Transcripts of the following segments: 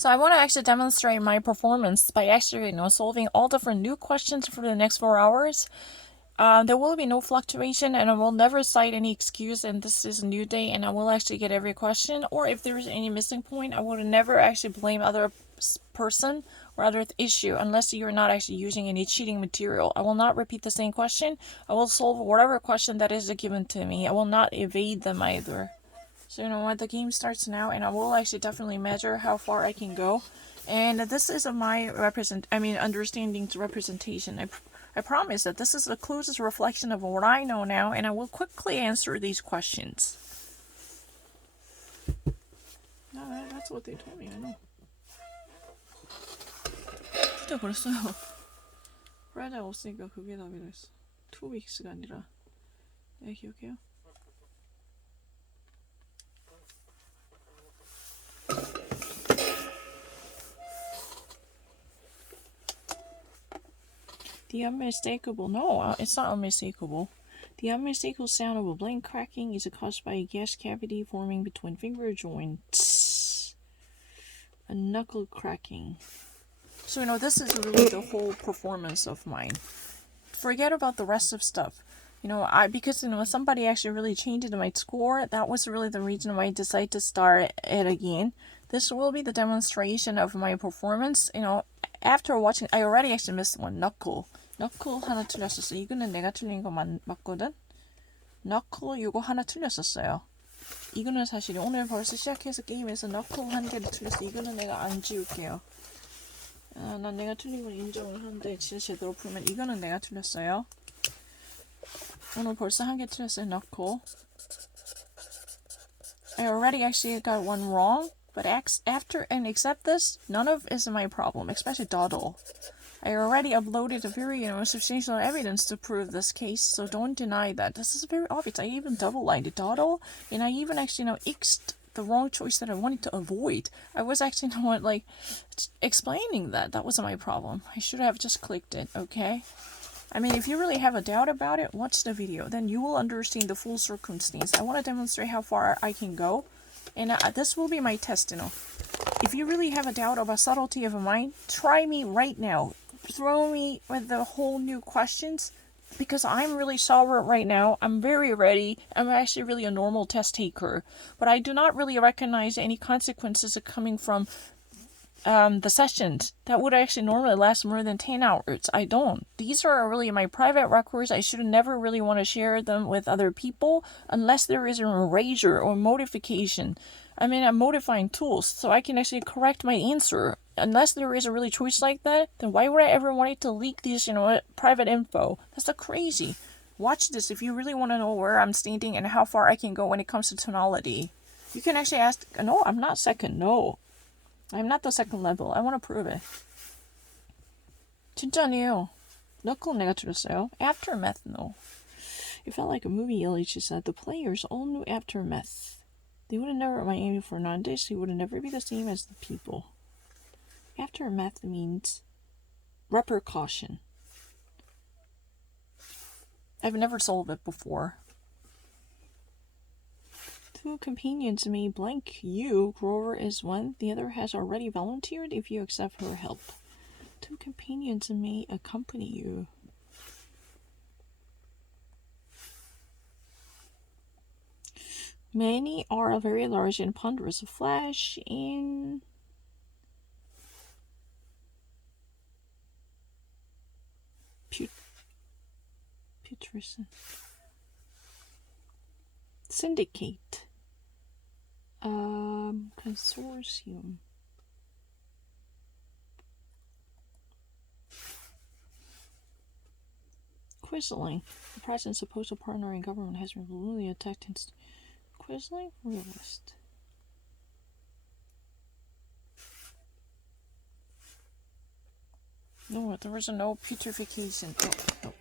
So I want to actually demonstrate my performance by actually, solving all different new questions for the next 4 hours. There will be no fluctuation, and I will never cite any excuse. And this is a new day, and I will actually get every question. Or if there is any missing point, I would never actually blame other person or other issue unless you're not actually using any cheating material. I will not repeat the same question. I will solve whatever question that is given to me. I will not evade them either. So you know what, the game starts now, and I will actually definitely measure how far I can go. And this is my understanding's representation. I promise that this is the closest reflection of what I know now, and I will quickly answer these questions. No, that's what they told me. I know. 진짜 그랬어요. 프라이드 없으니까 그게 답이라 했어. 2weeks가 아니라. 네, 기억해요? The unmistakable, no, it's not unmistakable. The unmistakable sound of a blank cracking is caused by a gas cavity forming between finger joints. A knuckle cracking. So, this is really the whole performance of mine. Forget about the rest of stuff. Because somebody actually really changed my score, that was really the reason why I decided to start it again. This will be the demonstration of my performance. After watching, I already actually missed one. Knuckle 하나 틀렸었어. 이거는 내가 틀린 거 맞거든? Knuckle 이거 하나 틀렸었어요. 이거는 사실 오늘 벌써 시작해서 게임에서 Knuckle 한 개를 틀렸어. 이거는 내가 안 지울게요. 난 내가 틀린 건 인정을 하는데 진짜 제대로 풀면 이거는 내가 틀렸어요. 오늘 벌써 한 개 틀렸어요. Knuckle. I already actually got one wrong, but after and except this, none of it is my problem, especially Doddle. I already uploaded a very substantial evidence to prove this case, so don't deny that. This is very obvious. I even double-lined Doddle, and I even actually xed the wrong choice that I wanted to avoid. I was actually explaining that. That wasn't my problem. I should have just clicked it, okay? If you really have a doubt about it, watch the video. Then you will understand the full circumstance. I want to demonstrate how far I can go, and this will be my test, If you really have a doubt about subtlety of a mind, try me right now. Throw me with the whole new questions, because I'm really sober right now. I'm very ready. I'm actually really a normal test taker, but I do not really recognize any consequences coming from the sessions that would actually normally last more than 10 hours. I don't. These are really my private records. I should never really want to share them with other people unless there is an erasure or modification. I'm modifying tools so I can actually correct my answer. Unless there is a really choice like that, then why would I ever want it to leak these, private info? That's so crazy. Watch this if you really want to know where I'm standing and how far I can go when it comes to tonality. You can actually ask, no, I'm not second, no. I'm not the second level. I want to prove it. 진짜 아니에요. Knuckle 내가 틀렸어요. Aftermath, no. It felt like a movie, LH said. The players all knew Aftermath. They would have never Miami Fernandez. He would have never be the same as the people. Aftermath means repercussion. I've never solved it before. Two companions may blank you. Grover is one. The other has already volunteered if you accept her help. Two companions may accompany you. Many are very large and ponderous. Flash in Peterson. Syndicate. Consortium. Quisling. The president supposed to partner in government has been brutally attacked. Quisling? Realist. No, there was no putrefaction. No.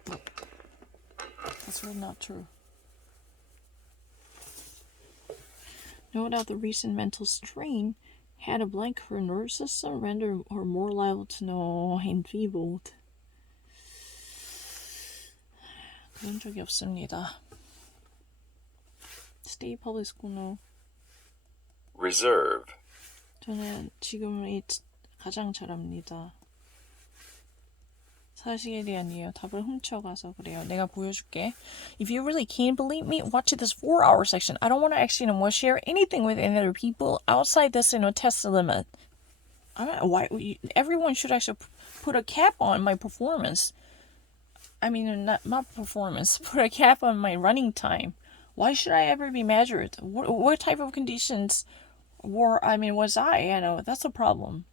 That's really not true. No doubt the recent mental strain had a blank her nervous system, rendered her more liable to know enfeebled. 그런 적이 없습니다. State public school, no. Reserve. 저는 지금이 가장 잘합니다. 사실이 아니에요. 답을 훔쳐가서 그래요. 내가 보여줄게. If you really can't believe me, watch this 4-hour section. I don't want to actually share anything with any other people outside this test limit. Everyone should actually put a cap on my performance. I mean, not performance. Put a cap on my running time. Why should I ever be measured? What type of conditions was I? That's a problem.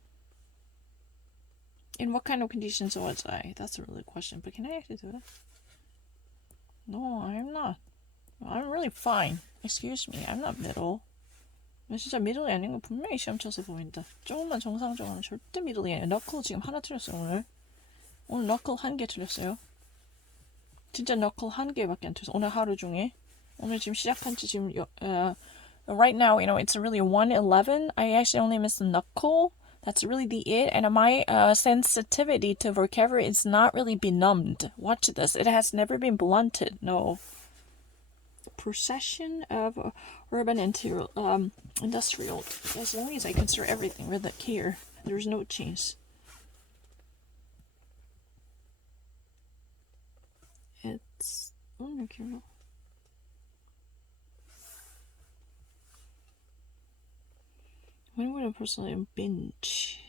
In what kind of conditions was I? That's a really question. But can I actually do it? No, I'm not. I'm really fine. Excuse me. I'm not middle. 진짜 미들이 아닌 거 분명히 시험 쳐서 보인다. 조금만 정상적으로 하면 절대 미들이 아니야. 너클 지금 하나 틀렸어요, 오늘. 오늘 너클 1개 틀렸어요. 진짜 너클 1개밖에 안 틀렸어. 오늘 하루 중에. 오늘 지금 시작한 지 지금 right now, it's really 1:11. I actually only missed the knuckle. That's really it. And my sensitivity to vocabulary is not really benumbed. Watch this. It has never been blunted. No. Procession of urban industrial. As long as I consider everything with the care, there's no change. It's careful. When would a person binge?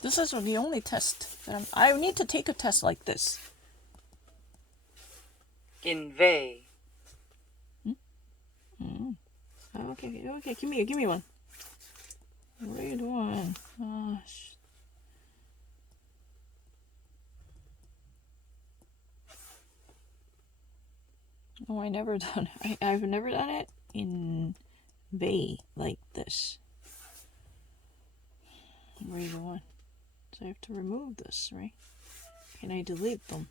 This is the only test that I need to take a test like this. Inveigh. Okay, give me one. What are you doing? No, I never done it. I've never done it in bay like this. Where are you going? So I have to remove this, right? Can I delete them?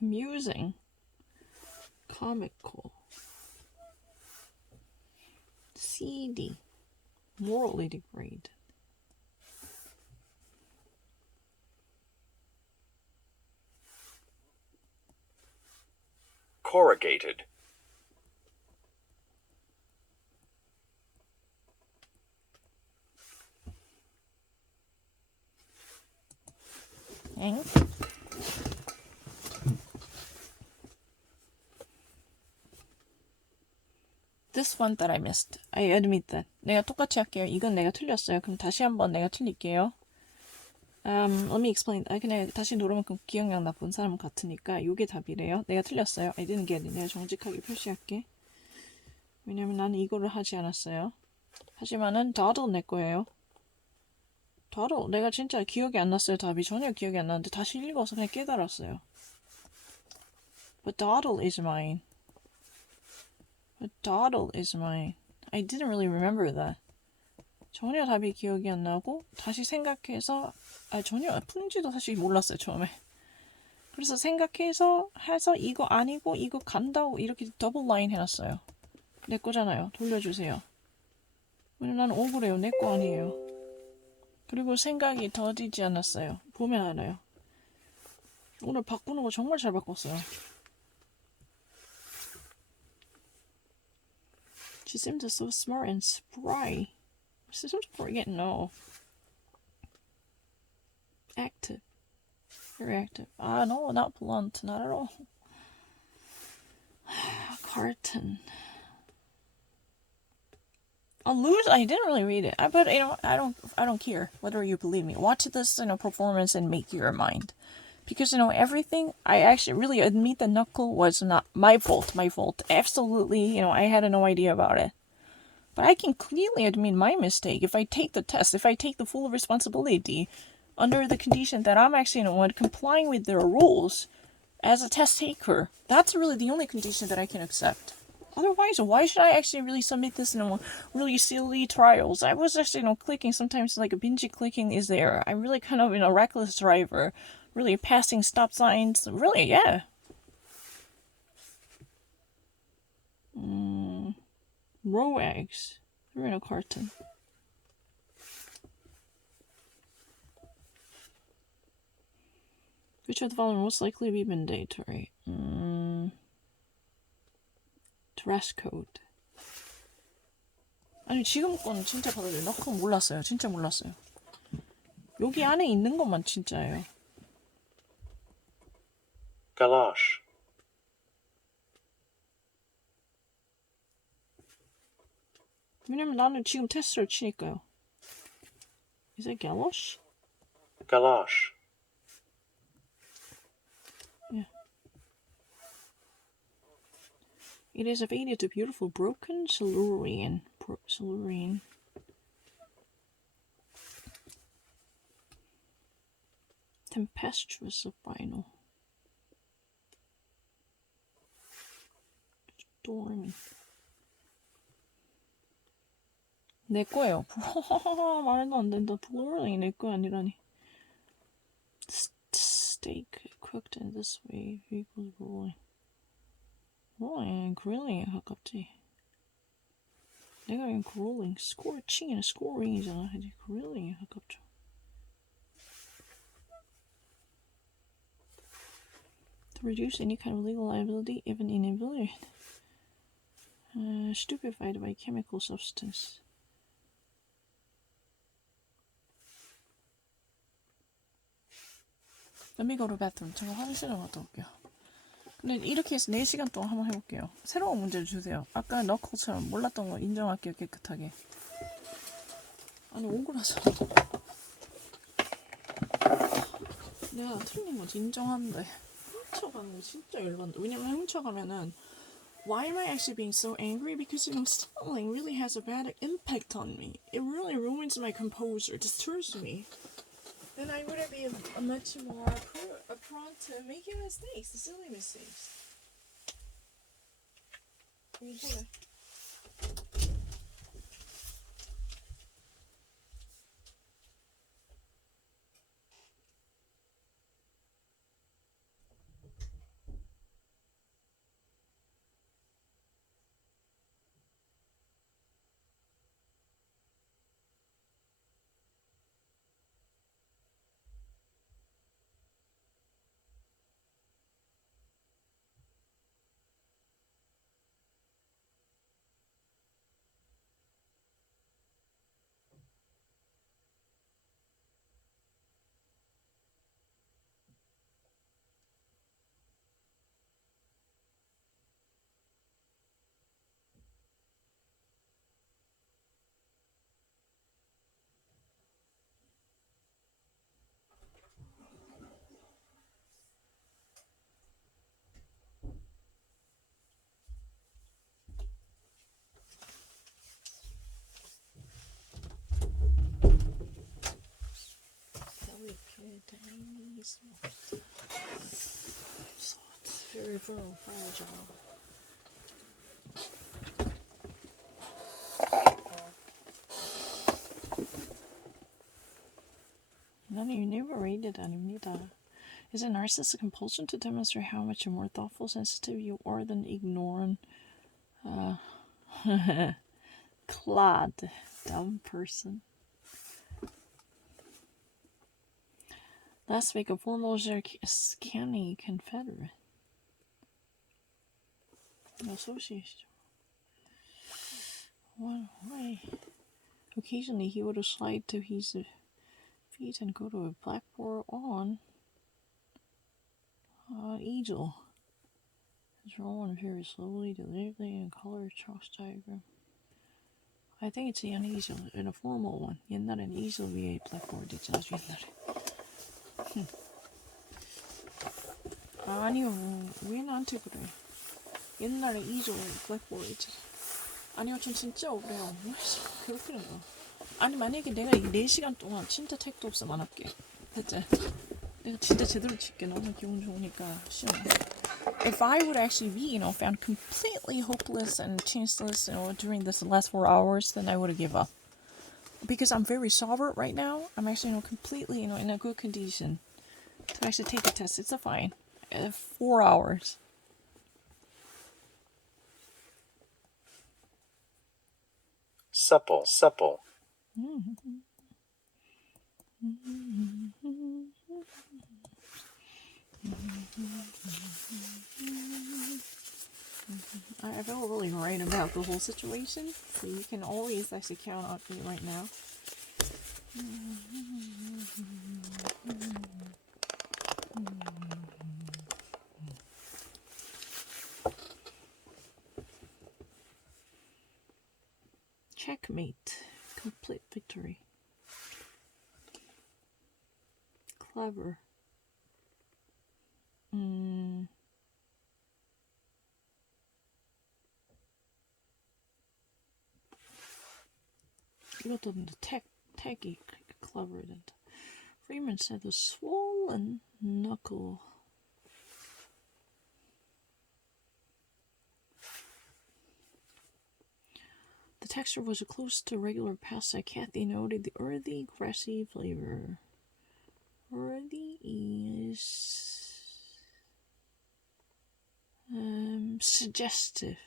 Amusing, comical, seedy, morally degraded. Corrugated. This one that I missed. I admit that. 내가 똑같이 할게요. 이건 내가 틀렸어요. 그럼 다시 한번 내가 틀릴게요. Let me explain. 그냥 다시 누르면 기억력 나쁜 사람 같으니까 이게 답이래요. 내가 틀렸어요. I didn't get it. 내가 정직하게 표시할게. 왜냐면 나는 이거를 하지 않았어요. 하지만은 dawdle 내 거예요. dawdle. 내가 진짜 기억이 안 났어요. 답이 전혀 기억이 안 나는데 다시 읽어서 그냥 깨달았어요. But dawdle is mine. But dawdle is mine. I didn't really remember that. 전혀 답이 기억이 안 나고 다시 생각해서 전혀 푼지도 사실 몰랐어요 처음에. 그래서 생각해서 해서 이거 아니고 이거 간다고 이렇게 더블 라인 해놨어요. 내 거잖아요. 돌려주세요. 왜냐면 난 억울해요. 내 거 아니에요. 그리고 생각이 더디지 않았어요. 보면 알아요. 오늘 바꾸는 거 정말 잘 바꿨어요. She seems so smart and spry. She seems forgetting. No. Active. Very active. No, not blunt. Not at all. Carton. I'll lose. I didn't really read it. But I don't care whether you believe me. Watch this, performance and make your mind. Because, everything, I actually really admit the knuckle was not my fault. Absolutely, I had no idea about it. But I can clearly admit my mistake if I take the test, if I take the full responsibility under the condition that I'm actually, complying with their rules as a test taker. That's really the only condition that I can accept. Otherwise, why should I actually really submit this in really silly trials? I was actually, clicking. Sometimes like a binge clicking is there. I'm really kind of a reckless driver. Really passing stop signs. Really, yeah. Raw eggs. They're in a carton. Which of the following most likely be mandatory? Dress code. 아니 지금 거는 진짜 받아들여요. 나 그건 몰랐어요. 진짜 몰랐어요. 여기 안에 있는 것만 진짜예요. Galosh. 왜냐면 나는 지금 테스트를 치니까요. Is it galosh? Galosh. Yeah. It is faded to beautiful broken Silurian. Silurian. Tempestuous of vinyl. Stormy. 내 거예요. 말도 안 된다. 블루링이 내 거 아니라니. Steak cooked in this way equals rolling. rolling, grilling에 가깝지. 내가 이건 grilling, scorching이나 scoring이잖아. 이제 grilling에 가깝죠. To reduce any kind of legal liability, even inebriated, stupefied by chemical substance. Let me go to bathroom. 제가 화장실에 갔다 올게요. 근데 이렇게 해서 4시간 동안 한번 해볼게요. 새로운 문제를 주세요. 아까 너클처럼 몰랐던 거 인정할게요. 깨끗하게. 아니 억울하잖아. 내가 틀린 거지 인정하는데 훔쳐가는 거 진짜 열받는다. 왜냐면 훔쳐가면은 why am I actually being so angry? Because stealing really has a bad impact on me. It really ruins my composure, disturbs me. Then I would be much more prone to making mistakes, silly mistakes. 이거래. So it's very fragile. 나는 유니버레이티드 아닙니다. Is it narcissistic compulsion to demonstrate how much more thoughtful, sensitive you are than ignorant, clod, dumb person? Last week, a formal scanny Confederate association. Why? Occasionally, he would slide to his feet and go to a blackboard on easel. Drawn very slowly, deliberately, in color chalk diagram. I think it's an easel, in a formal one. 옛날엔 easel 위에 blackboard 있잖아, 옛날에. 아니요, 왜 나한테 그래? 옛날에 easel blackboard 있잖아. 아니요, 전 진짜 억울해요. 그렇게 된다. 아니 만약에 내가 이 4시간 동안 진짜 택도 없음 안 할게. 됐지? 이거 진짜 제대로 칠게. 너무 기분 좋으니까 시원해. If I would actually be, found completely hopeless and chanceless, during this last 4 hours, then I would have give up. Because I'm very sober right now, I'm actually, completely, in a good condition to actually take a test. It's a fine. 4 hours. Supple, supple. I feel really right about the whole situation, so you can always actually count on me right now. Checkmate. Complete victory. Clever. 이것도 근데 택이 cleverden다. Freeman said the swollen knuckle. The texture was close to regular pasta. Kathy noted the earthy, grassy flavor. Earthy is suggestive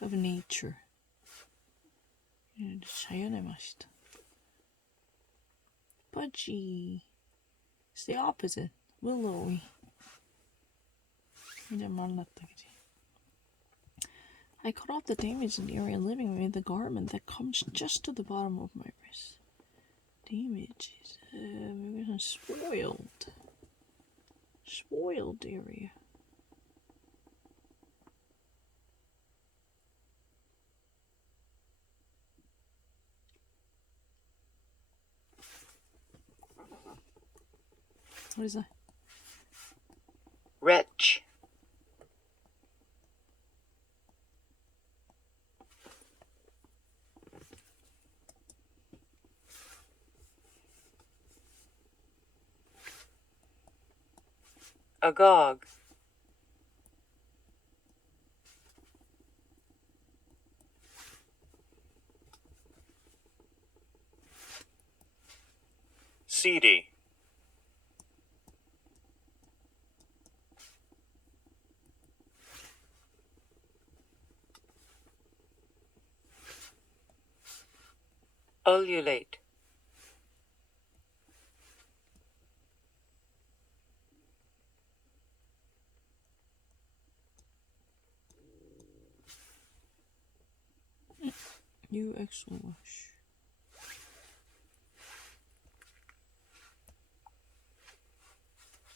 of nature. 자연의 맛이다. Pudgy. It's the opposite. Willowy. 이제 말랐다, 그지? I cut off the damage in the area living with the garment that comes just to the bottom of my wrist. Damage is maybe spoiled area. What is that? Wretch. Agog. Seedy. Ululate. UX wash.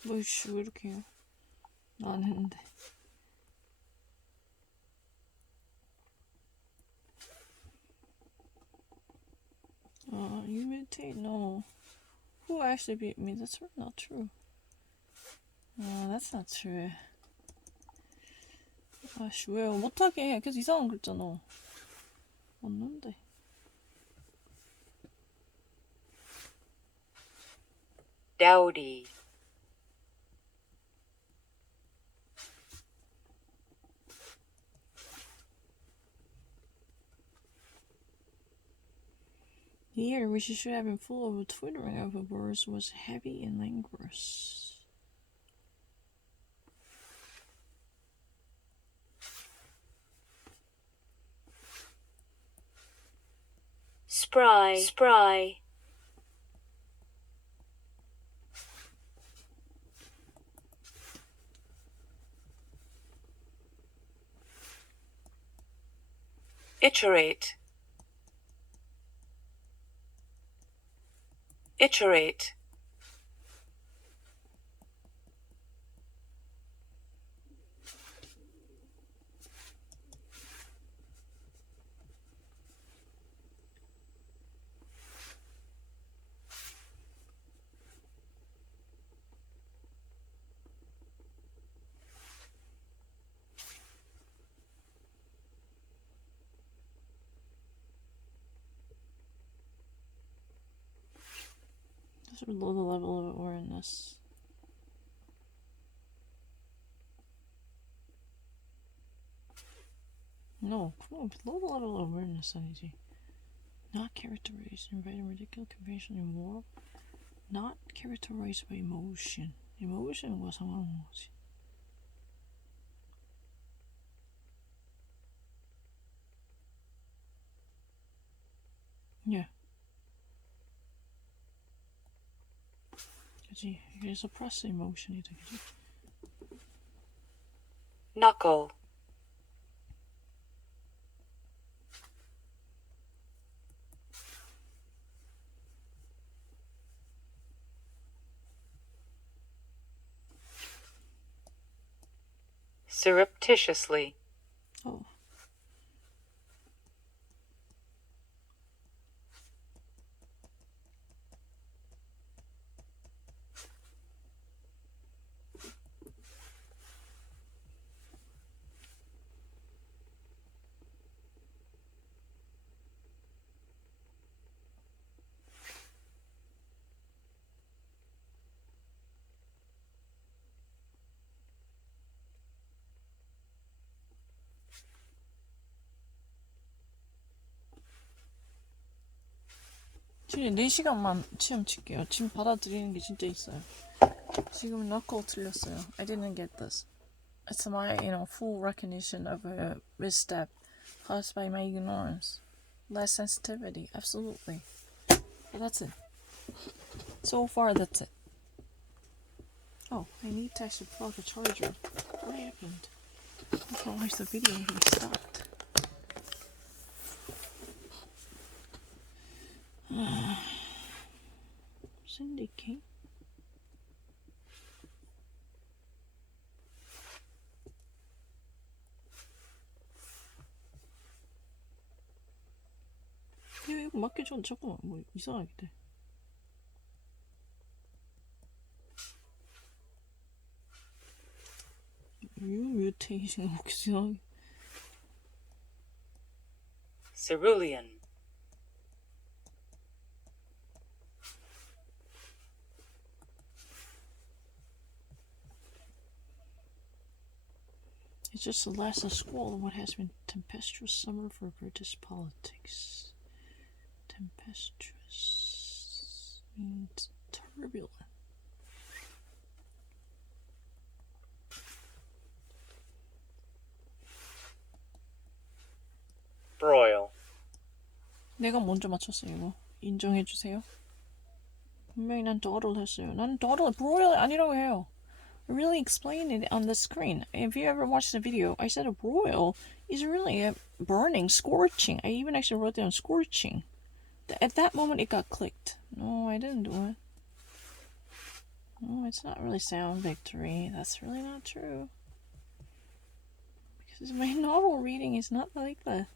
뭐이씨 왜 이렇게 해요? 안 했는데. You mutate? No. Who actually beat me? That's not true. That's not true. 아씨 왜요? 못하게 해. 계속 이상한 거 있잖아. 없는데. Dowdy. The year which should have been full of a twittering of birds was heavy and languorous. Spry. Spry. Iterate. Iterate. Sort of low the level of awareness. No, 그럼 low level awareness 아니지. Not characterized by radical convention in war. Not characterized by emotion. emotion과 상관없는 거지. 예. 그지. 이게 suppress emotion이다, 그지? knuckle, surreptitiously, 어. 지금 4시간만 시험 칠게요. 지금 받아들이는 게 진짜 있어요. 지금 knuckle 틀렸어요. I didn't get this. It's my, full recognition of a misstep caused by my ignorance. Less sensitivity, absolutely. But that's it. So far, that's it. Oh, I need to actually plug a charger. What happened? I can't watch the video when he stopped. Syndicate? 이거 맞기 전 자꾸 뭐 이상하게 돼. 뮤테이션 먹기 이상하게. cerulean, It's just the last squall of what has been tempestuous summer for British politics. Tempestuous means turbulent. broil, 내가 먼저 맞췄어 이거. 인정해주세요. 분명히 난 dawdle 했어요. 난 dawdle, broil 아니라고 해요. I really explained it on the screen. If you ever watched the video, I said a broil is really a burning, scorching. I even actually wrote down scorching. At that moment, it got clicked. No, I didn't do it. No, it's not really sound victory. That's really not true. Because my novel reading is not like that.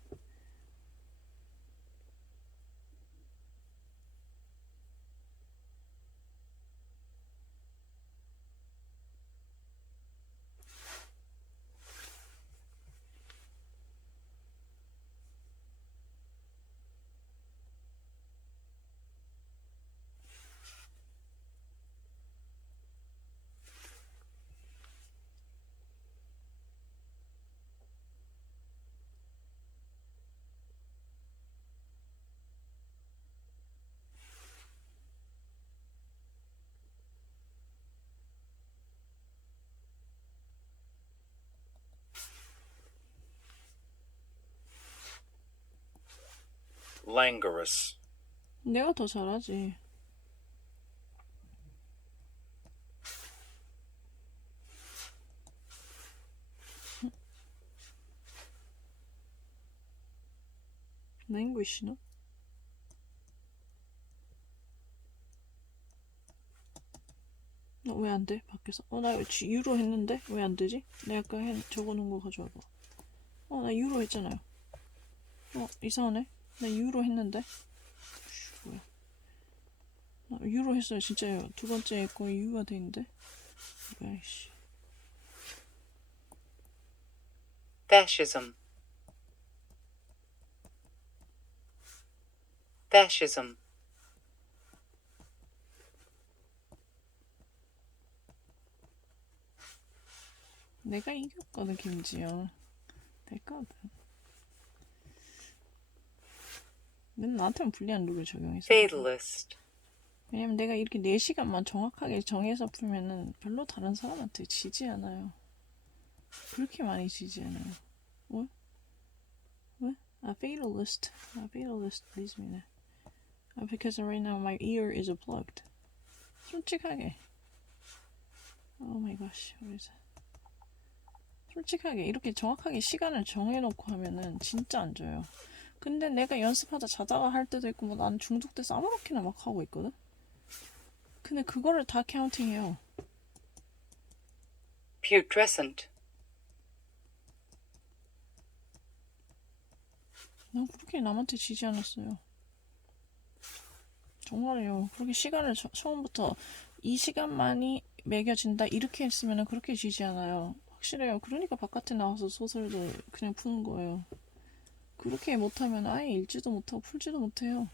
languorous, 내가 더 잘하지. languish나? 왜 안 돼? 밖에서? 나 유로 했는데? 왜 안 되지? 내가 아까 적어놓은 거 가져와봐. 나 유로 했잖아요. 이상하네. 나 유로 했는데? 뭐야? 나 유로 했어요. 진짜요. 두 번째 거 유가 돼 있는데? 뭐야, 씨. fascism, fascism, 내가 이겼거든, 김지영. 됐거든. 넌 나한테만 불리한 룰을 적용했어. fatalist, 왜냐면 내가 이렇게 4시간만 정확하게 정해서 풀면은 별로 다른 사람한테 지지 않아요. 그렇게 많이 지지 않아요. 왜? 왜? fatalist. fatalist leads me there. Because right now my ear is plugged. 솔직하게. Oh my gosh, what is it? 솔직하게 이렇게 정확하게 시간을 정해놓고 하면은 진짜 안 줘요. 근데 내가 연습하다 자다가 할 때도 있고 뭐 나는 중독돼서 아무렇게나 막 하고 있거든. 근데 그거를 다 카운팅해요. putrescent, 난 그렇게 남한테 지지 않았어요. 정말요. 그렇게 시간을 처음부터 이 시간만이 매겨진다 이렇게 했으면 그렇게 지지 않아요. 확실해요. 그러니까 바깥에 나와서 소설을 그냥 푸는 거예요. 그렇게 못하면 아예 읽지도 못하고 풀지도 못해요.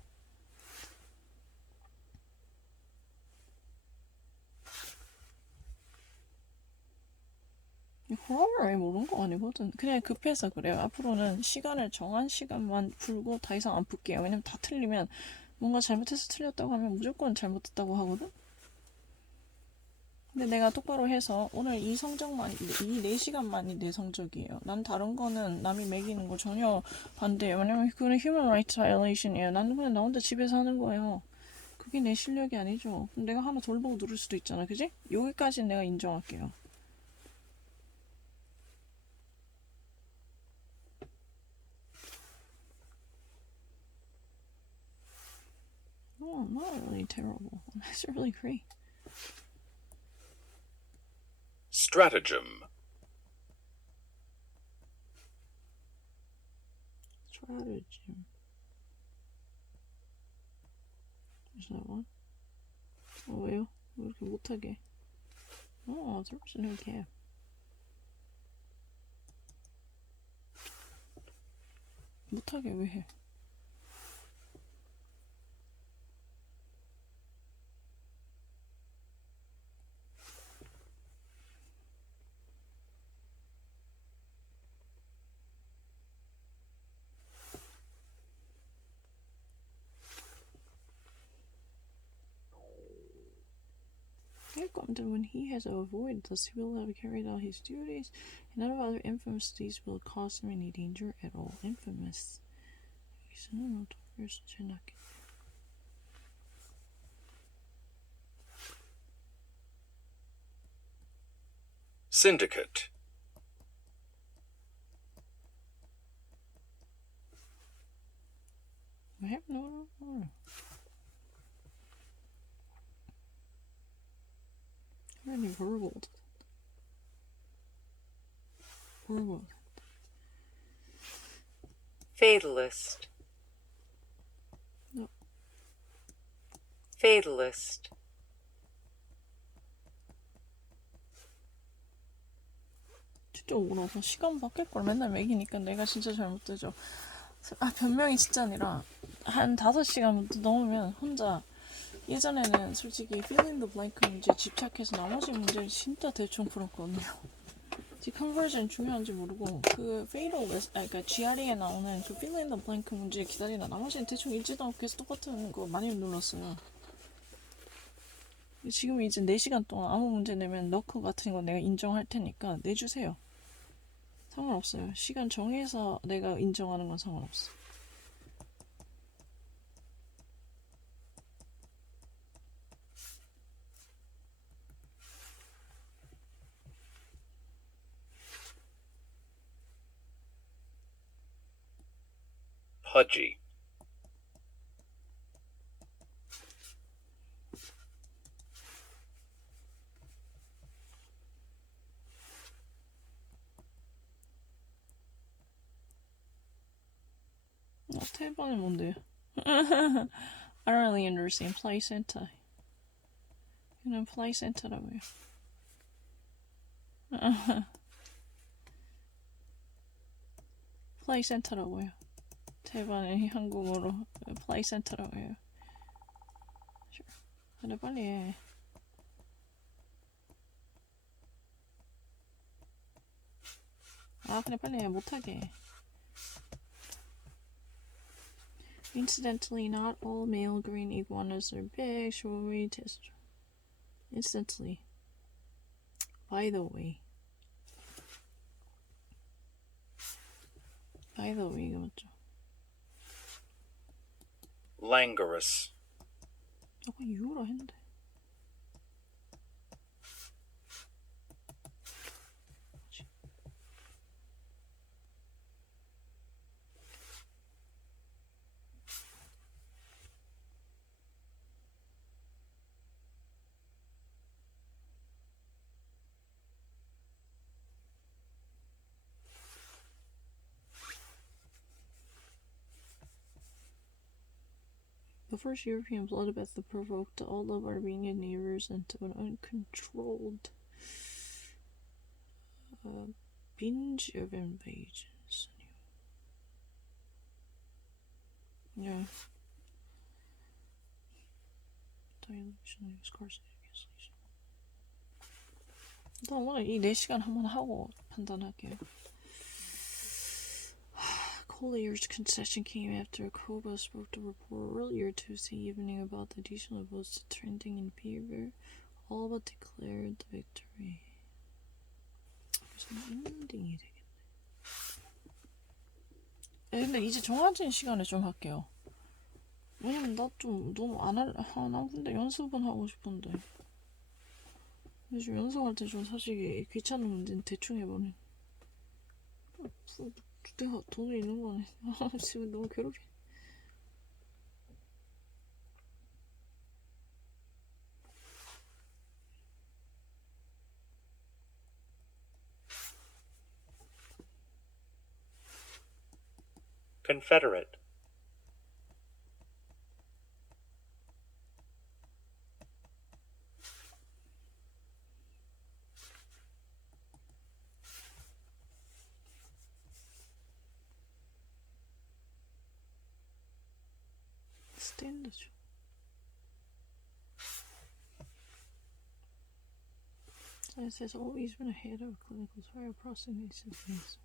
호러를 왜 모르는 거 아니거든. 그냥 급해서 그래요. 앞으로는 시간을 정한 시간만 풀고 더 이상 안 풀게요. 왜냐면 다 틀리면 뭔가 잘못해서 틀렸다고 하면 무조건 잘못했다고 하거든. 근데 내가 똑바로 해서 오늘 이 성적만, 이 4시간만이 내 성적이에요. 난 다른 거는 남이 매기는 거 전혀 반대예요. 왜냐면 그거는 human rights violation이에요. 나는 그냥 나 혼자 집에서 하는 거예요. 그게 내 실력이 아니죠. 그럼 내가 하나 덜 보고 누를 수도 있잖아. 그지? 여기까지는 내가 인정할게요. No, I'm not really terrible. I'm actually really great. Stratagem. Stratagem. Is that one? 왜요? 왜 이렇게 못하게? there was a new cap. 못하게 왜 해? When he has avoided thus he will have carried out his duties, and none of other infamous deeds will cause him any danger at all. Infamous. 여기서는 어떻게 제일 낫겠네. Syndicate. I have no. Already verbal. fatalist, No. fatalist, 진짜 억울해서 시간 바뀔 걸 맨날 매기니까 내가 진짜 잘못되죠. 변명이 진짜 아니라 한 5시간부터 넘으면 혼자 예전에는 솔직히 fill in the blank 문제 집착해서 나머지 문제를 진짜 대충 풀었거든요. conversion 중요한지 모르고 그 fatalist, 그러니까 GRE에 나오는 그 fill in the blank 문제 기다리다 나머지는 대충 읽지도 않고 계속 똑같은 거 많이 눌렀어요. 지금 이제 4시간 동안 아무 문제 내면 너커 같은 거 내가 인정할 테니까 내주세요. 상관없어요. 시간 정해서 내가 인정하는 건 상관없어. Pudgy. 태반이 뭔데요? I don't really understand. placenta. 이건 placenta라고요. placenta라고요. 태반이 한국어로 placenta라고 해요. Sure. 근데 빨리 해. 근데 빨리 해. 못하게. Incidentally, not all male green iguanas are big. Showy test. Incidentally. By the way. 이거 맞죠? Languorous. 아까 유라 했는데. The first European bloodbath that provoked all of Armenian neighbors into an uncontrolled binge of invasions. Yeah. Dilation, scarcity, cancellation. 일단 오늘 이 4시간 한번 하고 판단할게요. Collier's concession came after Koba spoke to report earlier Tuesday evening about the additional votes trending in favor, all but declared the victory. 무슨 엔딩이 되겠네. 근데 이제 정해진 시간에 좀 할게요. 왜냐면 나 좀 너무 나 근데 연습은 하고 싶은데. 요즘 연습할 때 좀 사실 귀찮은 문제는 대충 해보네. 내가 돈이 있는 거네. 지금 너무 괴롭게. Confederate. 스탠드죠. Science has always been ahead of clinical trial processes.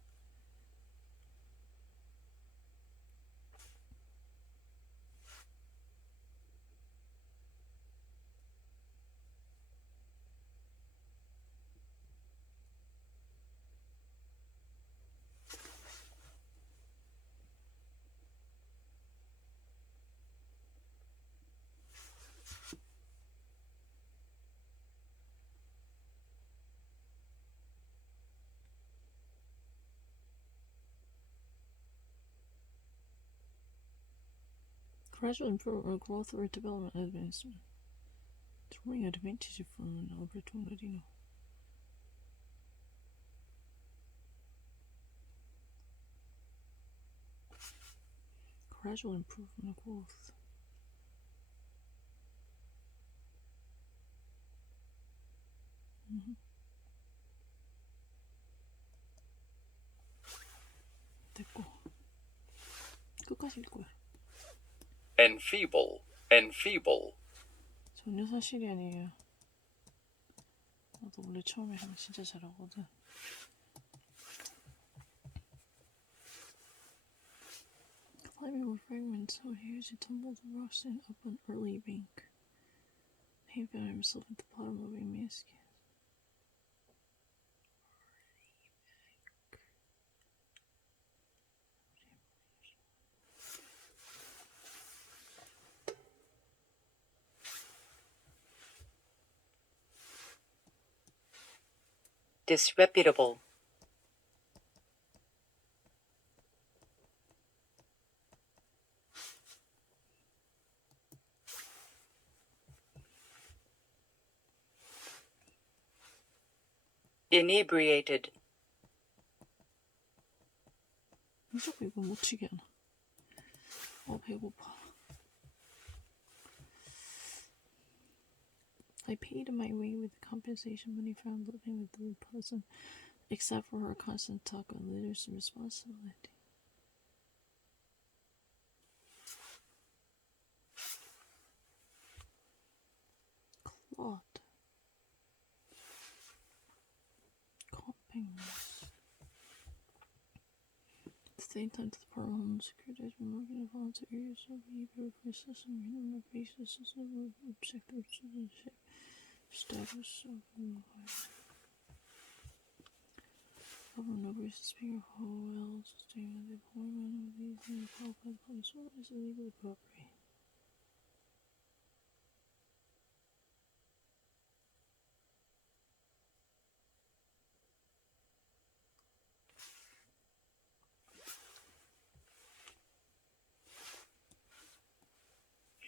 Gradual improvement, growth, or development advancement. Drawing advantage from an opportunity. Gradual improvement, growth. 됐고. 끝까지 읽고요. Enfeeble. Enfeeble. 전혀 사실이 아니에요. 나도 원래 처음에 하면 진짜 잘하거든. Climbing with fragments of huge, he tumbled the rocks and up an early bank. He found himself at the bottom of a miscast. Disreputable. Inebriated. 왜 자꾸 이거 못 치게 하나? 배고파. I paid my way with compensation money found living with the person, except for her constant talk on leadership responsibility. Claude. Compings. same time to the Department of Homeland Security has been working to volunteer use of behavior assessment on a basis of objective citizenship status of government agrees to speak of how well sustained the deployment of these qualified police is legally appropriate.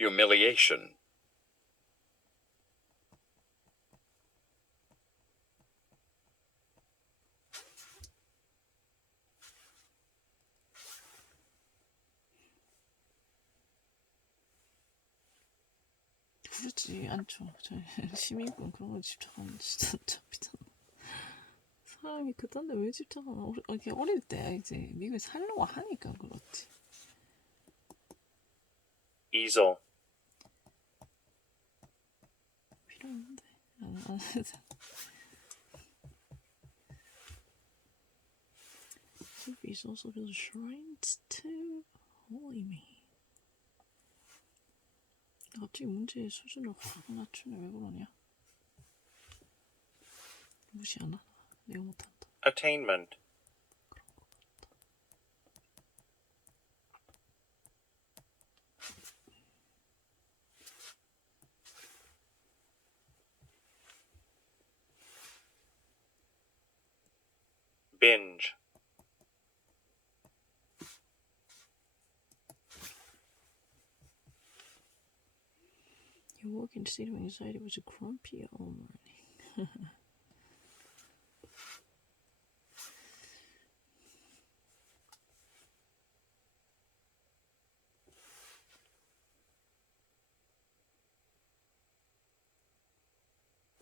Humiliation. 그렇지 않죠. 시민권 그런 거 집착하면 진짜 잡히잖아. 사람이 그딴데 왜 집착하나? 이렇게 어릴 때 이제 미국에 살려고 하니까 그렇지. Easel. 필요 없는데 안 해서. Sophie's also built shrines to Holy Me. 갑자기 문제의 수준을 확 낮추네. 왜 그러냐? 무시하나? 내가 못한다. Attainment. Binge. Your working state of anxiety was grumpy all morning.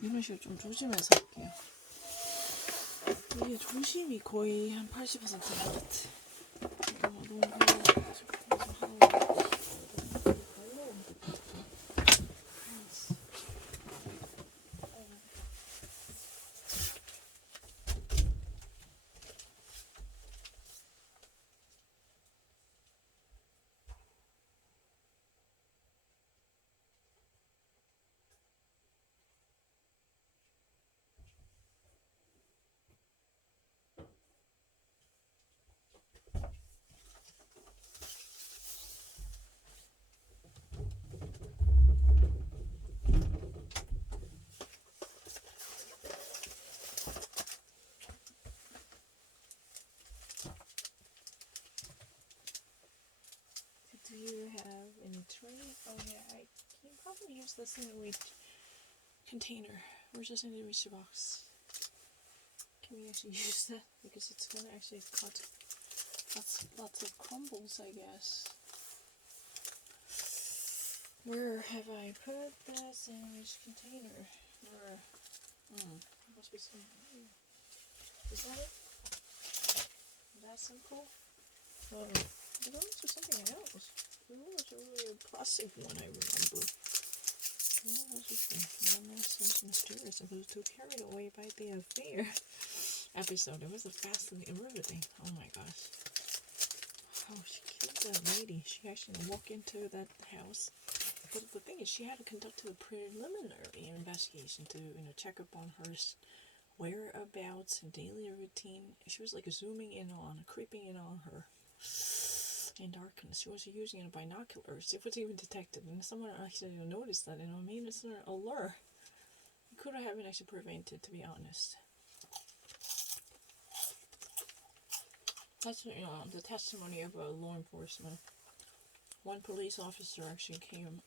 이런 식으로 좀 조심해서 할게요. 이게 조심이 거의 한 80%인 것 같아. 너무 Do you have any tray? Oh yeah, I can probably use the sandwich container. Where's the sandwich box? Can we actually use that? Because it's gonna actually cut lots of crumbles, I guess. Where have I put the sandwich container? Where? Must be somewhere. Is that it? That simple? There was something else. There was a really plastic one, I remember. What was it? No sense mysterious. I was too carried away by the affair episode. It was a fascinating riveting. Oh my gosh. Oh, she killed that lady. She actually walked into that house. But the thing is, she had to conduct a preliminary investigation to, check up on her whereabouts and daily routine. She was like zooming in on, creeping in on her. In darkness, she was using binoculars. It was even detected, and someone actually noticed that. Made it an alert. It could have been actually prevented, to be honest. That's the testimony of law enforcement. One police officer actually came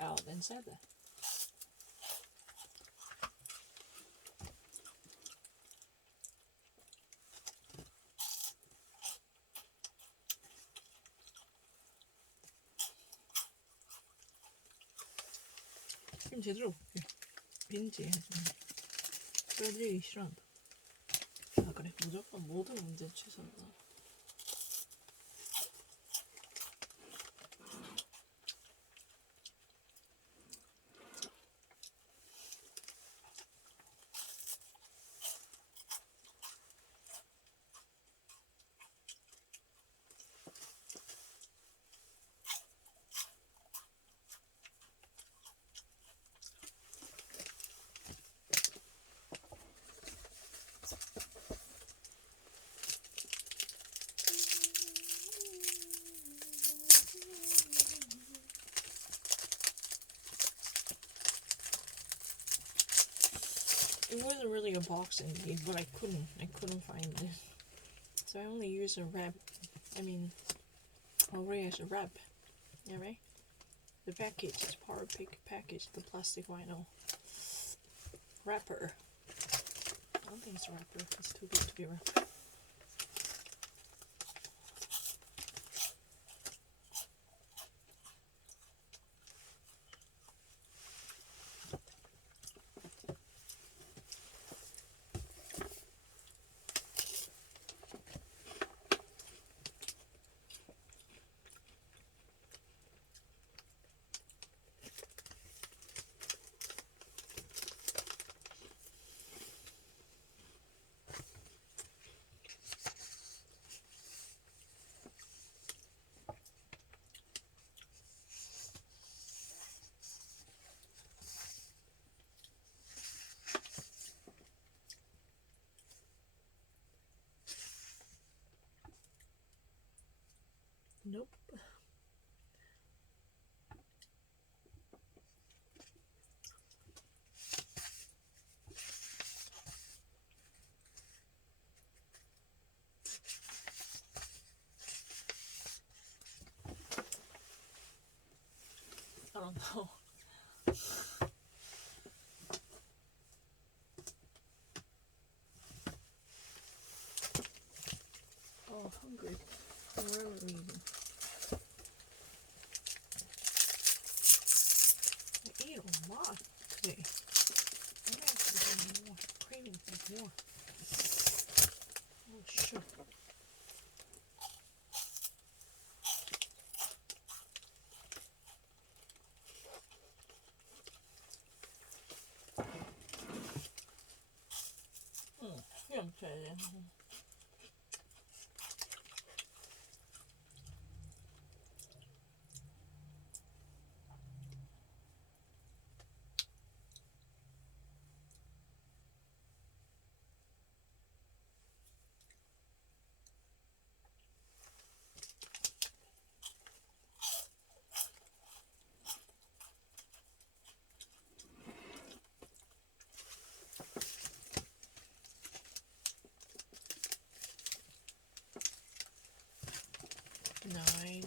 out and said that. 지금 제대로 볼게. 빈지 써지기 싫어한다. 아 그래? 무조건 모든 문제 최선이다. a box indeed, but I couldn't find it. So I only use a wrap. I mean, already as a wrap. Yeah, right? The package, the power pick package, the plastic vinyl wrapper. I don't think it's a wrapper. It's too big to be a wrapper. Nope. I don't know. Oh, hungry. For whatever reason. I ate a lot today. I'm actually having more. Craving for more. Oh, shit. I'm telling you. Nine.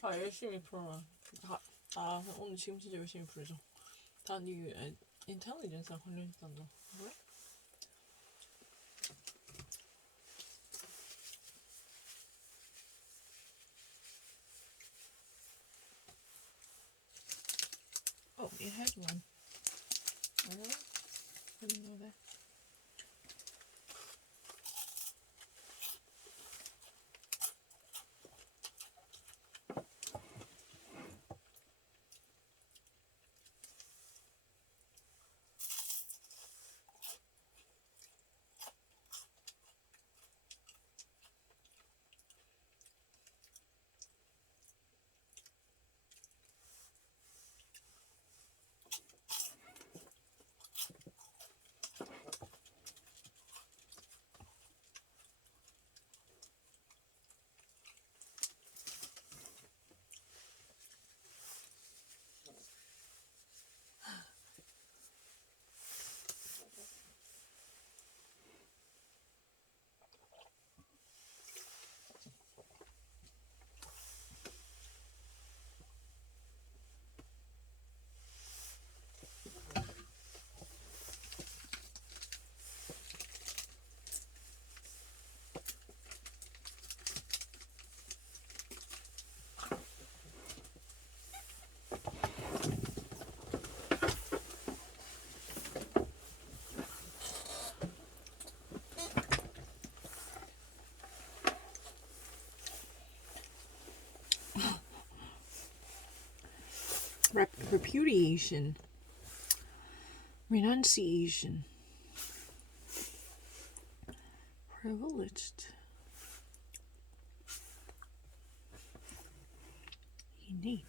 다 열심히 풀어라. 오늘 지금 진짜 열심히 풀죠. 다 네 인텔리전스랑 관련있단다. 뭐야? Oh, it had one. Really? Didn't know that. Repudiation. Renunciation. Privileged. Innate.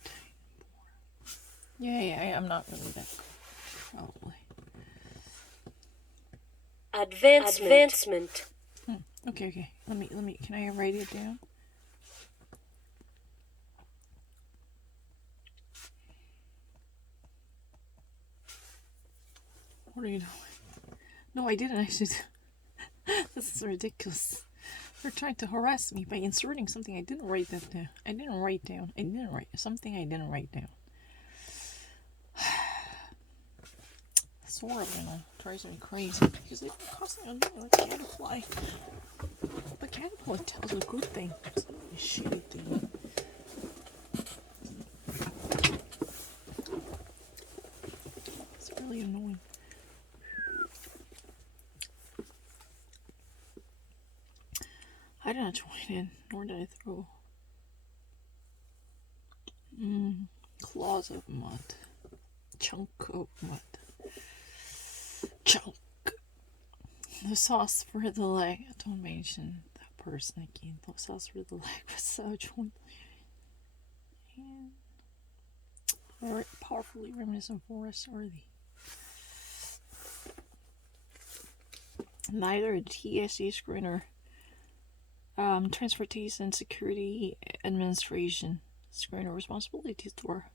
Yeah, I'm not really that. Probably. Advancement. Okay. Let me. Can I write it down? What are you doing? No, I didn't actually. This is ridiculous. You're trying to harass me by inserting something I didn't write that down. I didn't write something I didn't write down. Sort of, drives me crazy because they've been constantly annoying like Caterpillar. But Caterpillar tells a good thing. It's not a shitty thing. It's really annoying. I did not join in, nor did I throw claws of mud. Chunk of mud. Chunk. The sauce for the leg. Don't mention that person again. The sauce for the leg was so joint. And very powerfully reminiscent forest worthy. Neither TSA screener, Transportation Security Administration screener responsibilities were.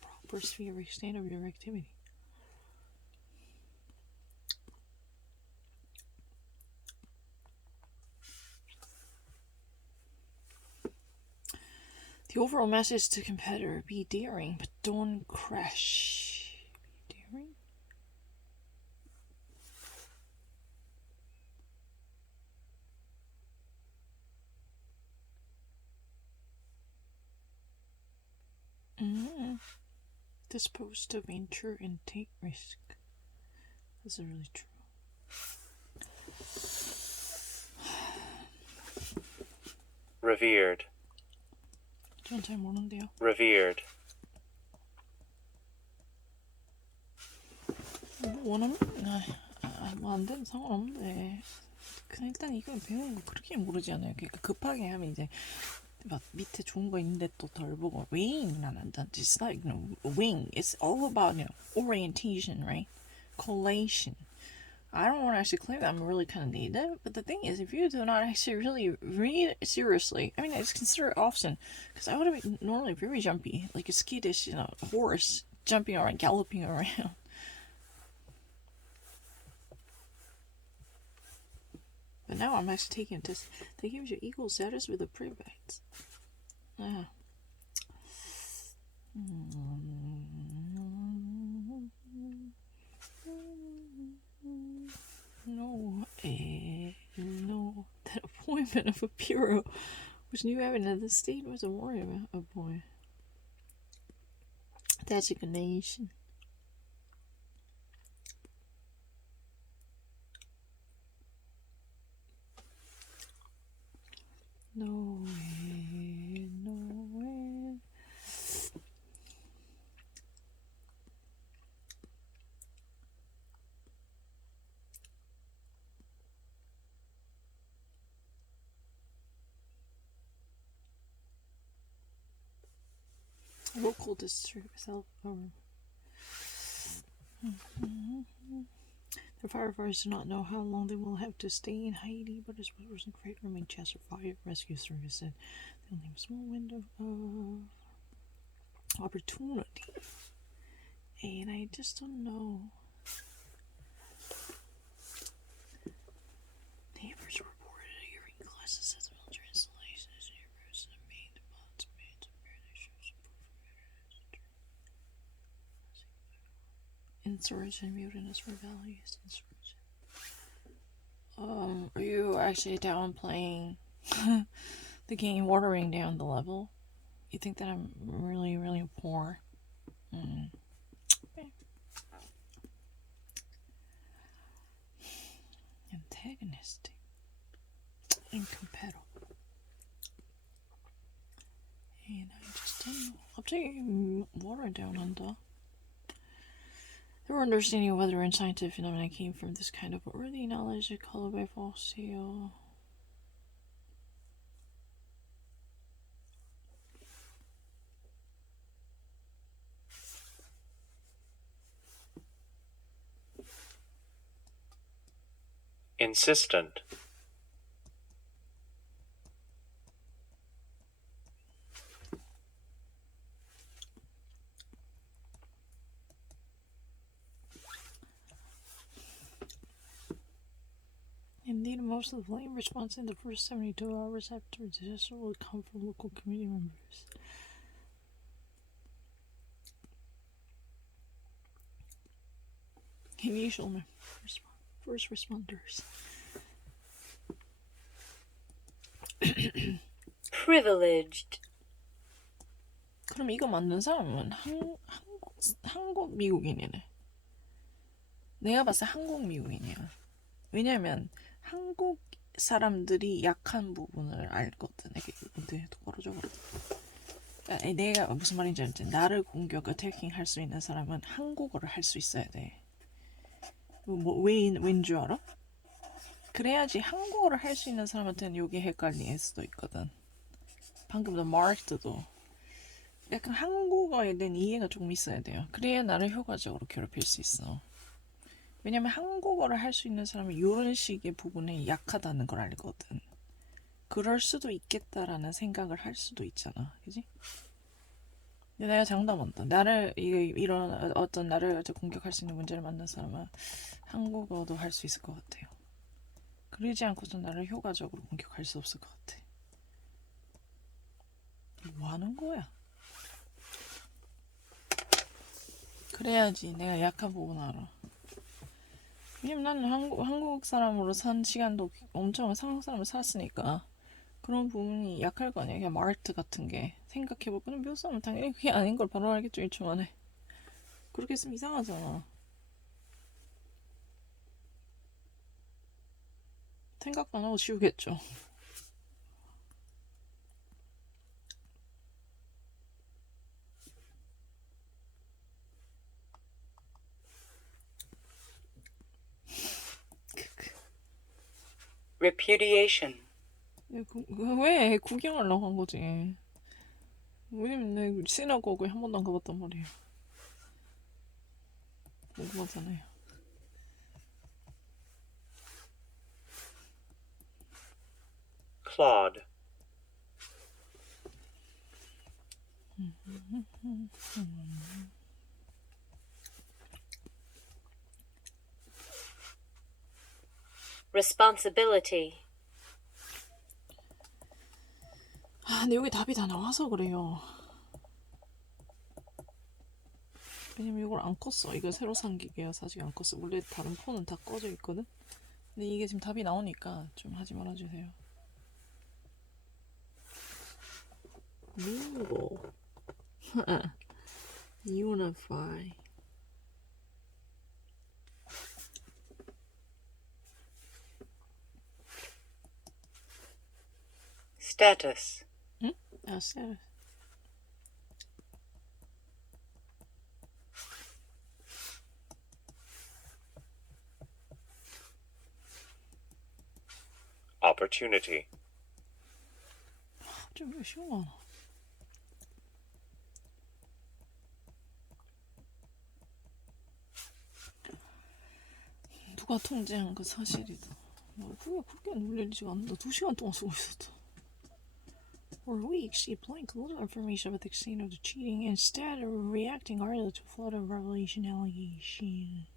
Proper sphere of extent of your activity. The overall message to competitor: be daring, but don't crash. Be daring? Disposed to venture and take risk. This is really true. Revered. 전 잘 모르는데요. Revered. 원하면 뭐 안 되면 상관없는데 그냥 일단 이걸 배우는 거 그렇게 모르지 않아요. 그러니까 급하게 하면 이제 막 밑에 좋은 거 있는데 또 덜 보고 wing은 안 한다. It's like wing. It's all about orientation, right? Collation. I don't want to actually claim that I'm really kind of native, but the thing is, if you do not actually really read seriously, I mean, it's considered often, because I would have been normally very jumpy, like a skittish, horse jumping around, galloping around. But now I'm actually taking a test that gives you equal status with the prefects. No. That appointment of a bureau, which new evidence the state was worried about a boy. Designation. No way. Local district self-government. The firefighters do not know how long they will have to stay in Haiti, but as well as in Great Manchester Fire Rescue Service said, they'll leave a small window of opportunity. And I just don't know. Neighbors reported hearing glasses at the military installations. Neighbors and main demands made to bear their shoes Insurrection, mutinous rebellious insurrection. Are you actually downplaying the game, watering down the level? You think that I'm really, really poor? Okay. Antagonistic. Incompatible. And I just don't 갑자기 뭐를 대원한다. Their understanding of weather and scientific phenomena came from this kind of early knowledge called by fossil. Insistent. Indeed, most of the blame response in the first 72 hours after disaster will come from local community members. Initial first responders. Privileged. 그럼 이거 만든 사람은 한국 미국인이네. 내가 봤을 때 한국 미국인이야. 왜냐면 한국 사람들이 약한 부분을 알거든. 근데 똑바로 그러니까 내가 무슨 말인지 알지? 나를 공격, 어태킹 할 수 있는 사람은 한국어를 할 수 있어야 돼. 왠 줄 알아? 그래야지 한국어를 할 수 있는 사람한테는 이게 헷갈릴 수도 있거든. 방금 전 마크도 약간 한국어에 대한 이해가 조금 있어야 돼요. 그래야 나를 효과적으로 괴롭힐 수 있어. 왜냐면 한국어를 할 수 있는 사람은 이런 식의 부분에 약하다는 걸 알거든. 그럴 수도 있겠다라는 생각을 할 수도 있잖아. 그지? 근데 내가 장담한다. 이런 어떤 나를 공격할 수 있는 문제를 만난 사람은 한국어도 할 수 있을 것 같아요. 그러지 않고서 나를 효과적으로 공격할 수 없을 것 같아. 뭐 하는 거야? 그래야지 내가 약한 부분 알아. 왜냐면 나는 한국 사람으로 산 시간도 엄청 한국 사람을 살았으니까 그런 부분이 약할 거 아니야. 그냥 마르트 같은 게 생각해보고 그냥 몇 사람은 당연히 그게 아닌 걸 바로 알겠죠. 1초 만에. 그렇게 했으면 이상하잖아. 생각도 안 하고 지우겠죠. Repudiation. 왜 구경하려고 한 거지? 왜냐면 내 시나고그에 한 번도 안 가봤단 말이에요. 궁금하잖아요. Claude. Responsibility. 근데 여기 답이 다 나와서 그래요. 왜냐면 이걸 안 껐어. 이거 새로 산 기계여서 아직 안 껐어. 원래 다른 폰은 다 꺼져 있거든. 근데 이게 지금 답이 나오니까 좀 하지 말아주세요. Mingle. Unify. Status. status. Opportunity. 좀 쉬워. 누가 통제한 그 사실이다. 그게 그렇게 놀리지가 않는다. 2시간 동안 쓰고 있었다. For weeks, she blanked little information about the extent of the cheating, instead reacting hardly to a flood of revelation allegations.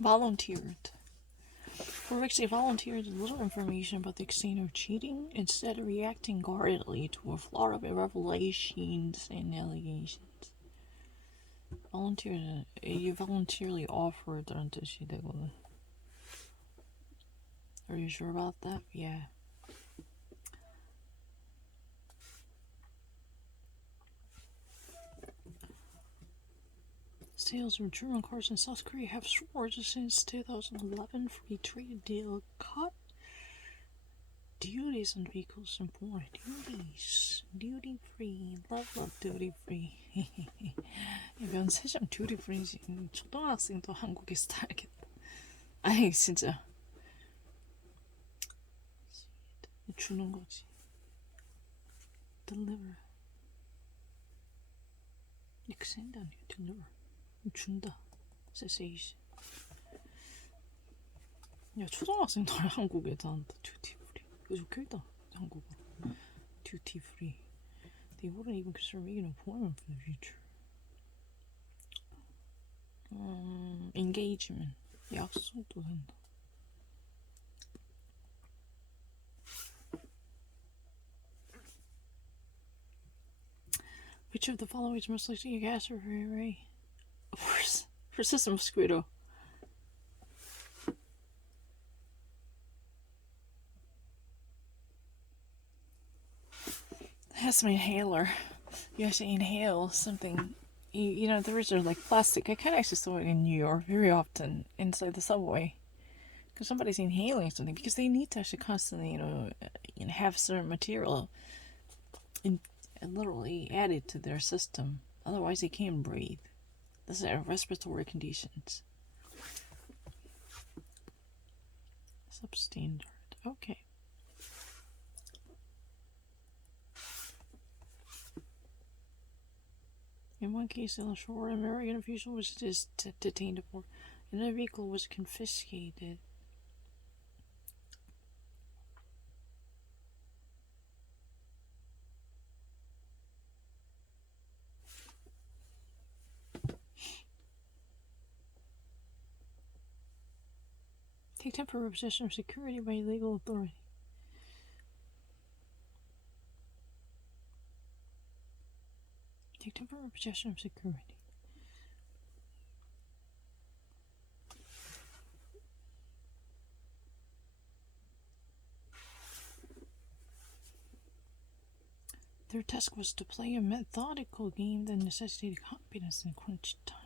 Volunteered. For which they volunteered little information about the extent of cheating, instead of reacting guardedly to a flood of revelations and allegations. Volunteered, you voluntarily offered라는 뜻이 되거든. Are you sure about that? Yeah. Sales from German cars in South Korea have soared since 2011 free trade deal cut duties on vehicles imported. Duty free. Love duty free. 면세점 duty free지. 초등학생도 한국에서 살겠다. 아니 진짜 주는 거지. Deliver. extend 아니야. Deliver. 준다. cessation. 야 초등학생도 한국에서 한다. duty free. 이거 좋겠다. 한국어로. duty free. They wouldn't even consider making an appointment for the future. engagement. 약속도 된다. Which of the following is most likely a gas or array? Persistent mosquito. That's my inhaler. You have to inhale something. You know, the rest are like plastic. I kind of actually saw it in New York very often inside the subway. Because somebody's inhaling something. Because they need to actually constantly, have certain material literally added to their system. Otherwise, they can't breathe. These are respiratory conditions. Substandard. Okay. In one case, in shore, an American official was detained for, and the vehicle was confiscated. Take temporary possession of security by legal authority. Take temporary possession of security. Their task was to play a methodical game that necessitated competence and crunch time.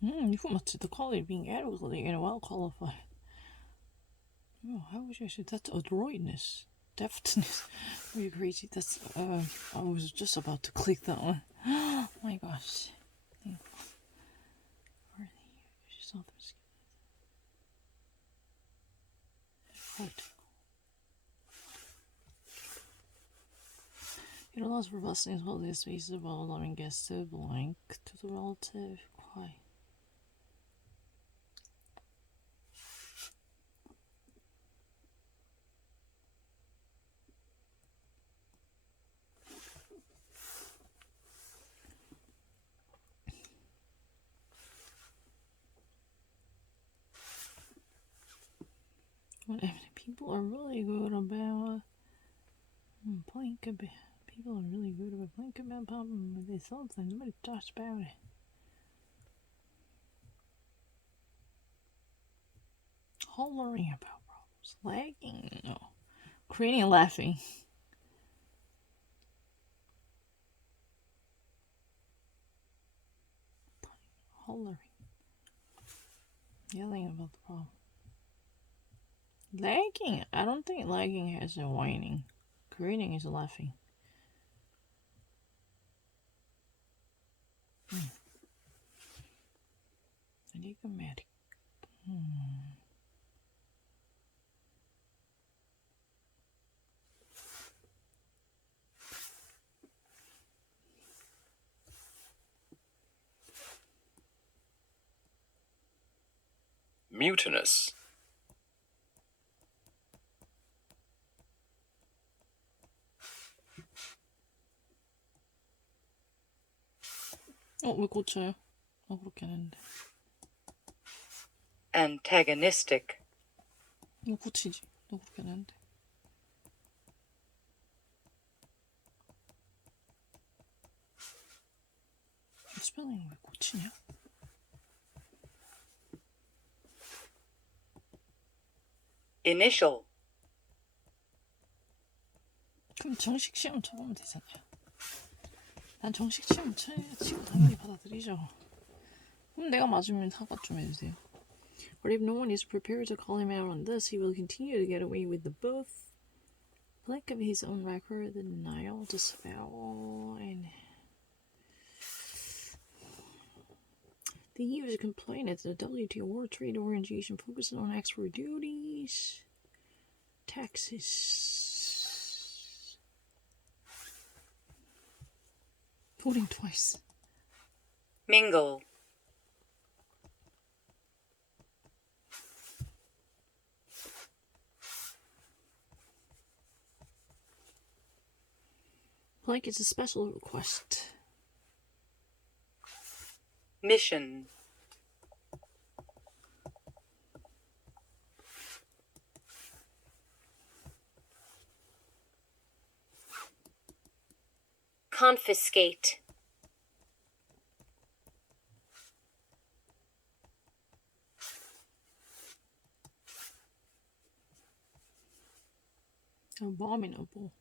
이거 맞지? The quality of being adequately and well qualified. Oh, how would you say that's adroitness, deftness? Are you crazy? That's I was just about to click that one. Oh my gosh. It allows for busting as well as spaces while allowing guests to blank to the relative quiet. What people are really good about people are really good about playing about problem with this something. Nobody talks about it. Hollering about problems. Lagging. No. Creating and laughing. Hollering. Yelling about the problem. Lagging. I don't think lagging has a whining. Creating is laughing. Enigmatic. Mutinous. 왜 고쳐요? 그렇게 안 했는데. Antagonistic. 이거 고치지. 너 그렇게 안 했는데. 스펠링 왜 고치냐? Initial. 그럼 정식 시험 쳐보면 되잖아요. 난 정식 시험 치고 당연히 받아들이죠. 그럼 내가 맞으면 사과 좀 해주세요. But if no one is prepared to call him out on this, he will continue to get away with the both lack of his own record, the denial, disavowal, and the user complaint at the WTO World Trade Organization focusing on export duties, taxes. Voting twice. Mingle. Like it's a special request. Mission. Confiscate. Abominable.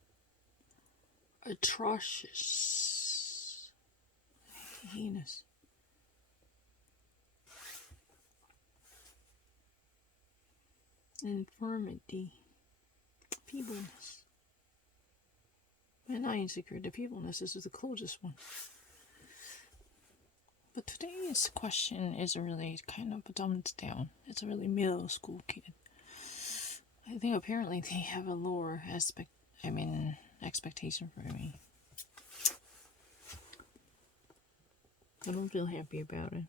Atrocious. Heinous. Infirmity. Feebleness. And not insecure. The feebleness is the closest one. But today's question is really kind of dumbed down. It's a really middle school kid. I think apparently they have a lower expectation for me. I don't feel happy about it.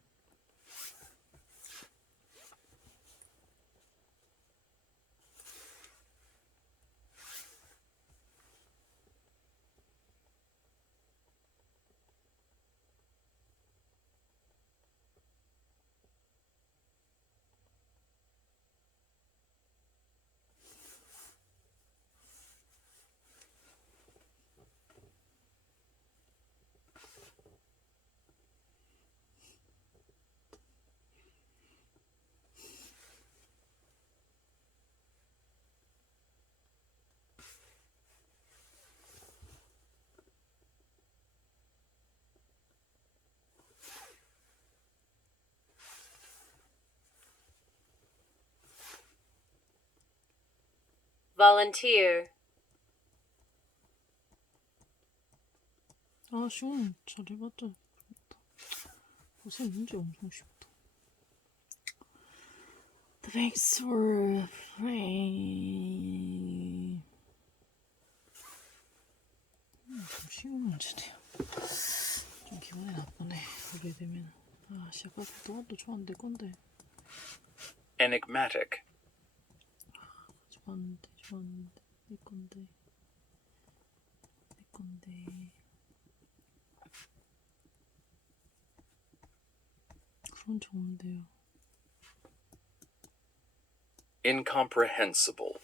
Volunteer. 아, 시험 잘해봤자 요새 문제 엄청 쉽다. The banks were afraid. 좀 쉬운 문제네요. 좀 기분이 나쁘네. 그래 되면 아까 또 좋아한대 건데. Enigmatic. 좋았는데 내 건데. 그건 좋은데요. Incomprehensible.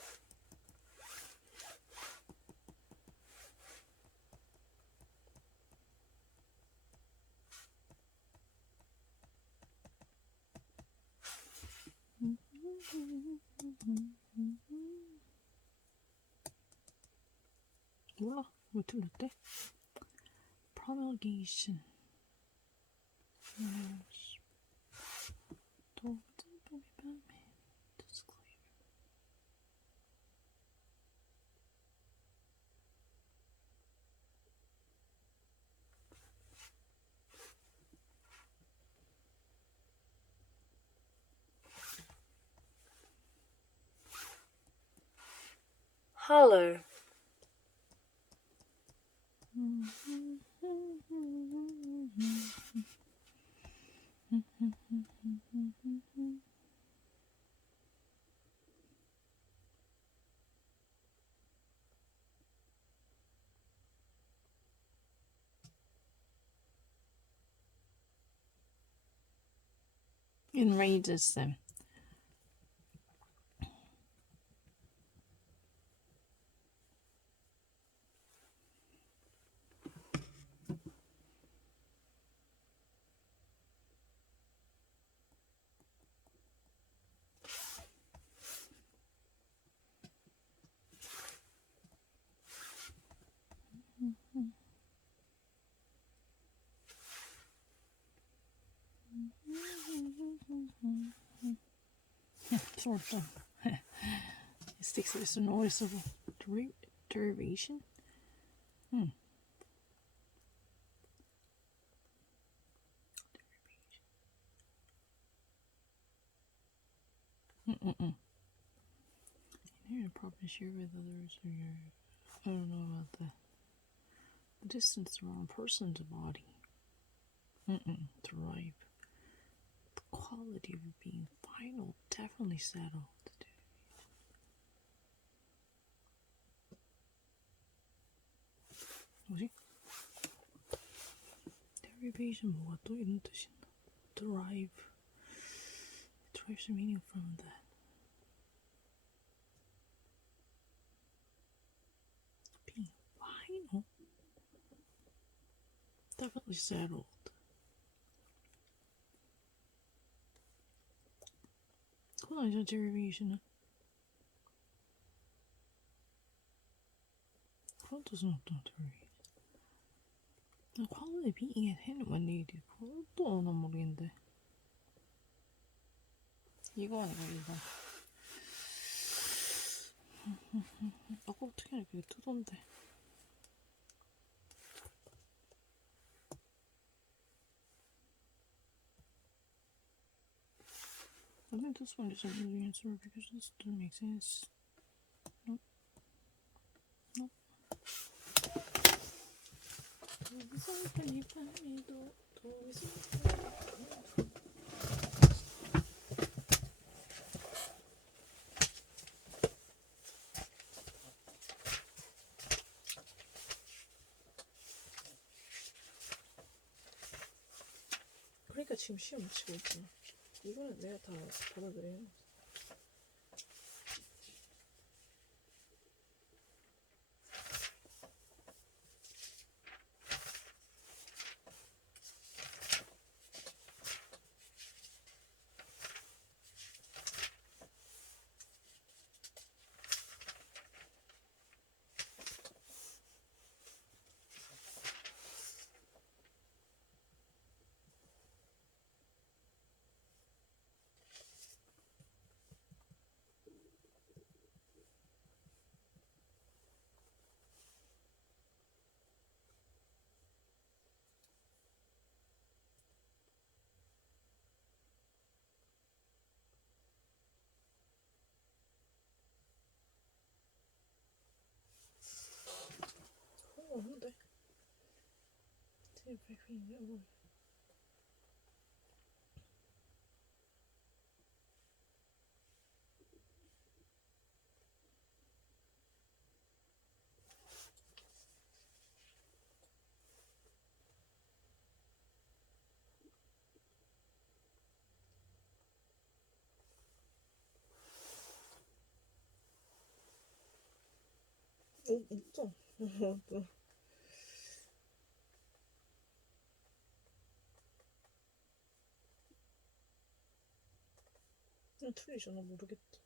몰라. 왜 틀렸대? Promulgation. Disclosure. Holler. Enrages them. sort of. It sticks it's noticeable. Derivation? Here, probably share with others or your. I don't know about the distance around a person's body. Thrive. The quality of it being final, definitely settled. 뭐지? Derivation 뭐가 또 이런 뜻이 있나? Derive. It derives meaning from that. Being final. Definitely settled. 그건 아니죠, derivation은. 그런 뜻은 없다, derivation. quality being at hand when needed. 그것도 난 모르겠는데. 이거 아니고 이거. 아까 어떻게 하냐 그게 뜨던데. I think this one is a really answer because this doesn't make sense. Nope. Nope. 그러니까 지금 시험 못 치고 있잖아. 이거는 내가 다 받아들여요. 없는데. TF100인데 없죠. 틀리죠. 나 모르겠다.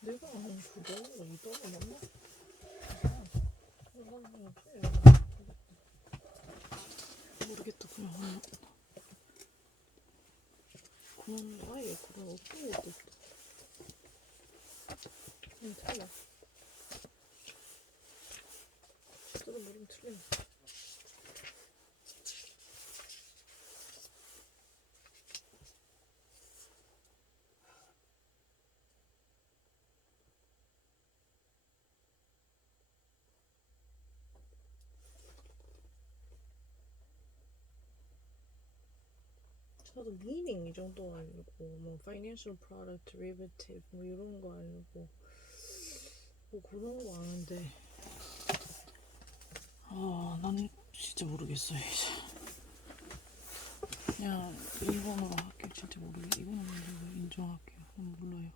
내가 아는 그거가 이더가 맞나? 그냥 틀려. 모르겠다. 그냥 아예 그런 어떤 것도 없다. 틀려. 저도 모르면 틀려. 저도 meaning 이 정도 아니고 뭐 financial product derivative 뭐 이런 거 아니고 뭐 그런 거 아는데 난 진짜 모르겠어요 이제. 그냥 2번으로 할게요. 진짜 모르겠어요. 이거는 인정할게요. 몰라요.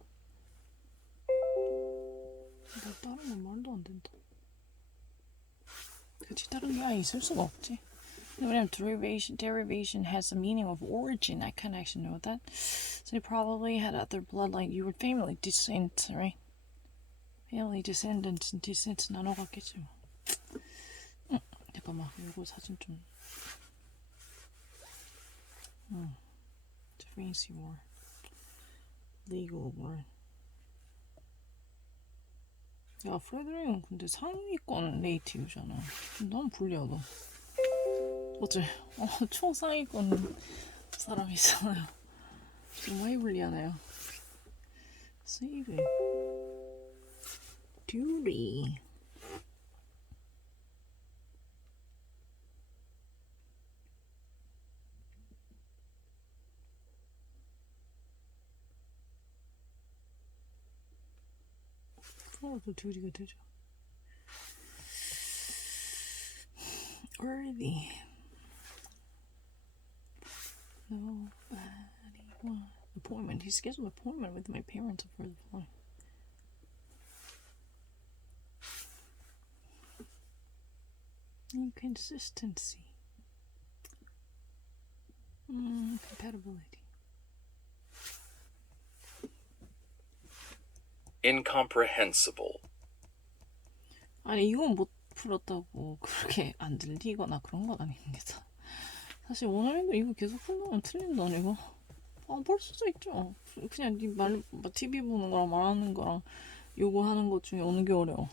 나 다른 건 말도 안 된다. 그치, 다른 게 아예 있을 수가 없지. 왜냐면 derivation has a meaning of origin. I kind of actually know that. So you probably had other bloodline. You were family descent, right? Family descendants and descent 나눠갔겠지 뭐. 잠깐만, 이거 사진 좀. Fancy war. Legal war. 야, 프레드릭은 근데 상위권 네이티브잖아. 너무 불리하다. 어째? 초상위권 사람이잖아요. 좀 많이 불리하네요. Save. Duty. 또 듀리가 되죠. Worthy. Nobody wants appointment. He scheduled an appointment with my parents for the following. Inconsistency. Compatibility. Incomprehensible. 아니 이건 못 풀었다고 그렇게 안 들리거나 그런 건 아닙니다. 사실 원어민도 이거 계속 풀면 틀린다 이거. 볼 수도 있죠. 그냥 네 TV 보는 거랑 말하는 거랑 요거 하는 것 중에 어느 게 어려워?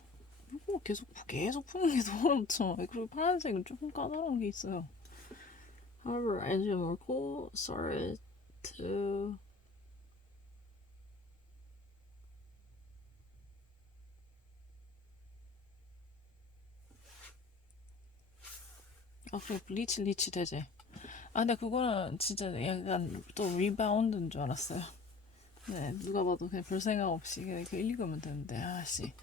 이거 계속 푸는 게 더 어렵죠. 그리고 파란색은 조금 까다로운 게 있어요. However, as you recall, sorry to 그래 리치 되지. 근데 그거는 진짜 약간 또 리바운드인 줄 알았어요. 네, 누가 봐도 그냥 별 생각 없이 그냥 읽으면 되는데 아씨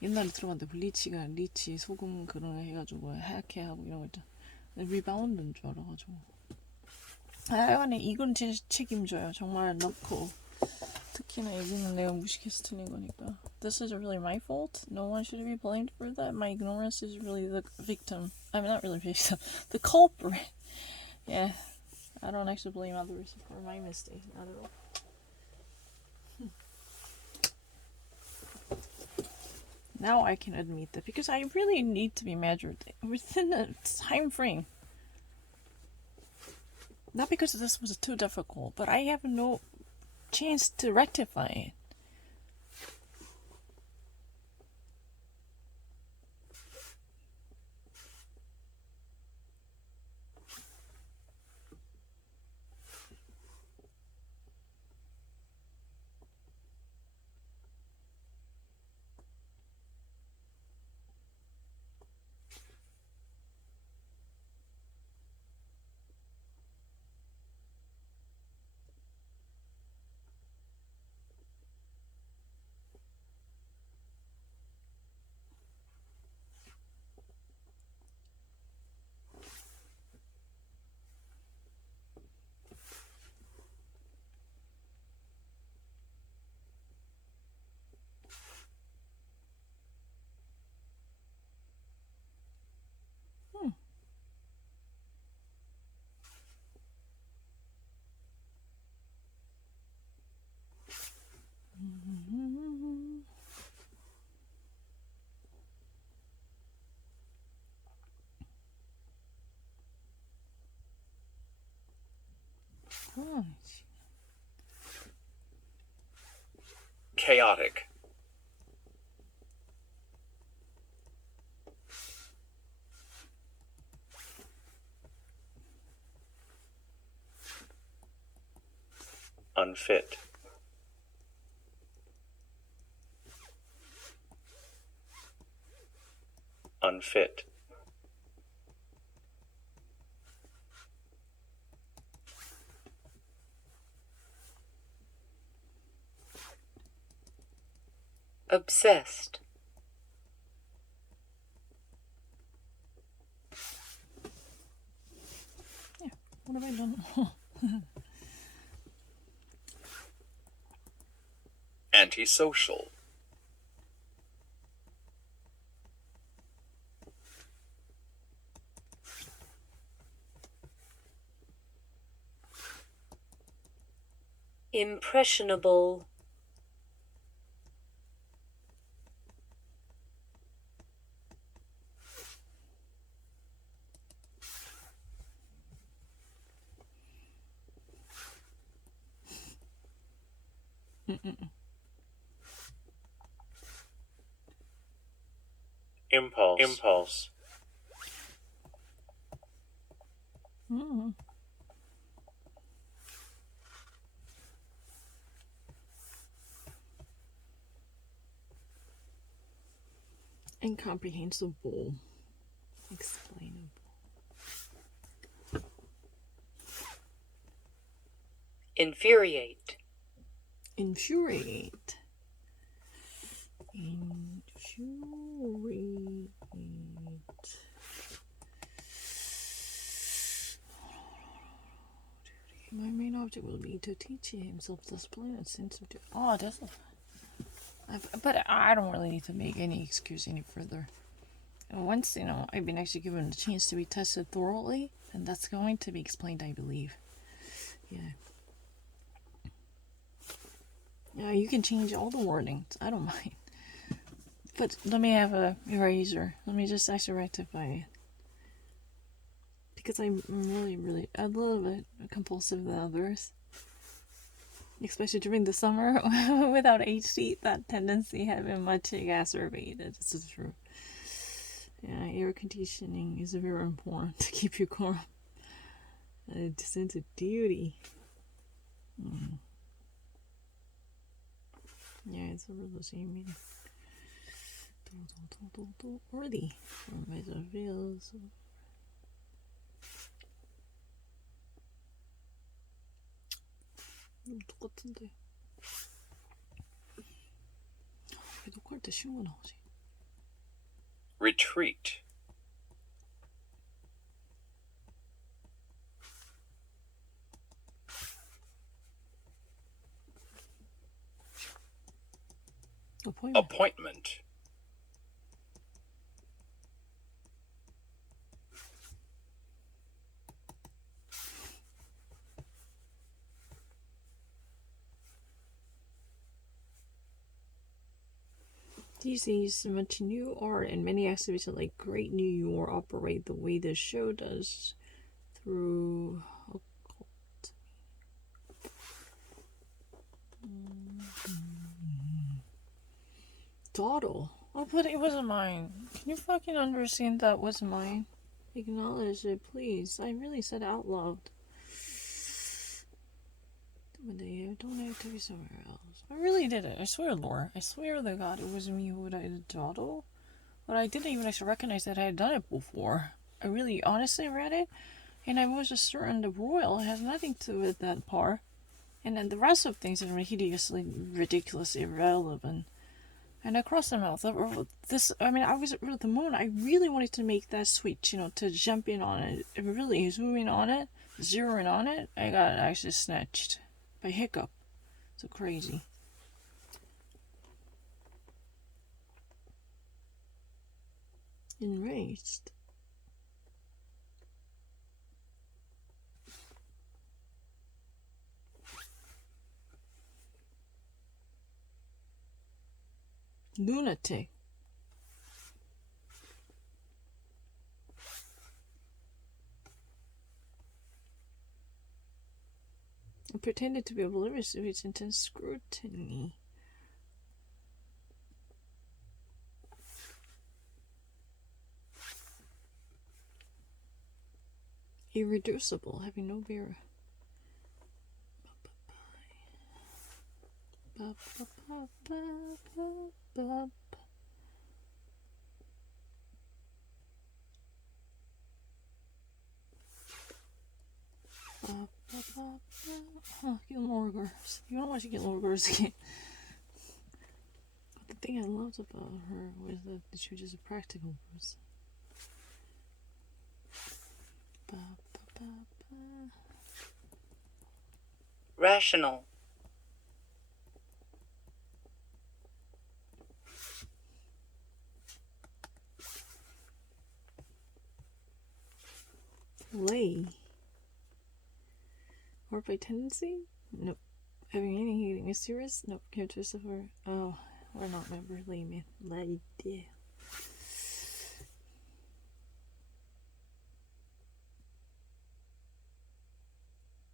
옛날에 들어봤는데 블리치가 리치 소금 그런 거 해가지고 하얗게 하고 이런 거 있잖아. 리바운드인 줄 알아가지고. 하여간에 이건 제 책임져요. 정말 넣고 특히나 여기는 내가 무식해서 틀린 거니까. This is really my fault. No one should be blamed for that. My ignorance is really the victim. I mean, not really victim. The culprit. Yeah, I don't actually blame others for my mistakes. Not at all. Now I can admit that because I really need to be measured within a time frame. Not because this was too difficult, but I have no chance to rectify it. Chaotic. Unfit. Unfit. Obsessed. Yeah, what have I done? Antisocial. Impressionable. Impulse. Impulse. Incomprehensible. Explainable. Infuriate. Infuriate. Infuriate. My main object will be to teach himself to display a sense of duty. Oh, this is. But I don't really need to make any excuse any further. And once, I've been actually given the chance to be tested thoroughly, and that's going to be explained, I believe. Yeah. Yeah, you can change all the wordings. I don't mind. But let me have a eraser. Let me just actually rectify it. Because I'm really a little bit compulsive than others. Especially during the summer without AC, that tendency has been much exacerbated. This is true. Yeah, air conditioning is very important to keep you calm. A sense of duty. Yeah, it's a real same meaning. Worthy from measure feels. 똑같은데. 왜 녹화할 때 쉬운 거 나오지? Retreat. Appointment. These days, much new art and many exhibitions like Great New York operate the way this show does through occult. Dawdle. Oh, but it wasn't mine. Can you fucking understand that wasn't mine? Acknowledge it, please. I really said out loud. When they don't have to be somewhere else. I really did it. I swear, Laura. I swear to God it was me who did Dawdle. But I didn't even actually recognize that I had done it before. I really honestly read it, and I was just certain the royal has nothing to do with that part. And then the rest of things are hideously, ridiculously irrelevant. And across the mouth, I was at the moment I really wanted to make that switch, to jump in on it, and really zoom in on it, zero in on it. I got actually snatched by hiccup. So crazy. Enraged. Lunatic. I pretended to be oblivious to its intense scrutiny. Irreducible, having no beer. Gilmore Girls. You don't watch Gilmore Girls again. The thing I loved about her was that she was just a practical person. Rational. Lay. Or by tendency? Nope. Having anything mysterious? Nope. Characteristics of her. Oh, we're not member layman. Lady.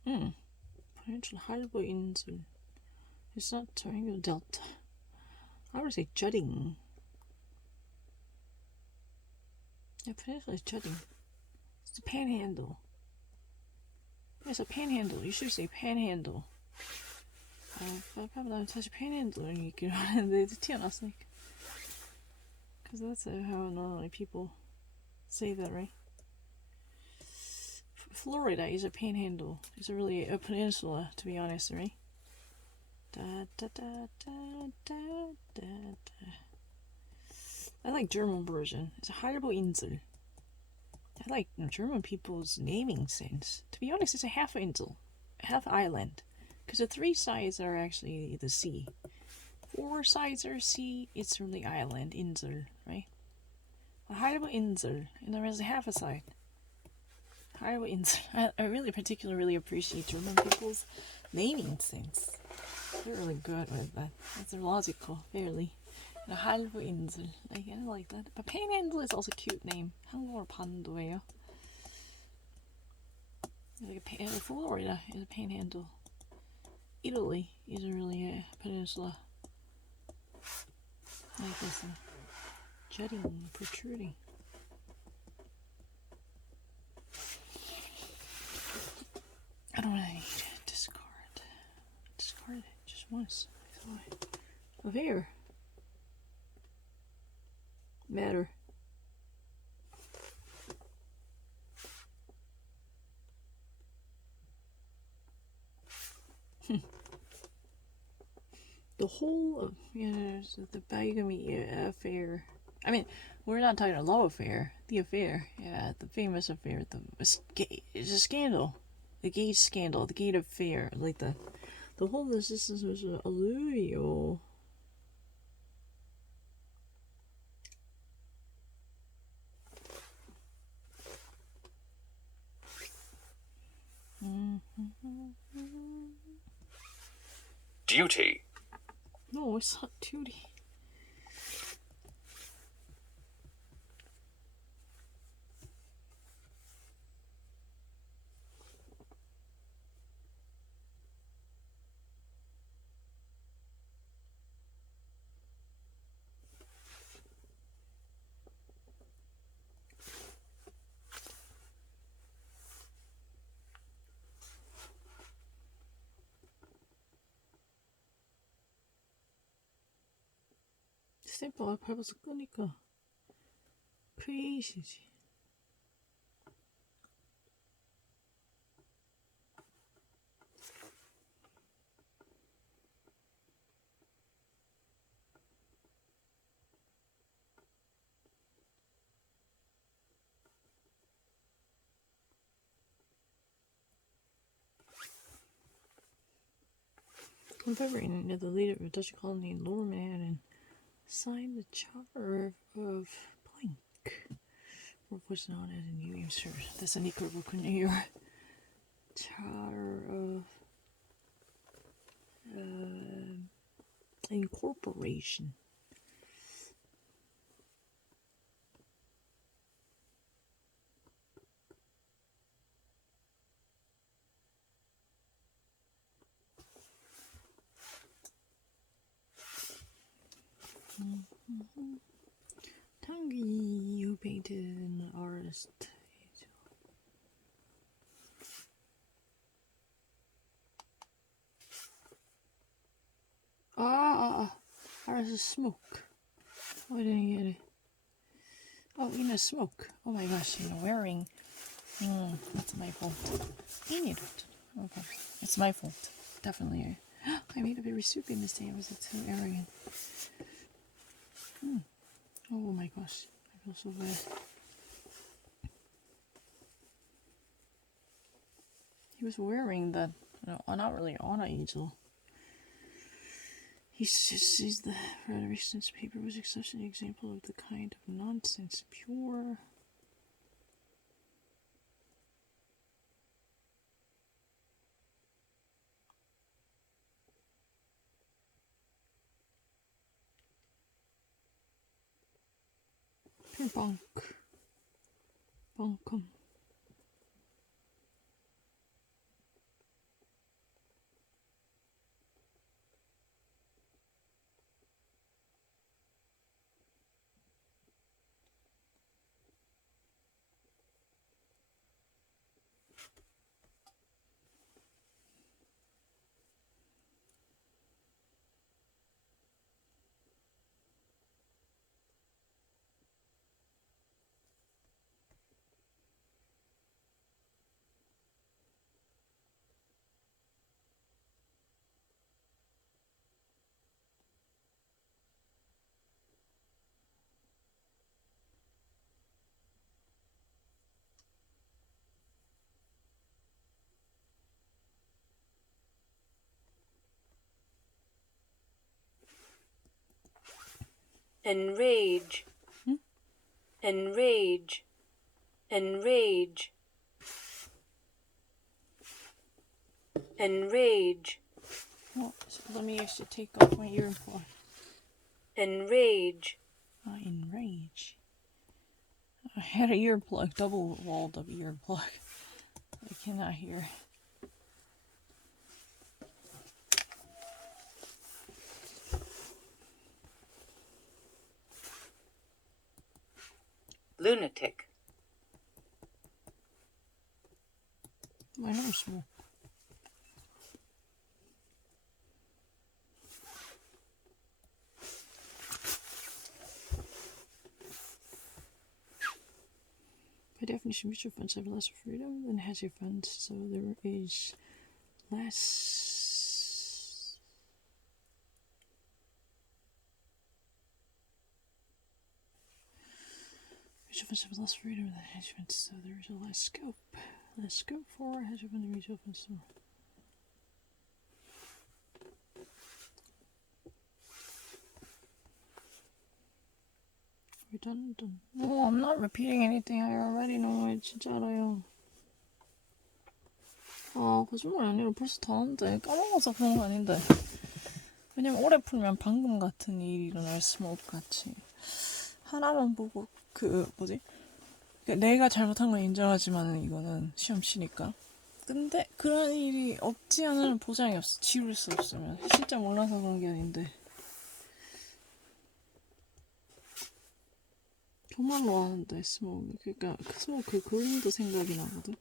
Potential hardware insult. It's not triangle delta. I would say jutting. Yeah, potentially it's jutting. It's a panhandle. It's a panhandle. You should say panhandle. 봐봐, 사실 panhandle 얘기를 하는데 튀어나왔으니까. Because that's how normally people say that, right? Florida is a panhandle. It's really a peninsula, to be honest, right? Da, da, da, da, da, da, da. I like German version. It's a halbe Insel. I like German people's naming sense. To be honest, it's a half Insel, half island. Because the 3 sides are actually the sea. 4 sides are sea, it's really island, Insel, right? A halbe Insel, and the rest is half a side. Halbe Insel. I really particularly appreciate German people's naming sense. They're really good with that. It's logical, fairly. And a halbe Insel. I like that. But Panhandle is also a cute name. 한국어로 반도예요. Like Florida is a panhandle. Italy is really a peninsula. Like this one. Jutting, protruding. I don't really need to discard. Discard it just once. Affair. Matter. The whole of the bigamy affair. I mean, we're not talking a love affair. The affair, yeah, the famous affair. It's a scandal. The gate scandal, the gate affair, like the whole of the system was alluvial. Duty. No, it's not duty. 스탬프가 밟아서 끄니까 크레이시지. Confederating the leader of a Dutch colony in Lower Manhattan signed the Charter of Blank, or what's known as a New York Service. That's a Nicaraguan New York Charter of Incorporation. Tanguy, who painted an artist. Artist is smoke. Oh, I didn't get it. Oh, in a smoke. Oh my gosh, wearing. That's my fault. I need it. Okay, it's my fault. Definitely. I made a very stupid mistake. I was too arrogant. Oh my gosh, I feel so bad. He was wearing that, not really on an easel. He says the Frederickson's paper was such an example of the kind of nonsense pure. 필방크 방컴 enrage, enrage, enrage, enrage, Oh, so let me actually take off my ear plug. enrage, Enrage. I had an earplug, double walled up earplug. I cannot hear. lunatic, My nose small. By definition, mutual funds have less freedom than hedge funds, so there is less. Mutual funds have less freedom than hedge funds, so there is a less scope. Less scope for hedge funds and mutual funds. Redundant. No, I'm not repeating anything I already know. 진짜 알아요. 아, 거짓말 아니라 벌써 다 왔는데. 까먹어서 그런 거 아닌데. 왜냐면 오래 풀면 방금 같은 일이 일어날 스모크 같이. 하나만 보고, 내가 잘못한 건 인정하지만 이거는 시험 치니까. 근데 그런 일이 없지 않은 보장이 없어. 지울 수 없으면. 진짜 몰라서 그런 게 아닌데. 정말로 아는데 스모크. 그러니까 그 스모크 그림도 생각이 나거든.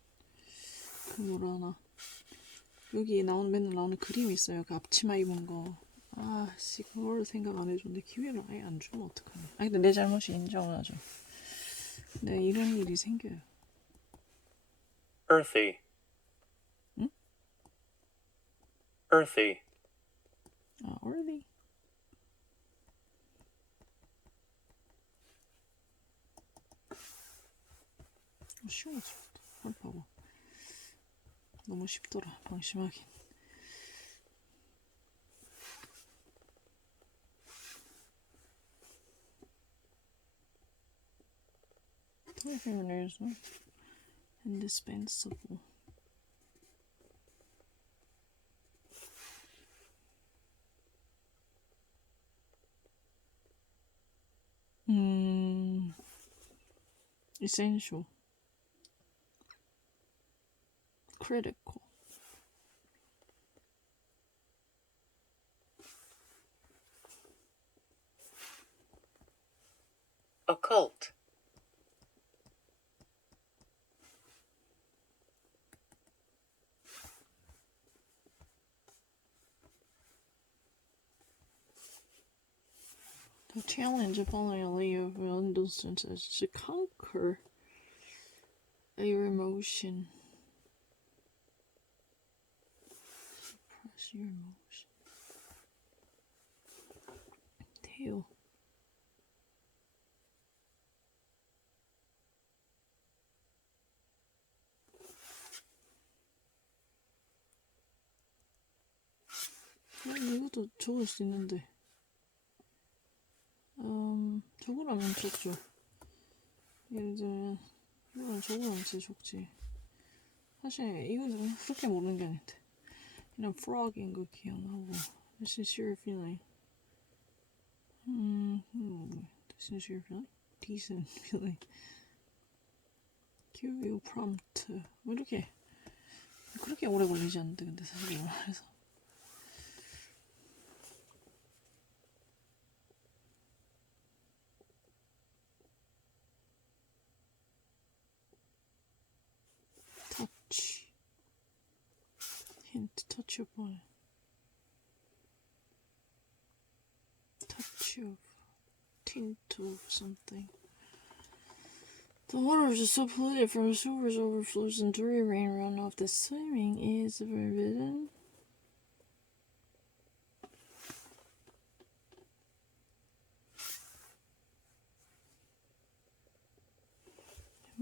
그 뭐라 하나. 여기 맨날 나오는 그림이 있어요. 그 앞치마 입은 거. 아씨 그걸 생각 안 해줬는데 기회를 아예 안 주면 어떡하냐. 근데 내 잘못이 인정을 하죠. 근데 이런 일이 생겨요. Earthy. 응? Earthy. early. 쉬워. 봐봐. 너무 쉽더라. 방심하긴. is indispensable. essential. critical. occult, The challenge following a layer of resistance is to conquer your emotion. Suppress your emotion. Tail. 이것도 적을 수 있는데. 적으라면 적죠. 예를 들면 이거는 적으라면 진짜 적지. 사실 이거는 그렇게 모르는 게 아닌데. 이런 frog인 거 기억나고 sincere feeling. sincere feeling? decent feeling. QU prompt. 뭐 이렇게 그렇게 오래 걸리지 않는데 근데 사실 이거 말해서. touch. hint, touch of one. touch of, tint of something. The water is so polluted from sewers overflows into rain runoff that swimming is forbidden.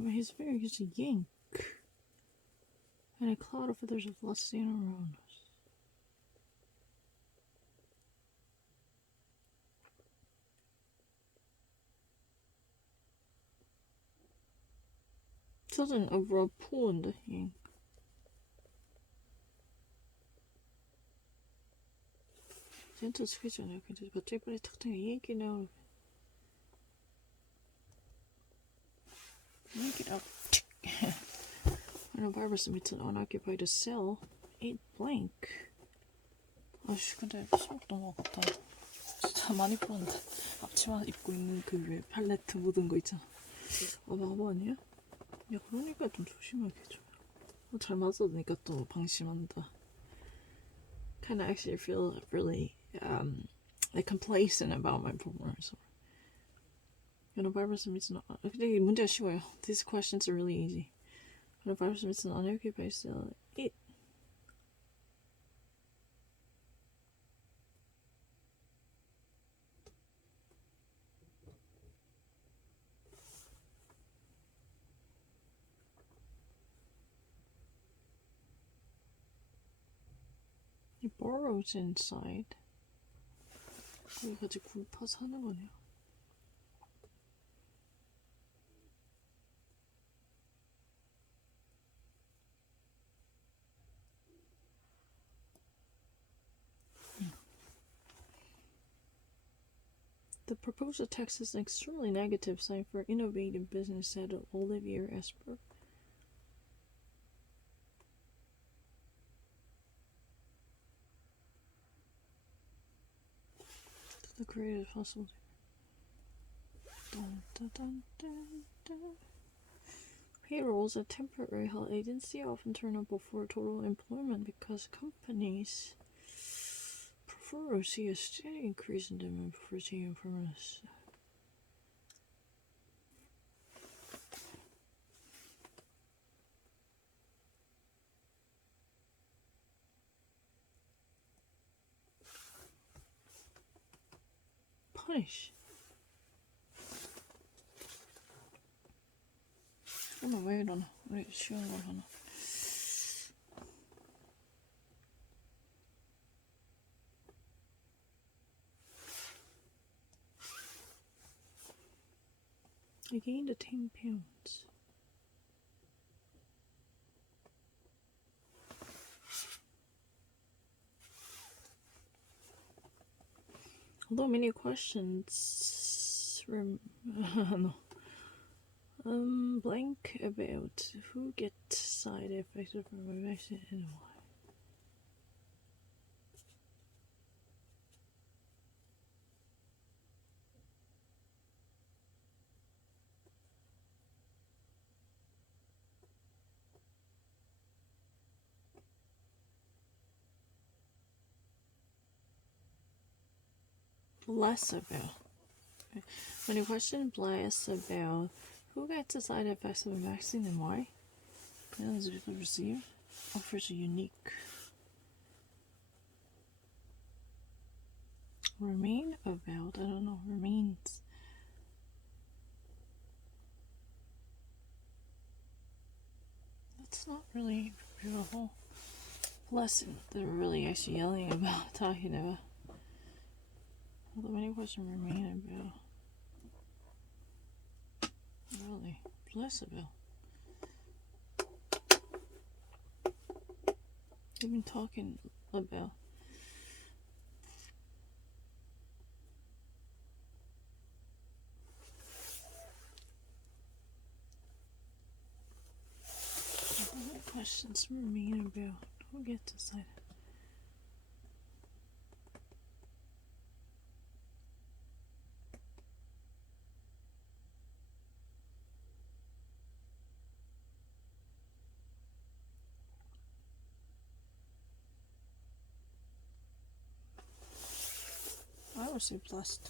His very is a yank, and a cloud of feathers of lusty around us. Doesn't a pool yank. 진짜 스케치잖아요. 근데 갑자기 빨리 탁탁 얘기 나오고. Make it up. I know Barbara submits an unoccupied cell. 8 blank. 아씨, 근데 수업 넘어갔다. 진짜 많이 풀었는데. 앞치마 입고 있는 그 왜 팔레트 묻은 거 있잖아. 바보 아니야? 야, 그러니까 좀 조심하게 좀. 잘 맞았으니까 또 방심한다. Kinda actually feel really like complacent about my performance. You know, Barbara submits an 근데 문제가 쉬워요. These questions are really easy. You know, Barbara submits an unoccupied cell. It. He burrows inside. 거기까지 굴파서 하는 거네요. The proposed text is an extremely negative sign for innovative business, said Olivier Esper. The greatest possible. Dun, dun, dun, dun, dun. Payrolls at temporary health agency often turn up before total employment because companies prefer to see a steady increase in demand before taking permanent staff. Punish. 오늘 왜 이러나? 왜 쉬운 걸 하나? I gained 10 pounds. Although many questions no. Blank about who gets side effects from a vaccine and why. Less about. When you question less about who gets the side effects of a vaccine and why, millions of people receive, offers a unique. Remain about, I don't know, remains. That's not really beautiful. Lesson they're really actually yelling about, talking about. Although many questions remain about. Really, less about. They've been talking about. questions remain about who gets to decide. I would say blessed.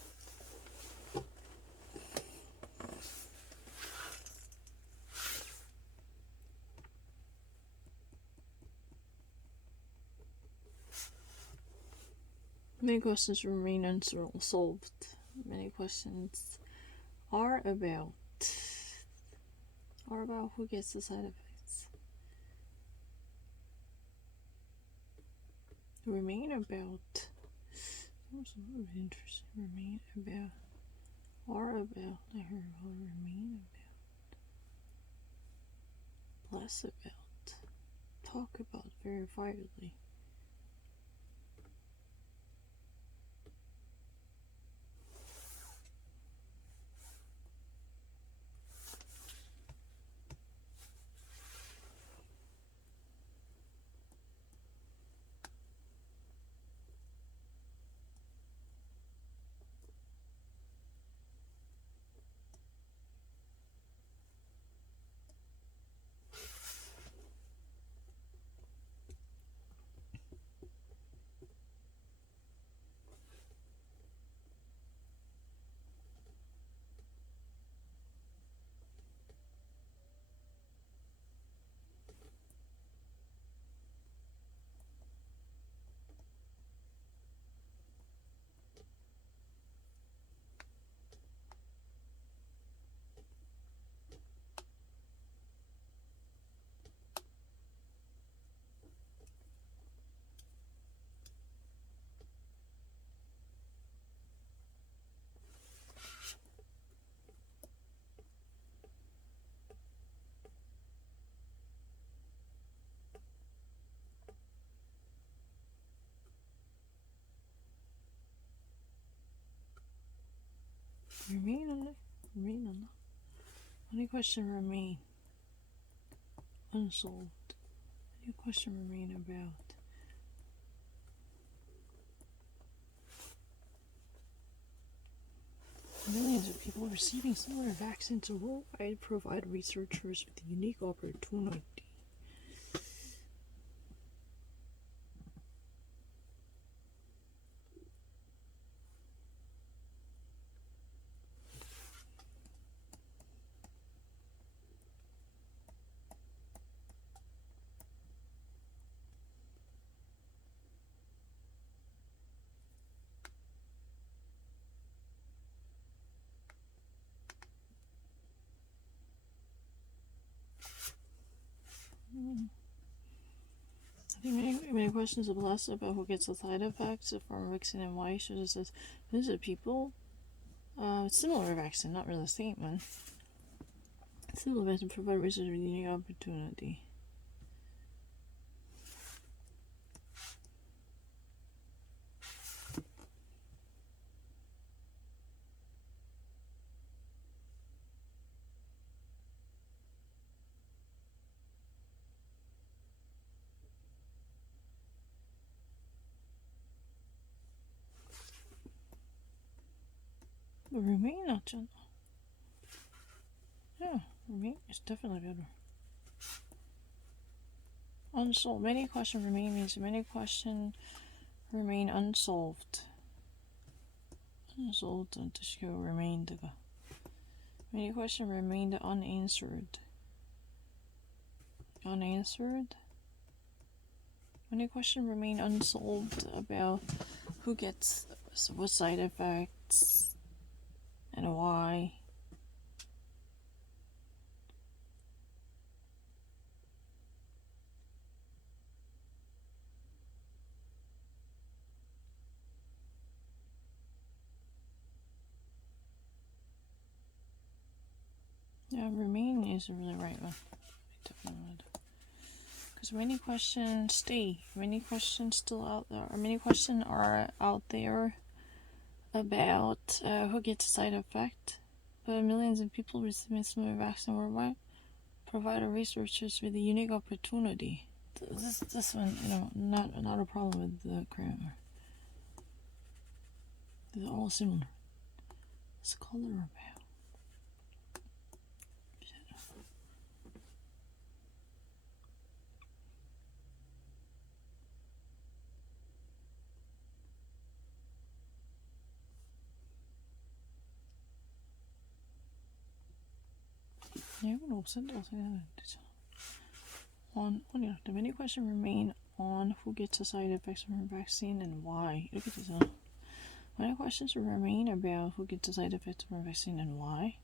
Many questions remain unsolved. Many questions are about who gets the side effects. Remain about. That was really interesting. Remain about. Are about. I heard remain about. Less about. Talk about verifiably. Remain on it. Remain on that. Any question remain unsolved? Any question remain about? Millions of people receiving similar vaccines worldwide provide researchers with a unique opportunity. I think many questions are less about who gets the side effects from vaccine and why. So it says, these are people, similar vaccine, not really the same one. Similar vaccine provide research with a unique opportunity. But remain optional. Yeah, remain is definitely better. Unsolved. Many questions remain means many questions remain unsolved. Unsolved 뜻이 remained가. Many questions remained unanswered. Unanswered. Many questions remain unsolved about who gets what side effects and why. Yeah, remain is a really right one. Because many questions stay. Many questions still out there. Or many questions are out there about who gets a side effect. But millions of people receiving similar vaccine worldwide provide our researchers with a unique opportunity. This one, not a problem with the grammar. They're all similar. What's the color about? 이건 없앤다고 생각하면 되잖아. The many questions remain on who gets the side effects from vaccine and why. 이렇게 되잖아. Many questions remain about who gets the side effects from vaccine and why.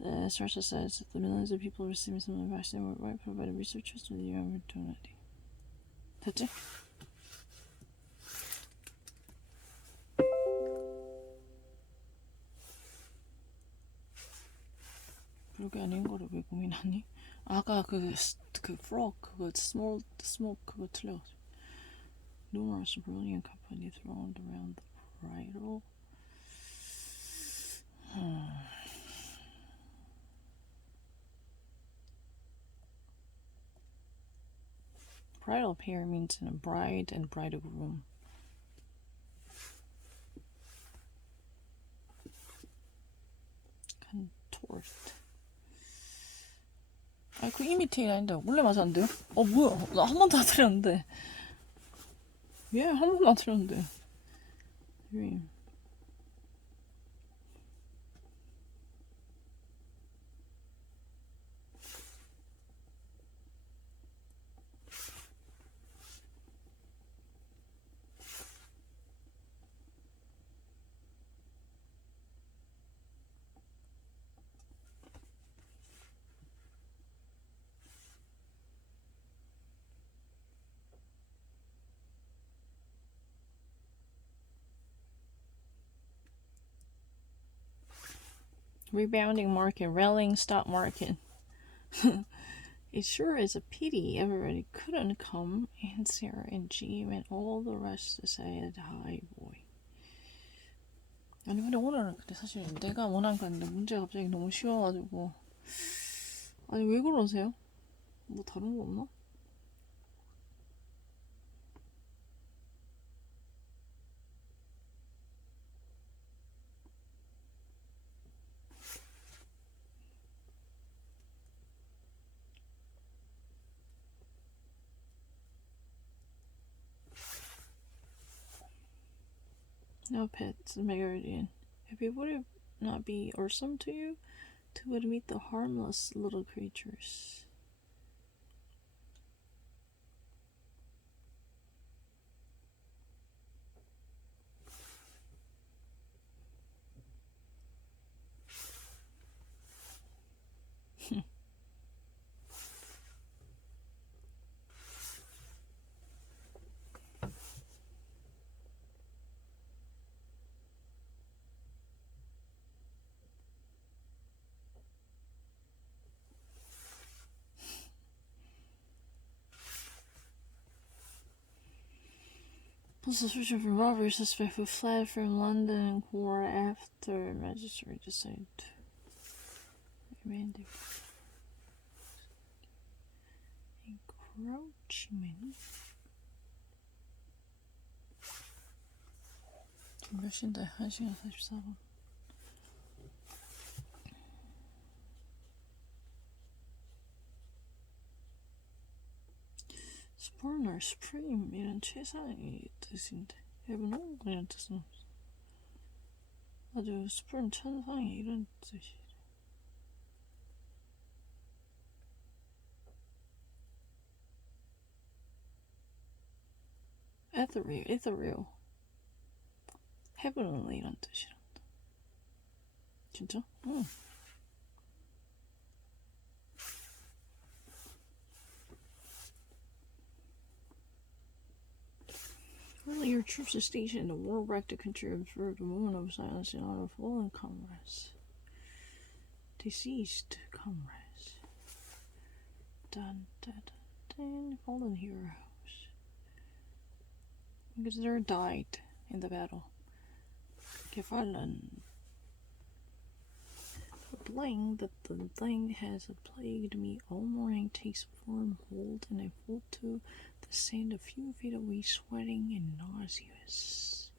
The source says the millions of people receiving some of the vaccine worldwide provide researchers with the opportunity. 됐지? 그렇게 아닌 거를 왜 고민하니? 아까 그 frog 그거 small smoke 그거 틀려가지고. Numerous brilliant companies thrown around the bridle. Bridal pair means in a bride and bridegroom. Contort. 아, 그 imitate 아닌데 원래 맞아 안 돼요? 뭐야? 나 한 번도 안 틀렸는데. 한 번도 안 틀렸는데. Dream. Rebounding market, rallying stock market. It sure is a pity everybody couldn't come, and Sarah and Jim and all the rest decided hi boy. 아니 근데 오늘은 근데 사실 내가 원한 건데 문제가 갑자기 너무 쉬워가지고 아니 왜 그러세요? 뭐 다른 거 없나? No pets, Megaridian. Would it not be awesome to you to admit the harmless little creatures? Was a search for robbery suspect who fled from London Court after magistrate decided to remand him. Encroachment. 몇 시인데? 1시간 44분. Spurner, Supreme 이런 최상의 뜻인데 Heaven 이런 뜻은 없어. 아주 Supreme 천상의 이런 뜻이. Ethereal. Heavenly 이란 뜻이란다. 진짜? 응. Earlier, troops are stationed in the war-wrecked country observed a moment of silence in honor of fallen comrades. Deceased comrades. Dun, dun, dun, dun, fallen heroes. Because they died in the battle. Gefallen. bling that the thing has plagued me all morning takes firm hold, and I fall to the sand a few feet away, sweating and nauseous.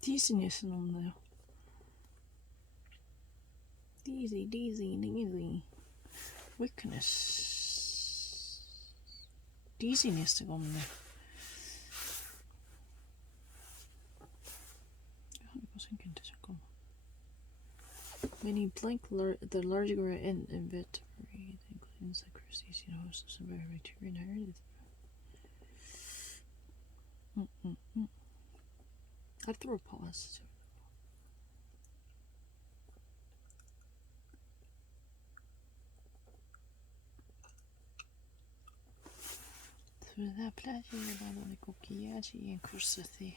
디즈니스는 없나요? 디지 weakness 디즈니스가 없네. 이거 생긴데 잠깐만. Many blank the larger inventory including insecurities, hosts of bacteria inherited. Arthropods. Sulla plage vanno le coquillages incrustati.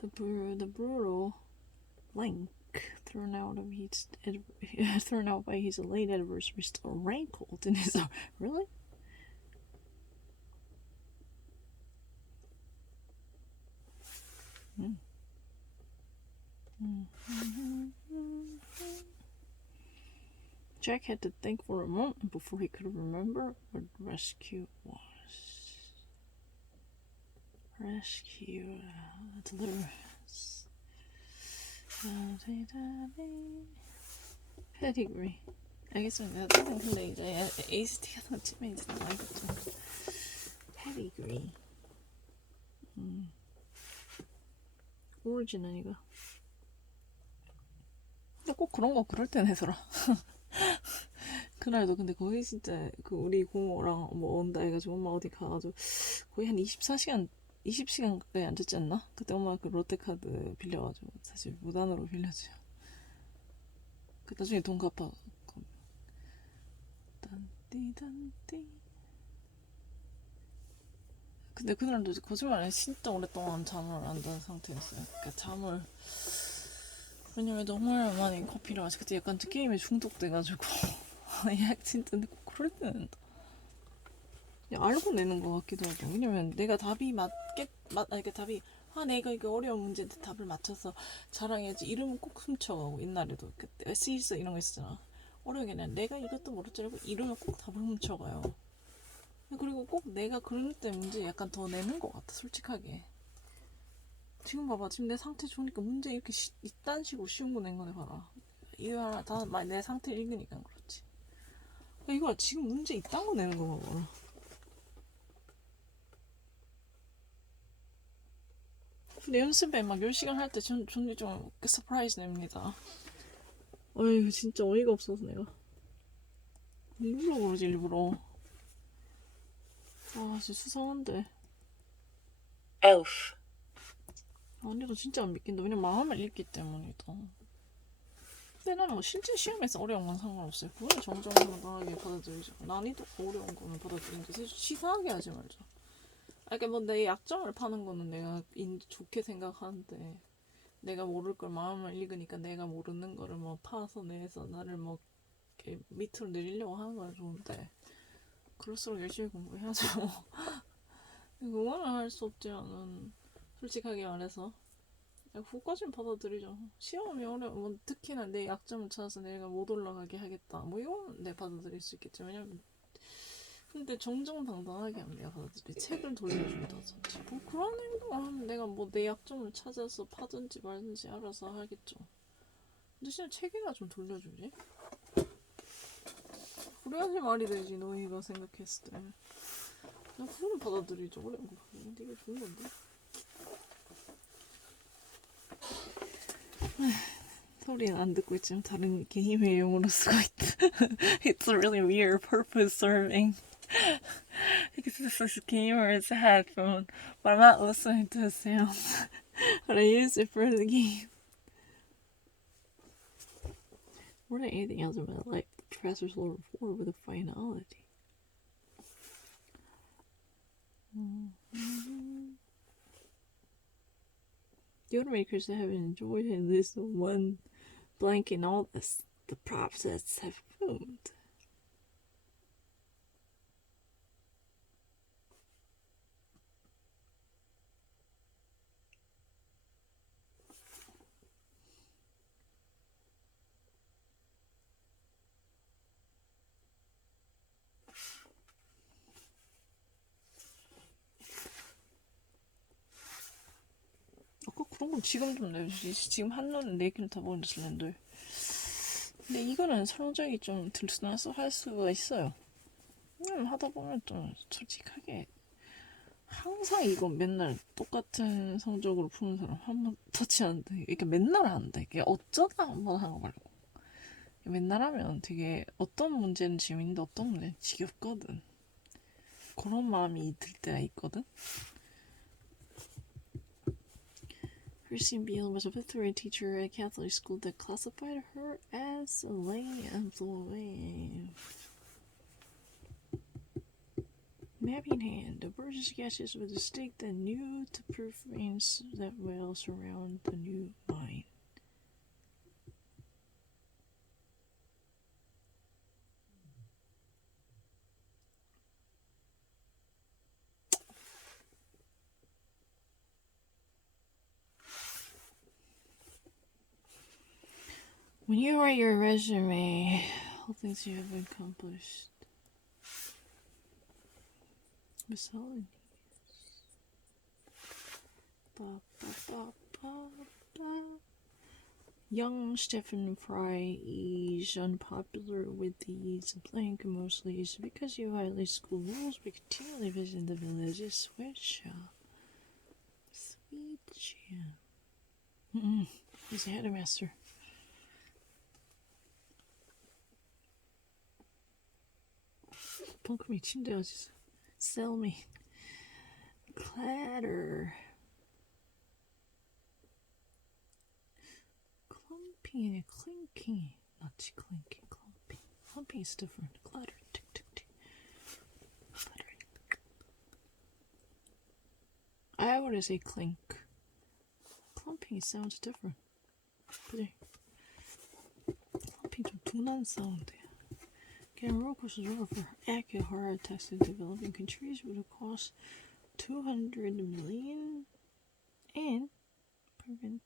The brutal link thrown out by his late adversary still rankled in his. Really? Jack had to think for a moment before he could remember what rescue was. Rescue, deliverance. Pedigree. 알겠습니다. 근데 이제 ACT가 더 치면 이제 나가겠죠. Pedigree. Origin은 이거. 근데 꼭 그런 거 그럴 땐 해서라. 그날도 근데 거의 진짜 그 우리 고모랑 뭐 온다 해가지고 엄마 어디 가가지고 거의 한 20시간 가까이 앉았지 않나? 그때 엄마가 그 롯데카드 빌려가지고 사실 무단으로 빌려줘요. 그 나중에 돈 갚아. 딴띠. 근데 그날도 거짓말 안 해. 진짜 오랫동안 잠을 안 잔 상태였어요. 그러니까 왜냐면 정말 많이 커피를 마시 그때 약간 게임에 중독돼가지고 진짜 근데 꼭 그럴 때는 그냥 알고 내는 것 같기도 하고. 왜냐면 내가 답이 내가 이거 어려운 문제인데 답을 맞춰서 자랑해야지 이름은 꼭 훔쳐가고. 옛날에도 그때 에세이스 이런 거 있었잖아. 어려운 게 아니라 내가 이것도 모를 줄 알고 이름은 꼭 답을 훔쳐가요. 그리고 꼭 내가 그럴 때 문제 약간 더 내는 것 같아, 솔직하게. 지금 봐봐, 지금 내 상태 좋으니까 문제 이렇게 이딴 식으로 쉬운 거 낸 거네. 봐라, 이거 다 내 상태 읽으니까 그렇지. 이거 지금 문제 이딴 거 내는 거 봐봐. 근데 연습에 막 10시간 할 때 저는 좀 서프라이즈 냅니다. 어이구 진짜 어이가 없어서 내가 일부러 그러지. 일부러. 아 진짜 수상한데. Elf. 언니도 진짜 안 믿긴다. 왜냐면 마음을 읽기 때문이다. 근데 나는 뭐 실제 시험에서 어려운 건 상관없어요. 그거는 정정당당하게 받아들이죠. 난이도가 어려운 거는 받아들이는데 사실 치사하게 하지 말자. 그러니까 뭐 내 약점을 파는 거는 내가 좋게 생각하는데, 내가 모를 걸 마음을 읽으니까 내가 모르는 거를 뭐 파서 내서 나를 뭐 이렇게 밑으로 내리려고 하는 건 좋은데, 그럴수록 열심히 공부해야죠. 그거는 할 수 없지 않은. 솔직하게 말해서 그거까지는 받아들이죠. 시험이 어려워. 특히나 내 약점을 찾아서 내가 못 올라가게 하겠다. 뭐 이건 내 받아들일 수 있겠죠. 왜냐면 근데 정정당당하게 하면 내가 받아들이. 책을 돌려준다든지 뭐 그런 행동을 하면 내가 뭐 내 약점을 찾아서 파든지 말든지 알아서 하겠죠. 근데 진짜 책이나 좀 돌려주지. 그래야지 말이 되지. 너희가 생각했을 때. 그냥 그거는 받아들이죠. 어려운 거. 근데 이게 좋은 건데. 소리는 안 듣고 있지만 다른 게임의 용어로 쓰고 있다. It's a really weird purpose serving. Because this is a gamer's headphone, but I'm not listening to the sound. But I use it for the game. More than anything else in my life, the professors will report with a finality. The automakers have enjoyed at least one blank in all this the process have boomed. 아까 그런 건 지금 좀 내주지. 지금 한눈에 4개는 다 보이는 슬렌더. 근데 이거는 성적이 좀 들쑥날쑥 할 수가 있어요. 하다 보면 또 솔직하게 항상 이거 맨날 똑같은 성적으로 푸는 사람 한 번 터치하는데 이게 맨날 하는데 이게 어쩌다 한 번 하는 거 말고 맨날 하면 되게 어떤 문제는 재밌는데 어떤 문제는 지겹거든. 그런 마음이 들 때가 있거든. Christine Beale was a fifth grade teacher at a Catholic school that classified her as a lay employee. Map in hand, the bird sketches with a stick that new to proof veins that will surround the new mine. When you write your resume, all things you have accomplished. Miscellaneous. Ba, ba, ba, ba, ba. Young Stephen Fry is unpopular with these blank mostly is because you violate school rules by continually visiting the village's sweat shop. Sweet jam. He's a headmaster. 펑크미 침대 어딨어? Sell me. Clatter. Clumping and clinking. Not clinking, clumping. Clumping is different. Clatter. Tick, tick, tick. Clattering. I would say clink. Clumping sounds different. 그래. Clumping 좀 둔한 사운드야. Getting roller coasters over for accurate heart attacks in developing countries would cost 200 million and prevent.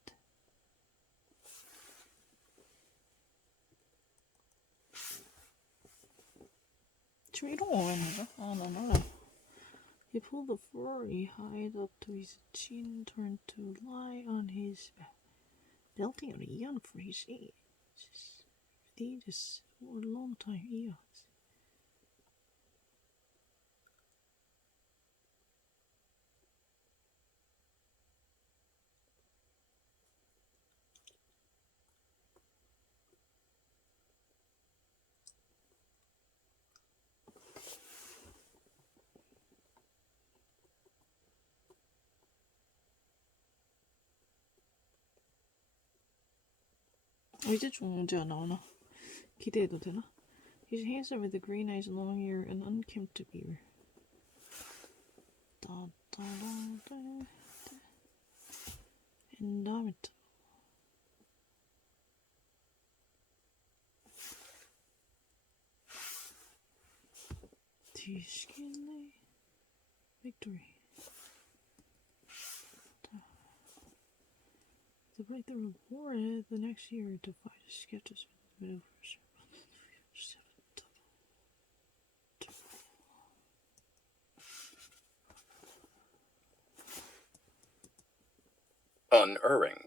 지금 이런 거 왜 나가? 아, 나 몰라. He pulled the Ferrari high up to his chin, turned to lie on his back, belting on a yawn for his age. Did this for a long time, eons. 이제 좀 문제가 나오나? 기대해도 되나? He's handsome with the green eyes, long hair, and unkempt beard. Indomitable. 뒤시겠네. Victory. To break the reward the next year to fight a skepticism in the metaverse. Unerring.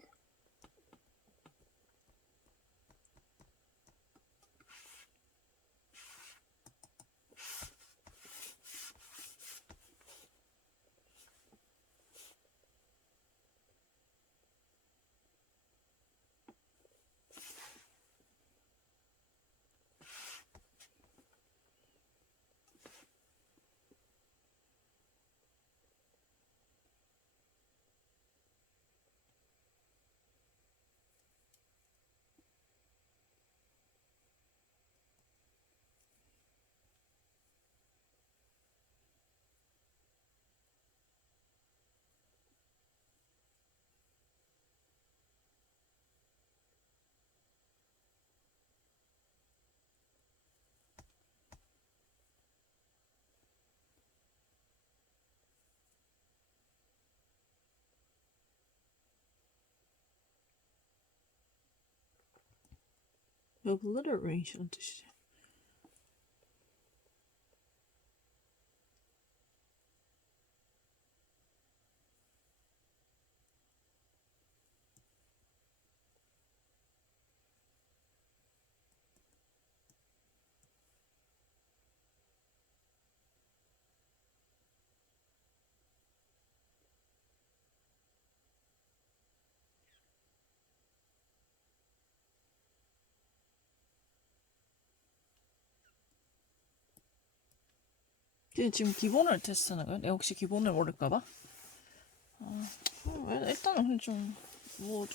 Obliteration 뜻이지. 근데 지금 기본을 테스트하는 거야? 내가 혹시 기본을 모를까봐? 일단은 좀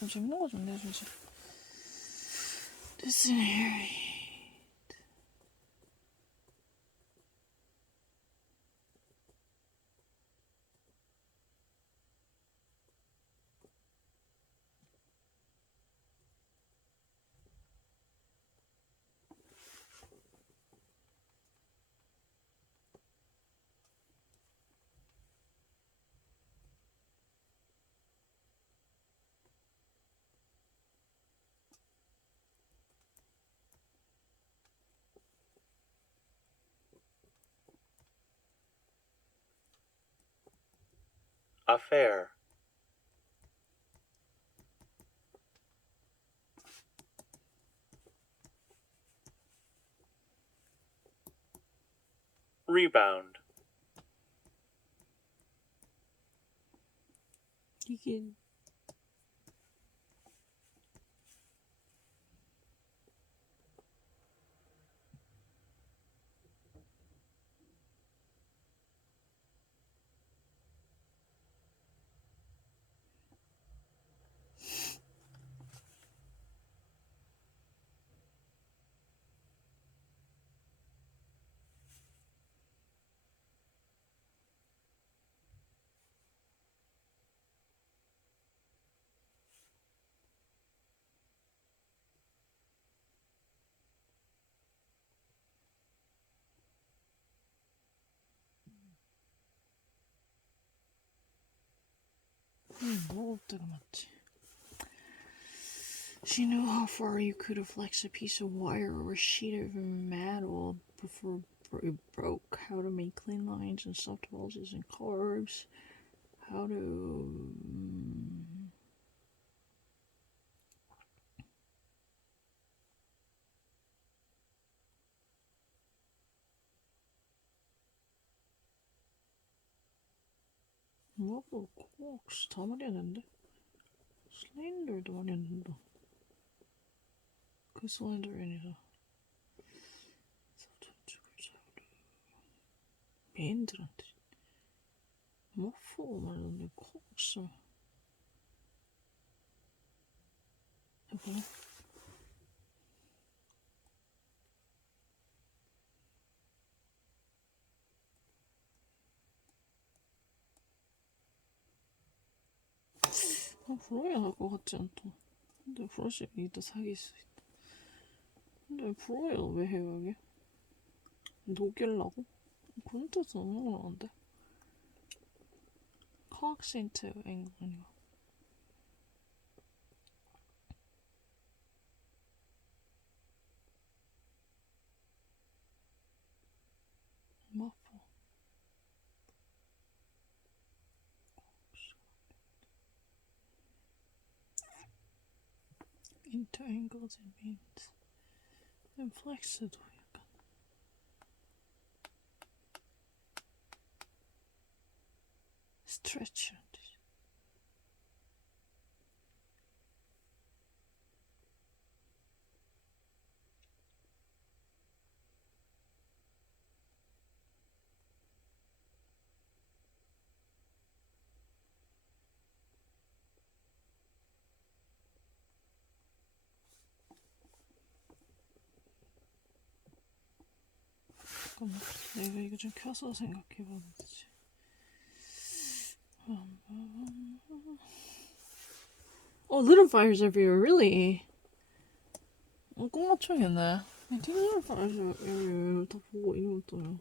재밌는 거 좀 내주지. Dictionary. Affair. Rebound. 이게 뭐가 맞지? She knew how far you could flex a piece of wire or a sheet of metal before it broke. How to make clean lines and soft bulges and curves. How to 뭐고 코엑스 다 말해야 되는데 슬렌더도 말해야 된다. 그 슬렌더가 아니라 밴드란테 머프 말하는데 코엑스 해보나? 브로야 할 것 같지 않다. 근데 브러쉬가 이따 사귈 수 있다. 근데 브로야 왜 해요 이게? 녹일라고? 그런 뜻은 없는 건 아는데. 코악센트 앵글이야. 머프 into angles and means and flex도 약간 stretch 잠깐만 내가 이거 좀 켜서 생각해봐야 되지. Little fires everywhere, really? 꼭 맞춰야겠네. Little fires everywhere 다 보고 이러면 또요.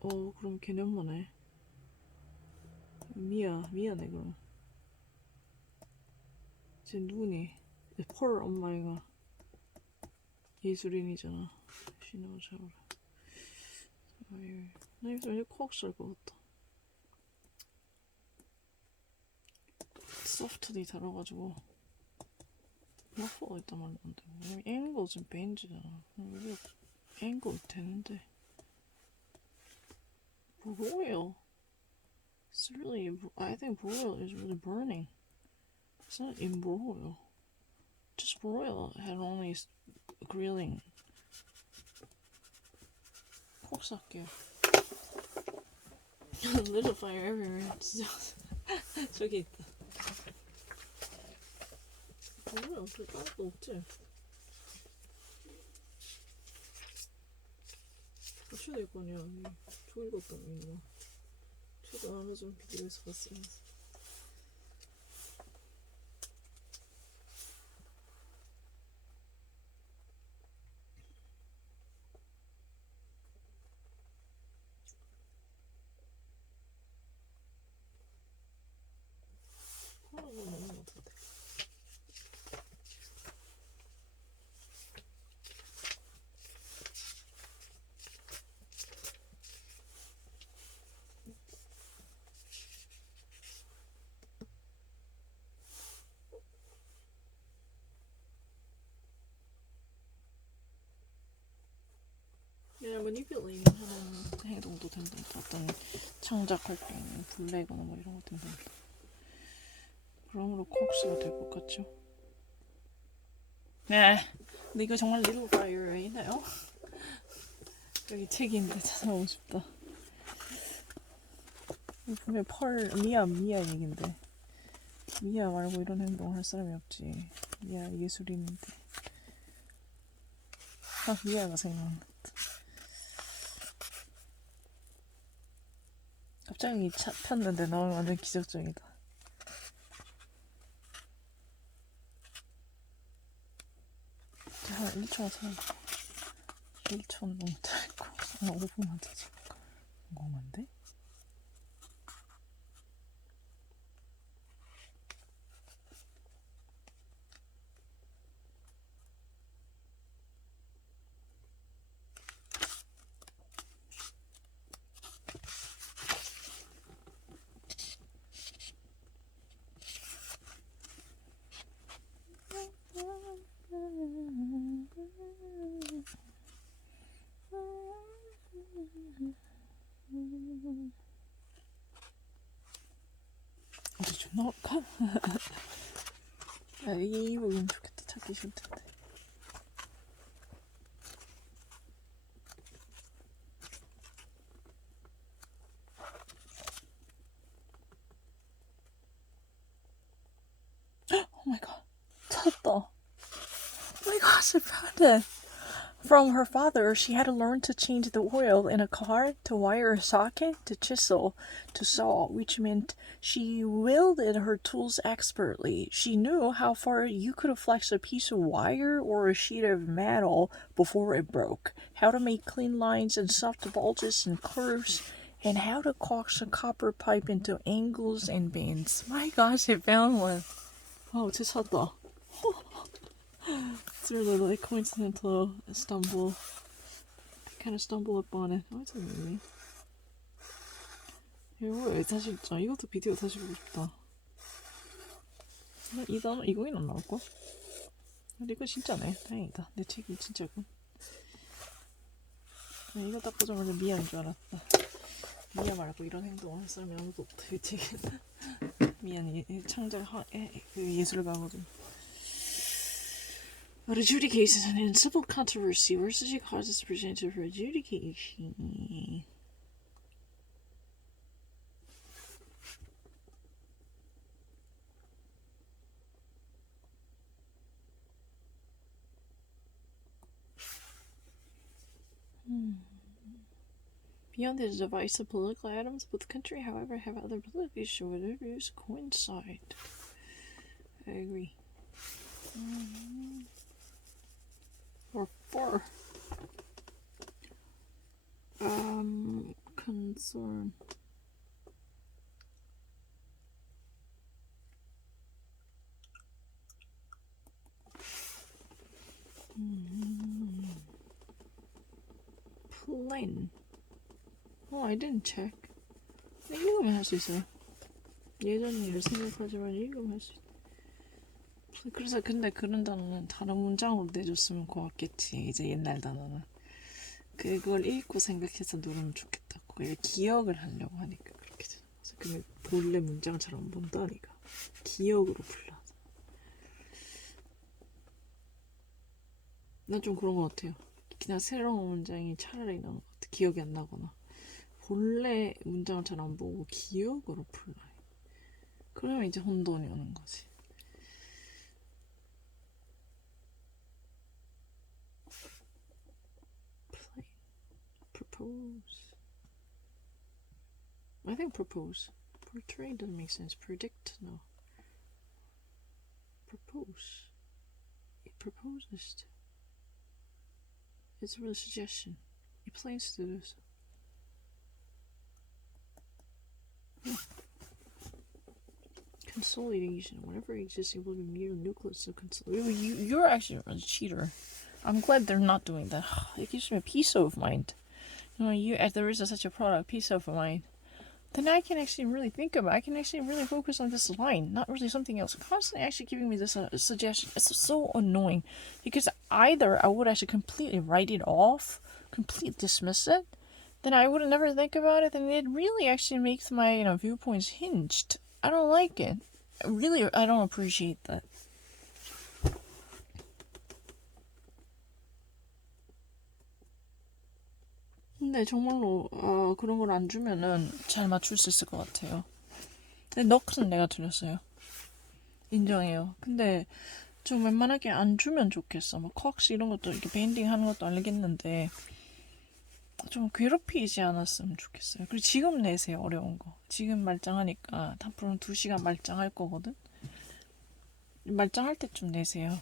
그럼 개념만해. 미안해 그럼. 쟤 누구니? 펄 엄마가 예술인이잖아. 신호 잡으라. 나 여기서 왠지 코악스 할것 같다. 소프트디 달아가지고 머퍼가 있단 말인데 왜냐면 앵글은 벤즈잖아. 여기 앵글 되는데 broil. It's really, I think broil is really burning. It's not in broil. Just broil had only grilling. 콕스 할게요. There's a fire everywhere. 진짜 저기 있다. 오늘 어떻게 따로 없지? 어쩌다 될 거냐? 좋을 것도 없네. 저도 아마존 비디오에서 봤으면서. 하나도 너무 같은데. 야, manipulating 하는 행동도 된다. 어떤 창작할 때 있는 블레거나 뭐 이런 거 된다. 그러므로 콕스가 될 것 같죠? 네. 근데 이거 정말 리틀 파이어이나요? 여기 책인데 찾아보고 싶다. 이거 분명히 미아 얘긴데. 미아 말고 이런 행동을 할 사람이 없지. 미아 예술인인데. 아, 미아가 생각난다. 갑자기 차 폈는데 나오면 완전 기적적이다. 한 1초만 참아. 1초는 너무 짧고 한 5분만 더 참을까? 궁금한데? 어디 좀 넣을까? 야, 이게 이북이면 좋겠다. 찾기 싫을 텐데. Oh my god. 찾았다. Oh my gosh, I found it. From her father, she had to learn to change the oil in a car, to wire a socket, to chisel, to saw, which meant she wielded her tools expertly. She knew how far you could flex a piece of wire or a sheet of metal before it broke, how to make clean lines and soft bulges and curves, and how to coax a copper pipe into angles and bends. My gosh, I found one. Oh, 진짜 찾았다. It's really like coincidental stumble. Kind of stumble upon it. Oh, it's a movie. 이거 다시 읽자. 이것도 비디오 다시 보고 싶다. 이 단어 이거는 안 나올까? 근데 이거 진짜네. 다행이다. 내 책이 진짜군. 이거 딱 보자마자 미아인 줄 알았다. 미아 말고 이런 행동을 할 사람이 아무도 없다. 이 책에는. 미안이 창작 예술가거든. Adjudication in civil controversy where such causes presented for adjudication. Beyond this device of political atoms, both country, however, have other political issues where their views coincide. I agree. Or four. Concern. Plan. Oh, I didn't check. 읽으면 할 수 있어요. 예전 일을 생각하지만 읽으면 할 수 있어요. 그래서 근데 그런 단어는 다른 문장으로 내줬으면 고맙겠지. 이제 옛날 단어는. 그걸 읽고 생각해서 누르면 좋겠다. 그걸 기억을 하려고 하니까 그렇게 되는 거죠. 그러면 본래 문장을 잘 안 본다니까. 기억으로 불러. 난 좀 그런 것 같아요. 그냥 새로운 문장이 차라리 나는 것 같아. 기억이 안 나거나. 본래 문장을 잘 안 보고 기억으로 풀라. 그러면 이제 혼돈이 오는 거지. Play. Propose. I think propose. Portray doesn't make sense. Predict, no. Propose. It proposes to. It's a real suggestion. It plans to do so. Consolidation. Whatever exists will be mere nucleus of consolidation. You're actually a cheater. I'm glad they're not doing that. It gives me a peace of mind. You know, if there is such a product, peace of mind, then I can actually really think about it. I can actually really focus on this line, not really something else. Constantly actually giving me this suggestion. It's so annoying because either I would actually completely write it off, completely dismiss it, then I would never think about it, and it really actually makes my viewpoints hinged. I don't like it. Really, I don't appreciate that. 근데 정말로 그런 걸 안 주면은 잘 맞출 수 있을 것 같아요. 근데 너클은 내가 들었어요. 인정해요. 근데 좀 웬만하게 안 주면 좋겠어. 뭐 컥스 이런 것도 이렇게 밴딩 하는 것도 알겠는데 좀 괴롭히지 않았으면 좋겠어요. 그리고 지금 내세요. 어려운 거. 지금 말짱하니까 앞으로는 2시간 말짱할 거거든. 말짱할 때쯤 내세요.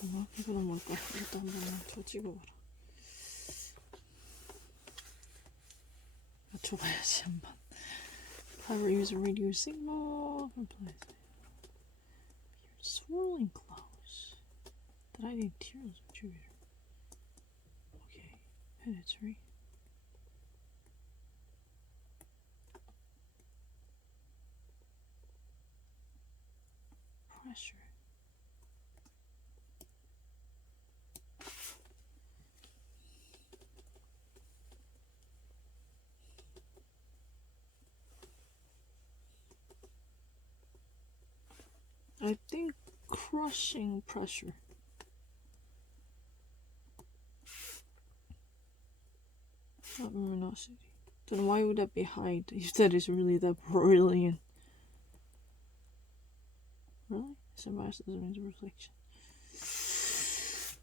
잠깐만, 이거는 뭘까? 일단 한번 저 찍어봐라. 맞춰봐야지 한번. However, use a radio signal. Swirling clouds. That I need tears of Jupiter. Okay, hereditary. Pressure. I think crushing pressure. Not luminosity. Then why would that be height if that is really that brilliant? Really? Symbiosis means reflection.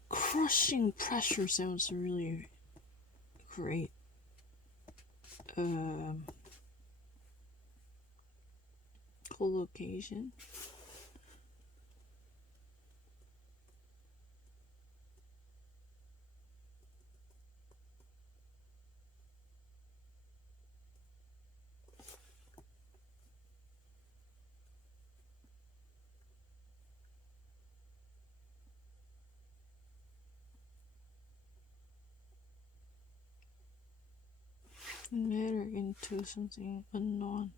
Crushing pressure sounds really great. Collocation. Matter into something unknown.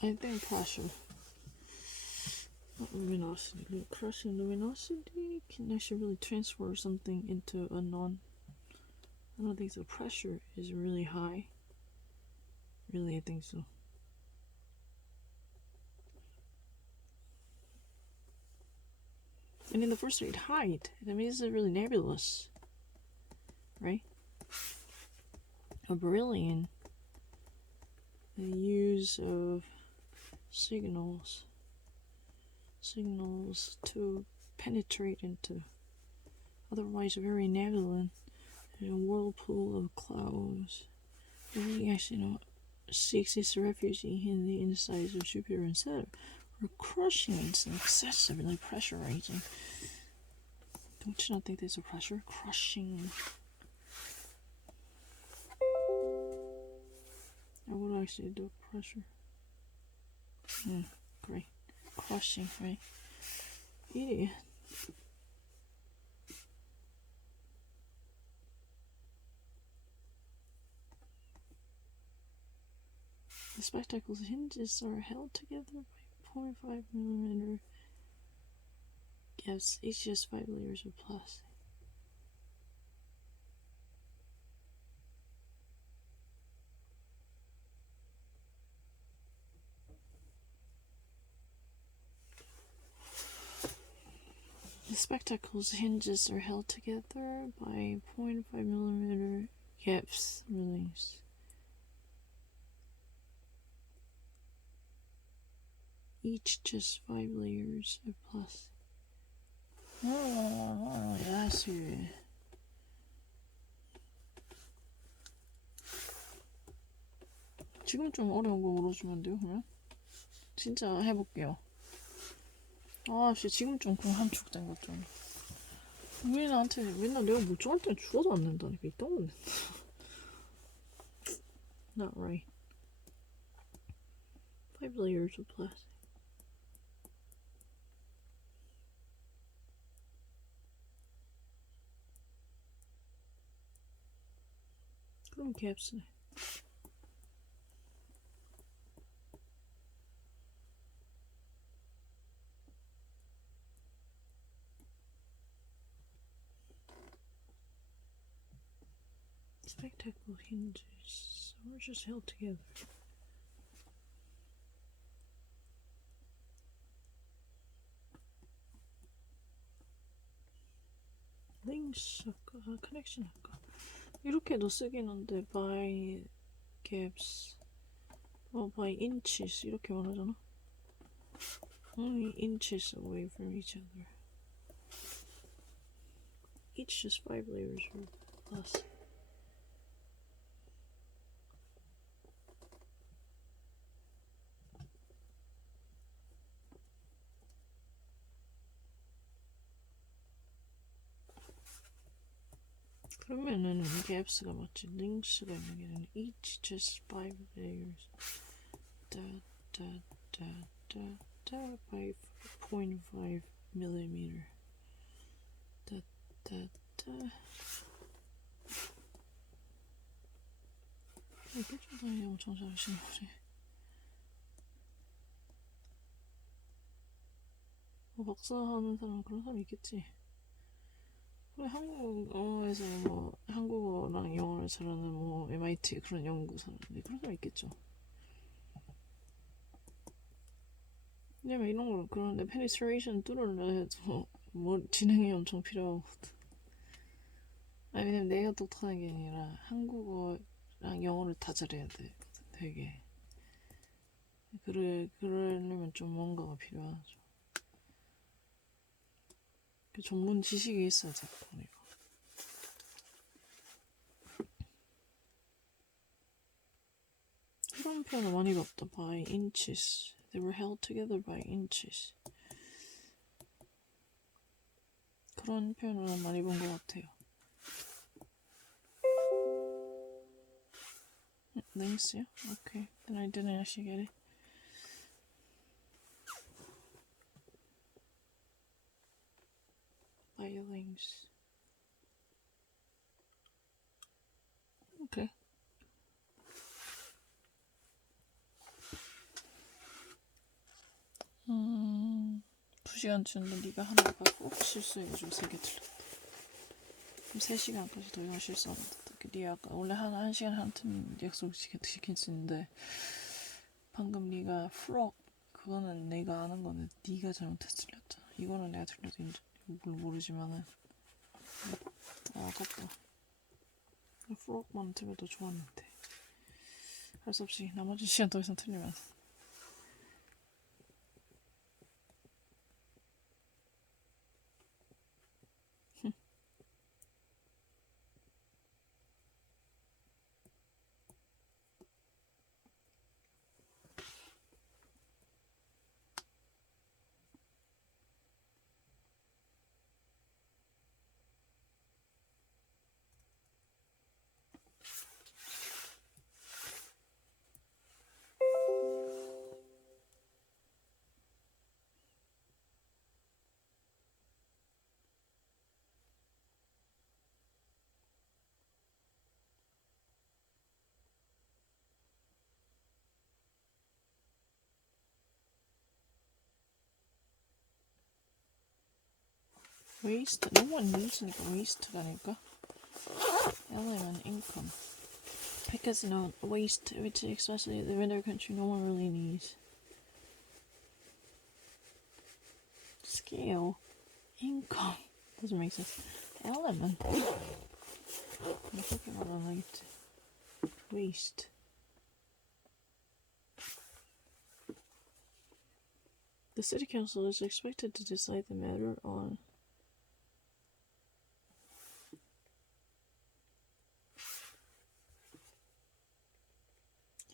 I think pressure. Not luminosity. Crushing luminosity can actually really transfer something into unknown. I don't think so. Pressure is really high. Really, I think so. And in the first read, height. That means it's really nebulous, right? A brilliant the use of signals to penetrate into otherwise very nebulous a whirlpool of clouds. Really actually seeks its refuge in the insides of Jupiter and Saturn, where crushing is excessively pressurizing. Don't you not think there's a pressure? Crushing. I would actually do pressure. Great. Crushing, right? Idiot. The spectacle's hinges are held together by 0.5mm gaps, each just 5 layers of plastic. The spectacle's hinges are held together by 0.5mm gaps release. Each just 5 layers of plastic. 야수. 지금 좀 어려운 거 물어주면 안 돼요, 그러면? 진짜 해볼게요. 아씨, 지금 좀 함축 된 것 좀. 국민한테 맨날 내가 멀쩡할 때는 죽어도 안 낸다니까. 이딴 건 낸다. Not right. 5 layers of plastic. 그럼 갭스네. Spectacle hinges are just held together. links 아까 connection 아까 이렇게도 쓰긴 한데 by gaps by inches 이렇게 말하잖아. Only inches away from each other. Each just 5 layers or less. 그러면은 갭스가 맞지. 링스가 있는 게 아니라 each just 5 layers. by 0.5mm. 이게 좀 엄청 잘하시는 거지. 박사하는 사람 그런 사람 있겠지. 그래 한국어에서 뭐 한국어랑 영어를 잘하는 뭐 MIT 그런 연구사람들 그런 사람 있겠죠. 왜냐면 이런 걸 그런데 페니트레이션 뚫으려 해도 뭐 지능이 엄청 필요하거든. 아니 왜냐면 내가 똑똑한 게 아니라 한국어랑 영어를 다 잘해야 돼. 되게. 그러려면 좀 뭔가가 필요하죠. 그 전문 지식이 있어야 돼, 보니까. 그런 표현을 많이 봤다. By inches. They were held together by inches. 그런 표현을 많이 본 것 같아요. Links요? Okay. Then I didn't actually get it. By links. Okay. 두 시간 주는데 네가 하나 꼭 실수해가지고 3개 틀렸다. 그럼 3시간까지 더 이상 실수 안 했다. 네 아까 원래 1시간 한 틈 약속 지켰는데 방금 네가 frog 그거는 내가 아는 건데 네가 잘못해서 틀렸잖아. 이거는 내가 틀려도 모르지만은 아깝다. frog만 틀려도 좋았는데. 할 수 없이 나머지 시간 더 이상 틀리면 waste. No one needs니까 waste라니까. Element income. Because waste, which especially in the winter country, no one really needs. Scale, income doesn't make sense. Element. I'm talking about like waste. The city council is expected to decide the matter on.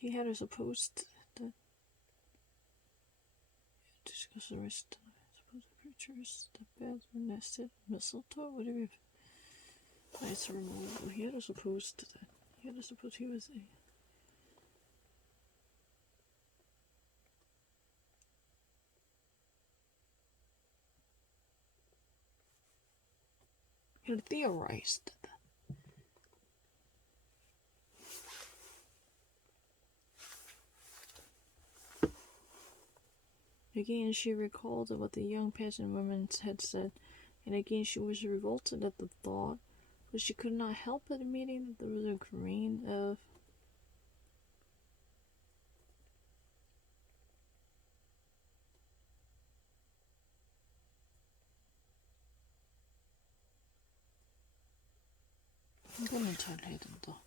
He had us opposed that discuss the rest of the creatures, the beds were nested, mistletoe, whatever. Nice removal. He had us opposed to that. He had us opposed. He was a. He had theorized that. Again, she recalled what the young peasant woman had said, and again she was revolted at the thought, but she could not help but admitting that there was a grain of 이거는 잘 해야 된다.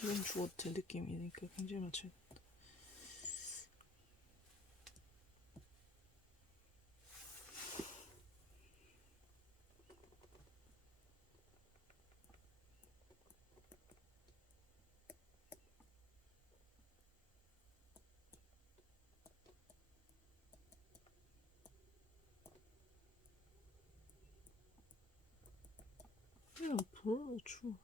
이건 주어트 느낌이니까 굉장히 맞춰야 된다. 그냥 불러줘.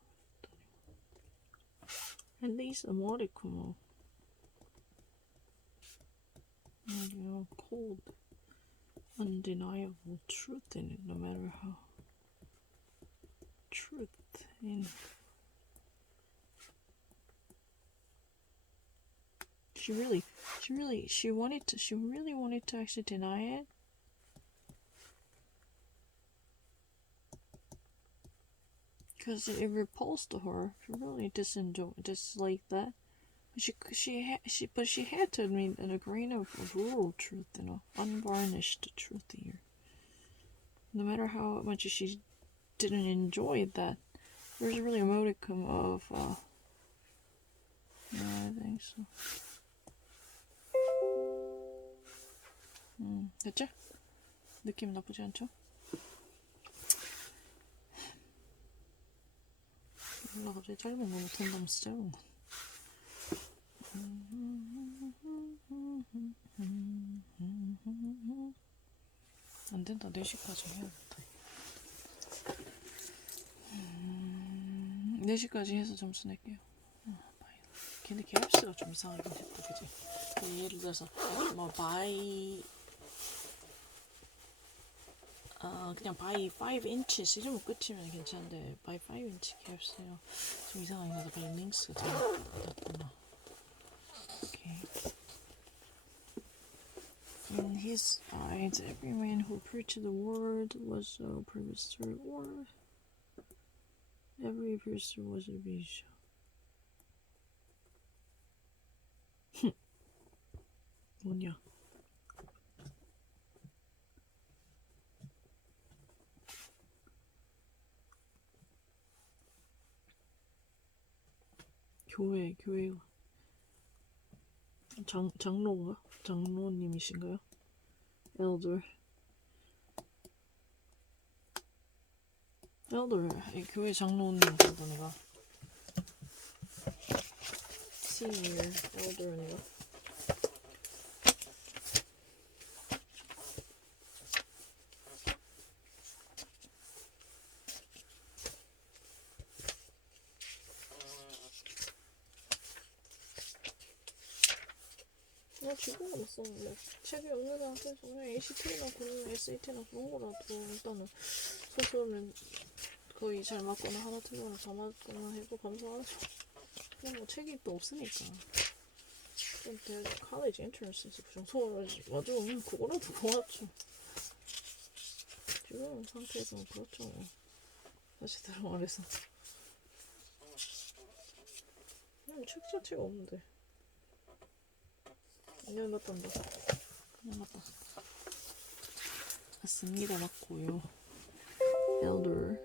At least a modicum of cold, undeniable truth in it, no matter how truth in she really wanted to actually deny it. Because it repulsed her. She really disliked that. But she had to admit a grain of rural truth, unvarnished truth here. No matter how much she didn't enjoy that, there's really a modicum of yeah, I think so. 됐죠? 느낌 나쁘지 않죠? 몰라 갑자기 짧은 거 못한다면서 짧은 거. 안 된다. 4시까지 해야겠다. 4시까지 해서 점수 낼게요. 걔네 갭스가 좀 이상하긴 했다, 그지? 예를 들어서 뭐 by 그냥 by 5 inches 이러면 끝이면 괜찮은데 by 5 inch 갭스요. 좀 이상하긴 하다. 빨리 링스 좀 닫았구나. Okay. In his eyes, every man who preached the word was a professor, or every person was a bishop. 뭐냐? 교회가 장로인가? 장로님이신가요? Elder. 이 교회 장로님 부분이가 Senior Elder인가? 나 지금은 없었는데 책이 없는 상태에서 그냥 ACT나 그런 SAT나 그런 거라도 일단은 소설은 거의 잘 맞거나 하나 틀거나 다 맞거나 해도 감사하죠. 그냥 뭐 책이 또 없으니까. 대학 college entrance 부정소를 맞으면 그거라도 고맙죠. 지금 상태에서는 그렇죠. 뭐. 다시 들어말해서 그냥 책 자체가 없는데. 그냥 맞단다. 그냥 맞다. 맞습니다. 맞고요. Elder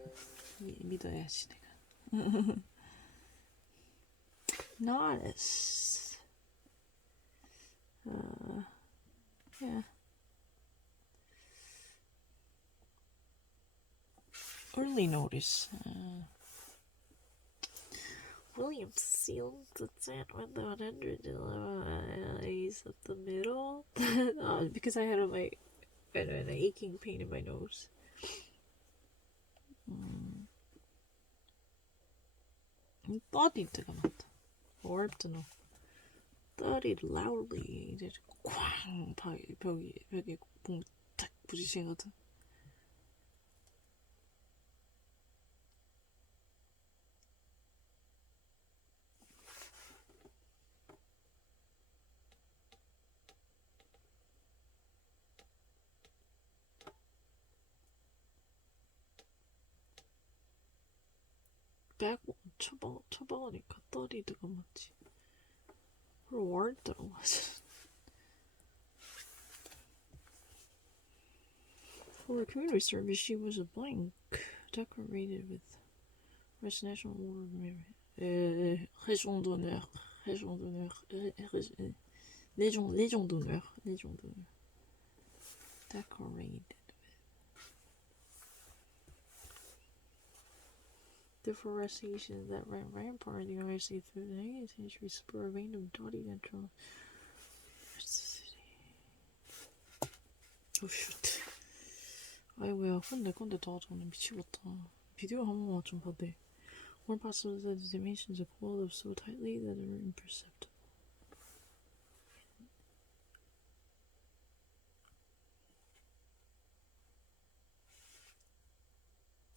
믿어야지 내가. Notice. Yeah. Early notice. William sealed the tent with the 111 A's at the middle because I had an aching pain in my nose. Thudded 맞다. 어렵다 너. Thudded loudly. 이제 쾅 벽에 탁 부딪히거든. 백 쳐박으니까 떠리드가 맞지. 그걸 월드라고 하지. For a community service, she was a blank, decorated with French National War Légion d'honneur, Légion d'honneur, decorated. Deforestation that ran rampant in the United States through the 19th century spur a random dotty natural. Oh shoot. 아이고야, 내 건데 더 저는 미치겠다. 비디오 한 번만 좀 봐대. One possible that the dimensions are pulled up so tightly that they're imperceptible.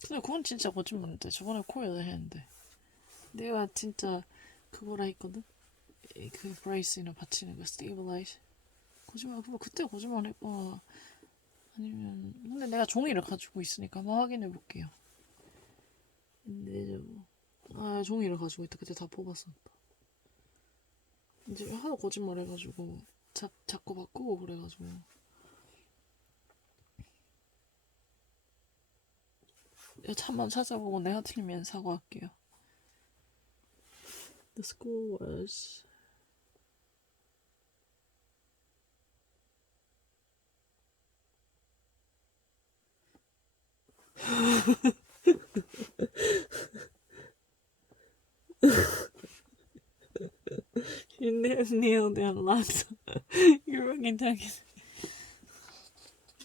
근데 그건 진짜 거짓말인데 저번에 코에다 했는데 내가 진짜 그거라 했거든. 그 브레이스나 받치는 거 스테이블라이즈 거짓말. 그거 그때 거짓말 했거나 아니면 근데 내가 종이를 가지고 있으니까 한번 확인해 볼게요. 근데 종이를 가지고 있다. 그때 다 뽑았었다. 이제 하도 거짓말 해가지고 자꾸 바꾸고 그래가지고 한번 찾아보고 내가 틀리면 사과할게요. The school was You nailed it a lot. You're fucking talking.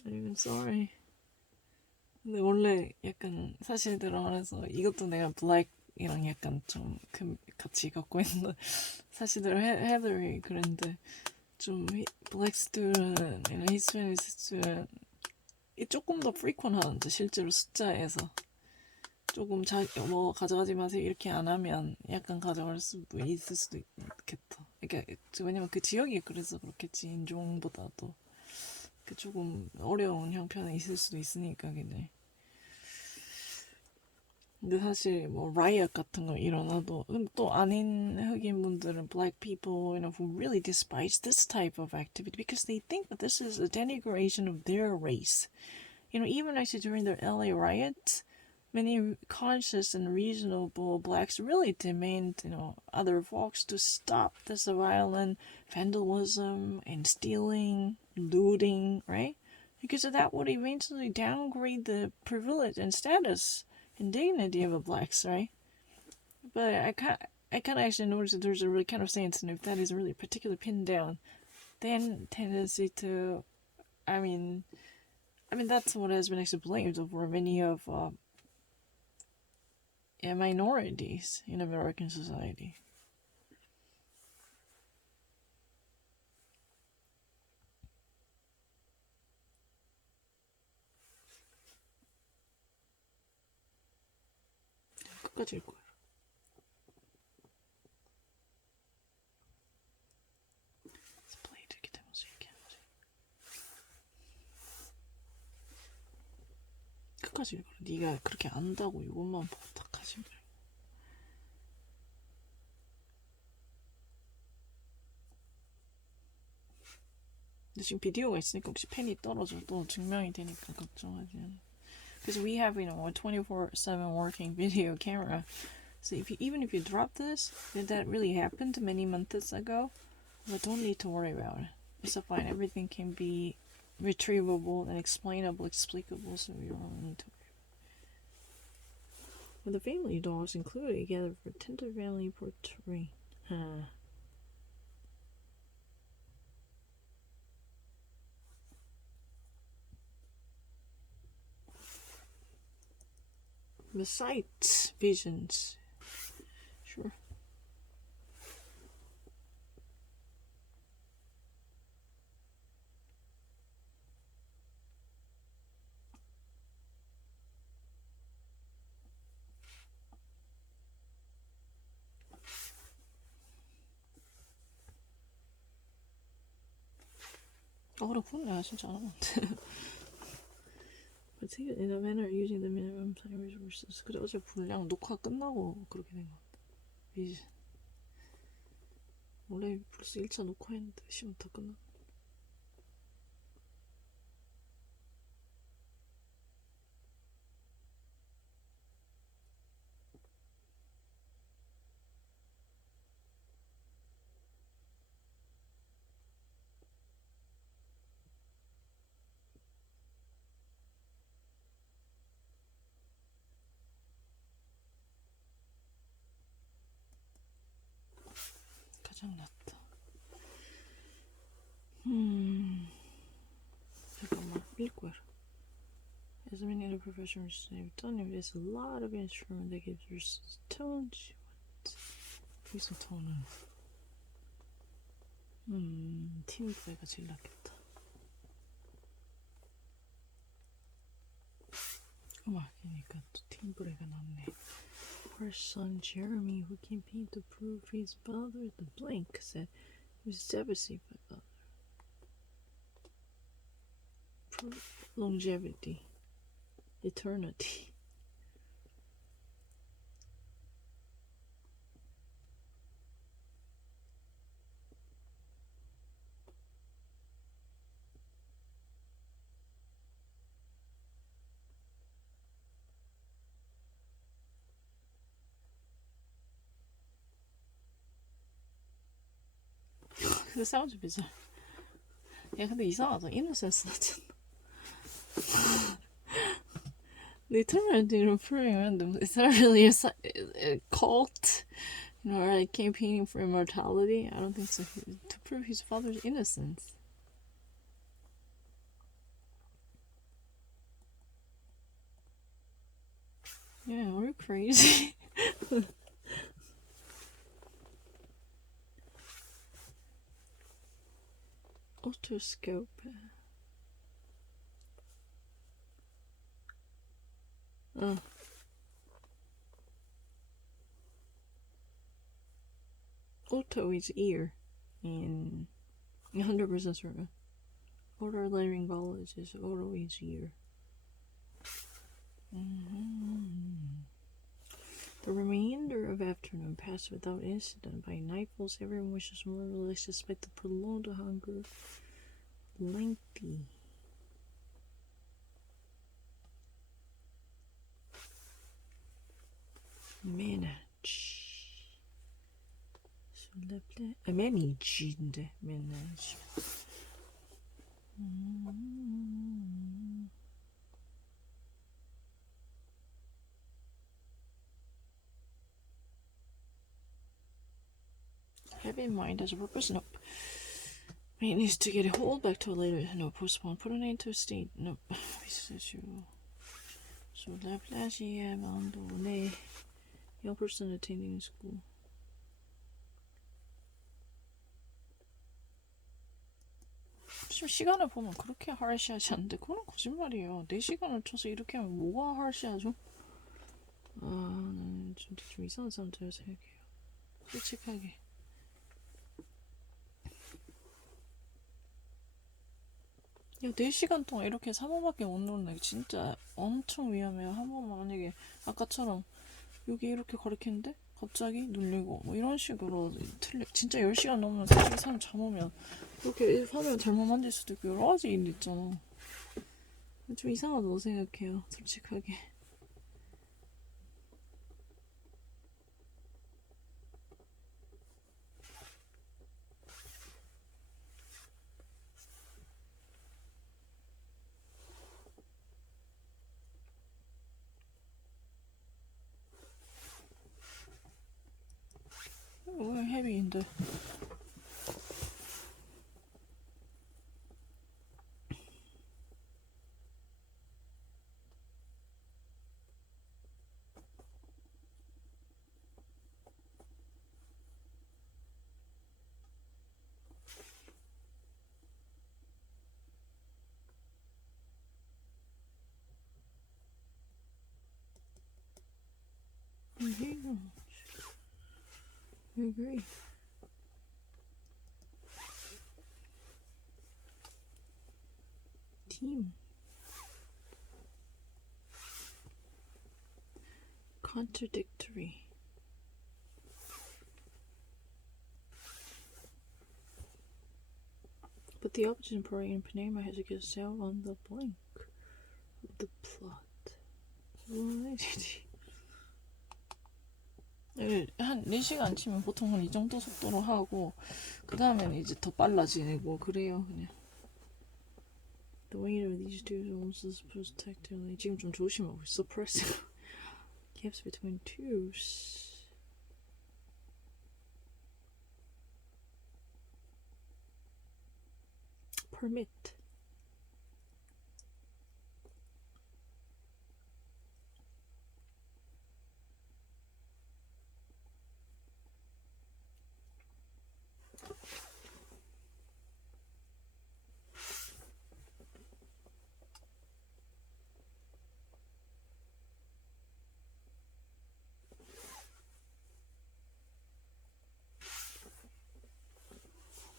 I'm sorry. 근데 원래 약간 사실대로 말해서 이것도 내가 블랙이랑 약간 좀 같이 갖고 있는 사실대로 헤더리 그랬는데 좀 블랙 스튜던이나 히스패닉 스튜던 조금 더 프리퀀한데 실제로 숫자에서 조금 뭐 가져가지 마세요 이렇게 안 하면 약간 가져갈 수도 있을 수도 있겠다. 그러니까 왜냐면 그 지역이 그래서 그렇겠지. 인종보다도 그 조금 어려운 형편에 있을 수도 있으니까 걔네. 근데 사실 뭐 라이엇 같은 거 일어나도 또 아닌 흑인분들은 black people, you know, who really despise this type of activity because they think that this is a denigration of their race. You know, even actually during the LA riots, many conscious and reasonable blacks really demand, you know, other folks to stop this violent vandalism and stealing, looting, right? Because that would eventually downgrade the privilege and status and dignity of the blacks, right? But I kind of actually noticed that there's a really kind of sense, and if that is really particularly pinned down, then tendency to, I mean that's what has been actually blamed for many of minorities in American society. 끝까지 읽어요. 스플레이드기 때문에 얘기하는 거지. 끝까지 읽어. 네가 그렇게 안다고 이것만 부탁하지 말고. 근데 지금 비디오가 있으니까 혹시 펜이 떨어져도 증명이 되니까 걱정하지 않아. Because we have, a 24/7 working video camera. So even if you drop this, if that really happened many months ago, well, don't need to worry about it. It's fine. Everything can be retrievable and explainable, explicable, so you don't need to worry. When the family dogs included together for tender family portrait. The sight visions. Sure. 그렇구나. 진짜 안 하는데. But take it in a manner using the minimum time resources. 그래 어제 분량 녹화 끝나고 그렇게 된 것 같아. 원래 벌써 1차 녹화했는데 시험 다 끝났네. 가장 낫다. 잠깐만 읽고 해라. As many other professionals have done, it is a lot of instrument that gives your tone. 무슨 톤은? 팀브레가 제일 낫겠다. 음악이니까 또 팀브레가 낫네. Our son Jeremy, who campaigned to prove his father the blank, said he was devastated by father. Longevity, eternity. 그 사운드 비슷해. 야 근데 이상하다. 이노센스 나잖아. Literally referring random. Is that really a cult? Or like campaigning for immortality? I don't think so. To prove his father's innocence. Yeah, we're crazy. Otoscope. Otto is ear in 100% certain. Otolaryngologist Otto is ear. The remainder of afternoon passed without incident. By nightfalls, everyone wishes more relaxed despite the prolonged hunger. Lengthy. Manage. So 매니지인데 매니지. Have in mind as a purpose? Nope. Maintenance to get a hold back to a later. No, postpone. Put an end to a state. Nope. Sulla plage abandonné. Young person attending school. 지금 시간을 보면 그렇게 harsh하지 않는데 그건 거짓말이에요. 4시간을 쳐서 이렇게 하면 뭐가 harsh하죠? 나는 좀 이상한 사람들 생각해요. 솔직하게. 야, 4시간 동안 이렇게 3번밖에 못 누르는 게 진짜 엄청 위험해요. 한 번만 만약에 아까처럼 여기 이렇게 가리키는데 갑자기 눌리고 뭐 이런 식으로 진짜 10시간 넘으면 사실 사람 잠오면 그렇게 화면 잘못 만질 수도 있고 여러 가지 일이 있잖아. 좀 이상하다고 생각해요. 솔직하게. 왜 헤비인데? I agree. Team. Contradictory. But the opposition party in Panama has a good sale on the blank of the plot. 한 4시간 치면 보통 한 이 정도 속도로 하고 그 다음에는 이제 더 빨라지고 그래요 그냥. The weight of these two zones is protectively. 지금 좀 조심하고 있어. Pressing gaps between twos. Permit.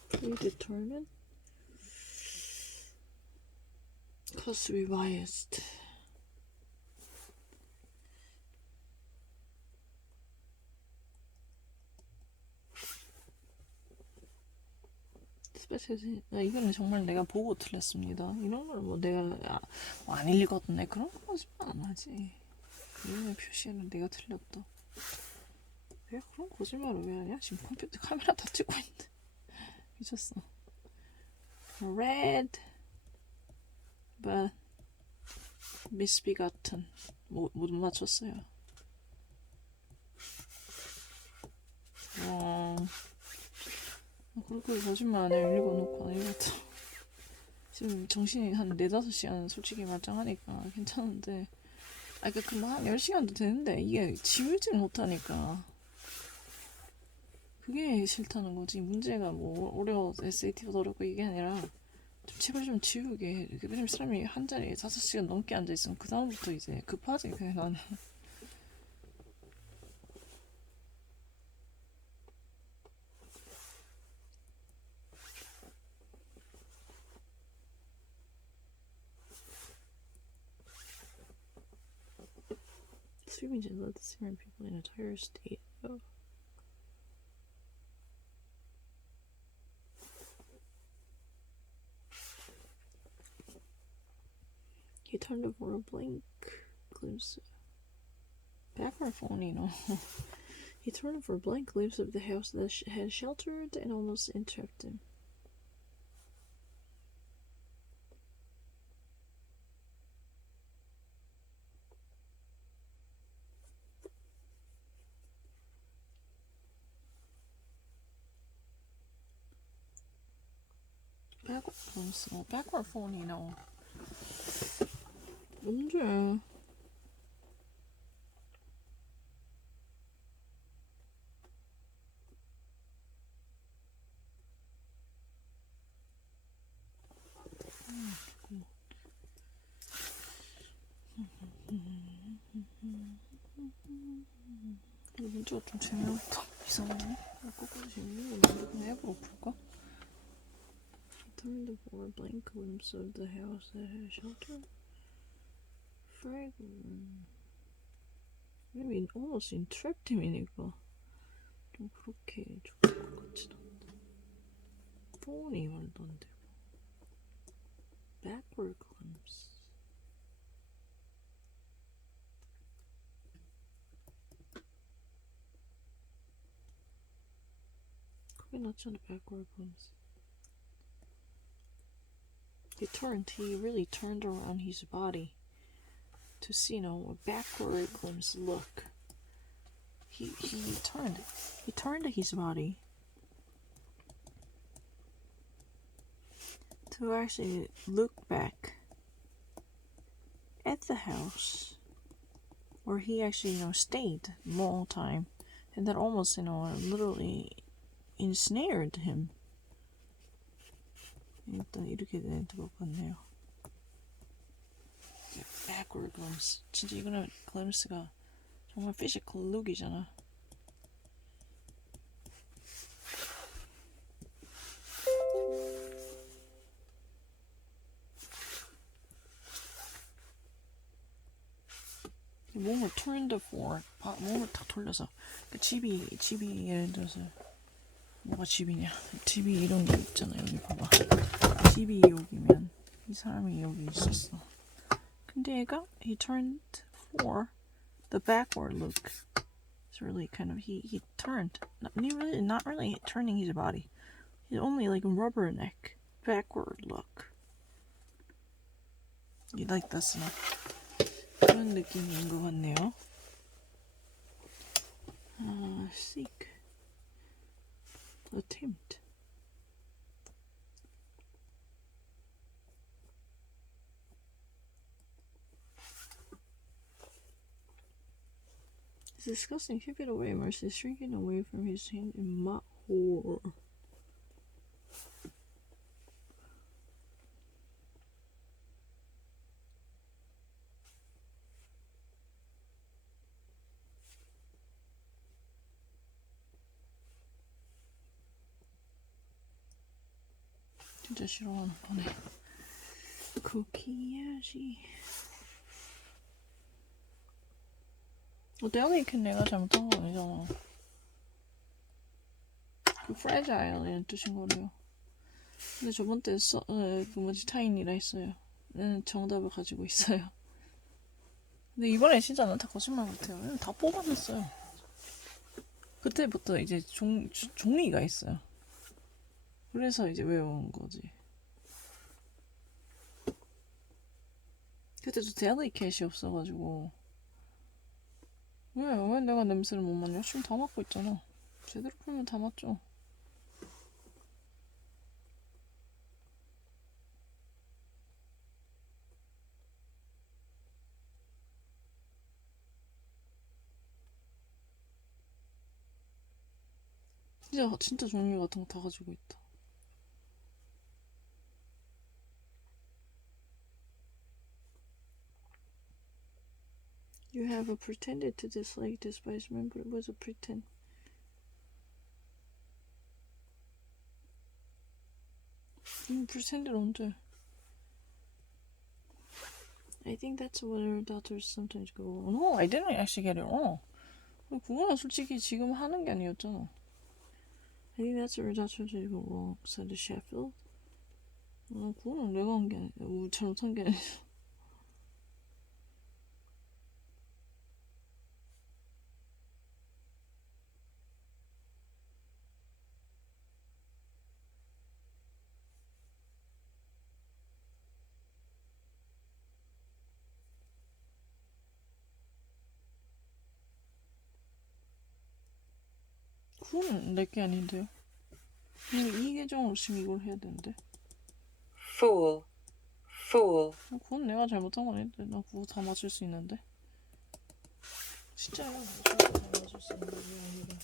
Predetermined. Cause we biased. 이거는 정말 내가 보고 틀렸습니다. 이런 걸 뭐 내가 안 읽었네 그런 거 거짓말 안 하지. 그림의 표시에는 내가 틀렸다. 왜 그런 거짓말을 왜 하냐? 지금 컴퓨터 카메라 다 찍고 있는데 미쳤어. Red, but misbegotten. 못 맞췄어요. 그렇게 거짓말 안 해요. 읽어놓고 안 읽었다. 지금 정신이 한 4-5시간 솔직히 말짱하니까 괜찮은데 그러니까 한 10시간도 되는데 이게 지우질 못하니까 그게 싫다는 거지. 문제가 뭐 어려워서 SAT보다 어렵고 이게 아니라 좀 제발 좀 지우게. 왜냐면 사람이 한 자리에 5시간 넘게 앉아있으면 그 다음부터 이제 급하지 그냥 나는. Sweeping and let the Syrian people in a entire state. He turned over a blank glimpse. Background phone, He turned for a blank glimpse of the house that had sheltered and almost entrapped him. Backward 폰이나 언제? 근데 문제가 좀 재미없다. 이상하네. 거꾸로 재밌는 거 뭔데? 그냥 앱으로 풀까? He turned for a blank glimpse of the house that had shelter. Fragrant. Maybe almost entrapped him이니까 좀 그렇게 좋을 것 같진 않다. 폰이 말도 안 되고. Backward glimpse. 그게 낫잖아, backward glimpse. He really turned around his body to see, a backward glimpse look. He turned his body to actually look back at the house where he actually, stayed a long time, and that almost, literally ensnared him. 일단 이렇게 되는 것 같네요. Backward glimpse. 진짜 이거는 glimpse가 정말 physical look이잖아. 몸을 turned for, 몸을 탁 돌려서 그 집이 예를 들어서 뭐가 집이냐? 집이 이런 게 있잖아. 여기 봐봐. 집이 여기면 이 사람이 여기 있었어. 근데 얘가 he turned for the backward look. It's really kind of he turned. Not really turning his body. He's only like rubberneck backward look. You like this enough? 그런 느낌인 것 같네요. Seek. Attempt. It's disgusting. Keep it away. Mercy is shrinking away from his hand in mock horror. 진짜 싫어하는 거네. 쿠키야지. 내가 이렇게 내가 잘못한 거 아니잖아. 그 fragile이라는 뜻인 거래요. 근데 저번 때 타인이라 했어요. 정답을 가지고 있어요. 근데 이번에 진짜 난 다 거짓말 같아요. 다 뽑아놨어요. 그때부터 이제 종이가 있어요. 그래서 이제 외운 거지. 그때도 데리케이시 없어가지고 왜 내가 냄새를 못 맡냐? 지금 다 맡고 있잖아. 제대로 풀면 다 맡죠. 진짜 종류 같은 거 다 가지고 있다. You have pretended to dislike despise men, but it was a pretend. pretended 언제? I think that's what our daughters sometimes go. No, I didn't actually get it wrong. 그거는 솔직히 지금 하는 게 아니었잖아. I think that's what our daughters go wrong, said Sheffield. 그거는 내가 한 게 아니야. 잘못한 게 아니야. 그건 내게 아닌데요. 이 계정으로 지금 이걸 해야 되는데. fool, fool, 그건 내가 잘못한 건 아닌데. 나 그거 다 맞출 수 있는데. 진짜야. 진짜 다 맞출 수 있는데 왜 아니라.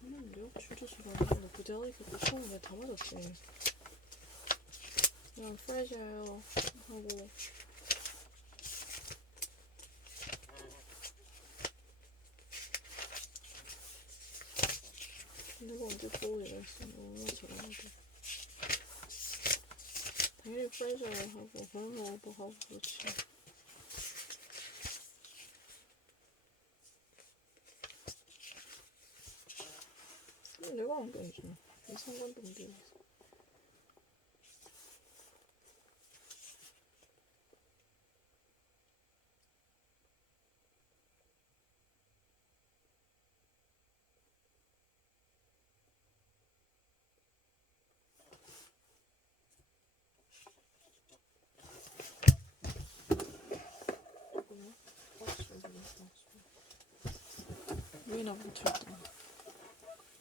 내가 진짜 잘하는데 부대하니까 처음에 다 맞았지. 그냥 fragile 하고 내가 언제 보호를 했어. 얼마나 잘하는데. 당연히 fragile 하고 vulnerable 하고 그렇지. 내가 한 게 아니잖아. 이 상관도 문제가 있어. 잠깐만. 왜 나보고 쳤다.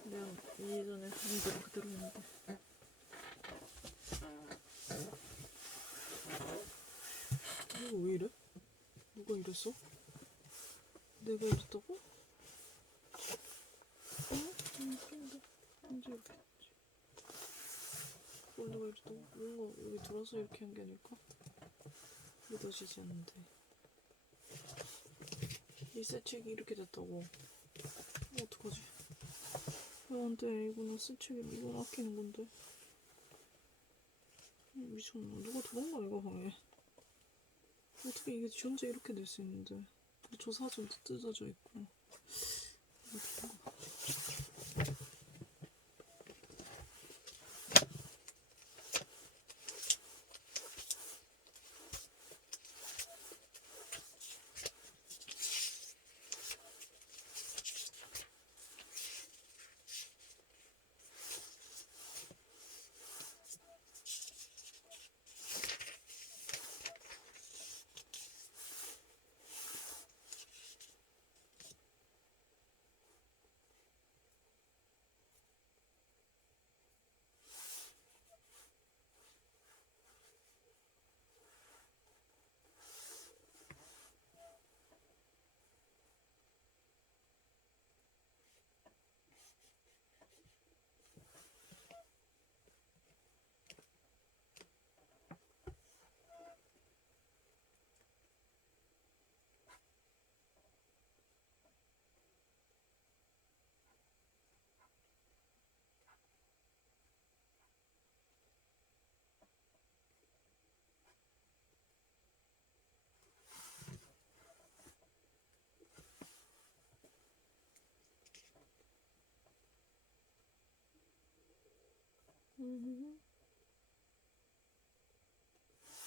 내가 예전에 하는 대로 그대로 했는데. 이거 왜 이래? 누가 이랬어? 내가 이랬다고? 응? 근데 언제 이렇게 했지? 그걸 내가 이랬다고? 뭔가 여기 들어서 이렇게 한 게 아닐까? 믿어지지 않는데. 이 세책이 이렇게 됐다고. 어떡하지? 왜 안 돼? 이거는 세책이 이건 아끼는 건데. 미쳤나? 누가 들어온 거야 이거 방에? 어떻게 이게 현재 이렇게 될 수 있는데? 저 사진도 뜯어져 있고.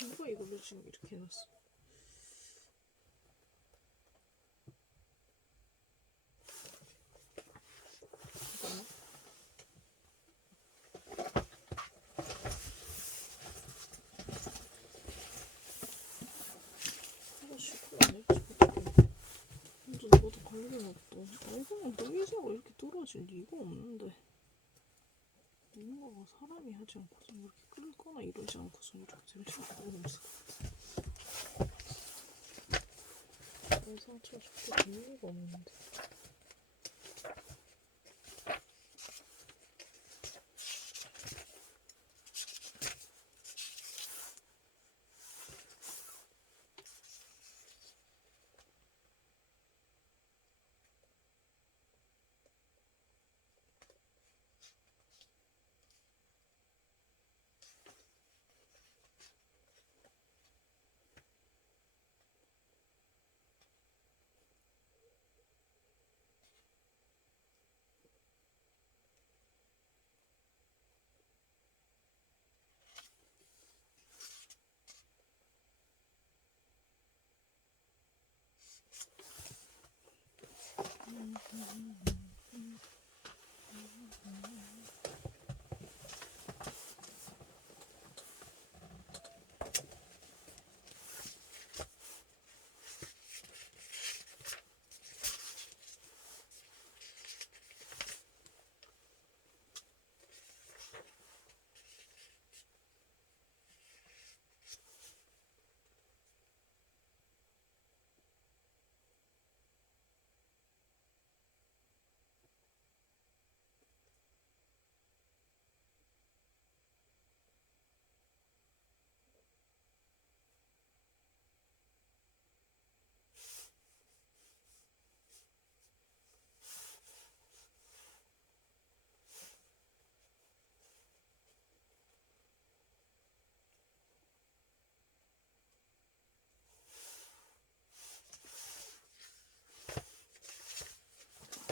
누가 이걸로 지금 이렇게 해놨어? 잠깐만. 아저씨 그러네. 근데 너도 관리는 없다. 이거는 너 의자가 이렇게 뚫어질 리가 없는데. 뭔가가 사람이 하지 않고서 이렇게 끌거나 이러지 않고서 이렇게 될 수가 없어. 이 상처가 저렇게 될 리가 없는데.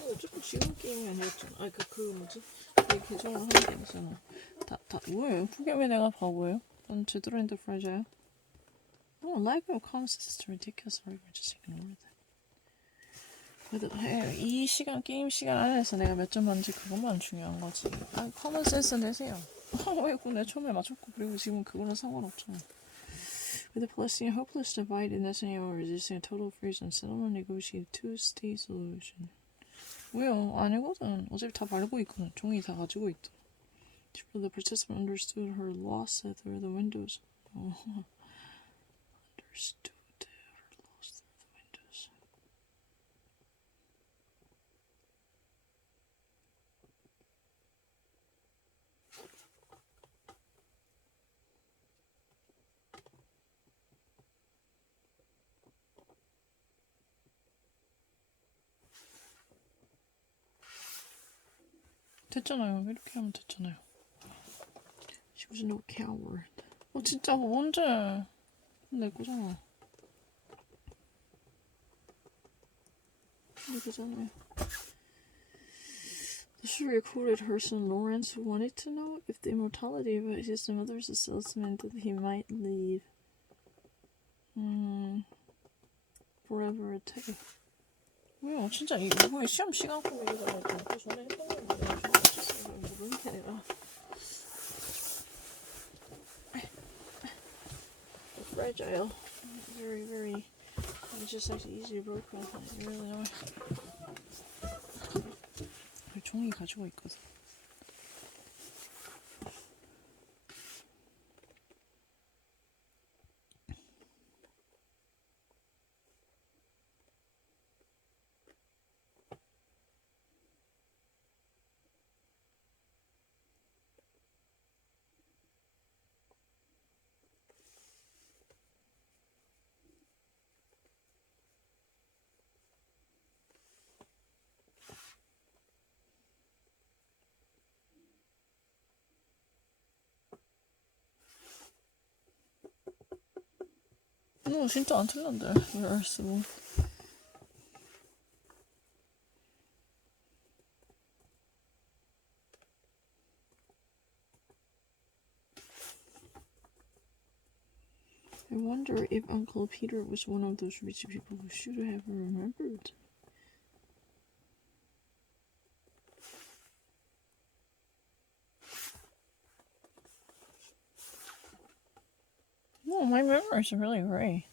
어차피 지금 게임이 아니었잖아. 아, 그 뭐지? 내 계정을 하는 게 아니잖아. 뭐예요? 후겸이 내가 바보예요? 난 제대로 엔터프라이즈야. Like your comments is ridiculous. Or just ignore that. 그래도 이 시간 게임 시간 안에서 내가 몇 점 받는지 그것만 중요한 거지. 아, 커먼 센스 내세요. 왜 그거 처음에 맞췄고 그리고 지금 그거는 상관없잖아. With the Palestinian hopeless divide in Netanyahu resisting a total freeze on settlement, negotiate two-state solution. 왜요? 아니거든. 어차피 다 밟고 있거든. 종이 다 가지고 있다. The participant understood her loss through the windows. Understood her loss through the windows. 됐잖아요. 이렇게 하면 됐잖아요. She was no coward. 진짜 그거 언제? 내 거잖아. 내 거잖아요. The Sharia quoted her son Lawrence, who wanted to know if the immortality of his mother's cells meant that he might live forever a day. 왜요? 진짜 이거에 시험 시간 꾸미기가 그 전에 했던 건데 모르는 게 아니라 fragile, very, very. It's just like easily broken. You really know. 종이 가지고 있거든. 너 진짜 안 틀렸는데 왜 알았어? I wonder if Uncle Peter was one of those rich people who should have remembered. No, my memories are really great.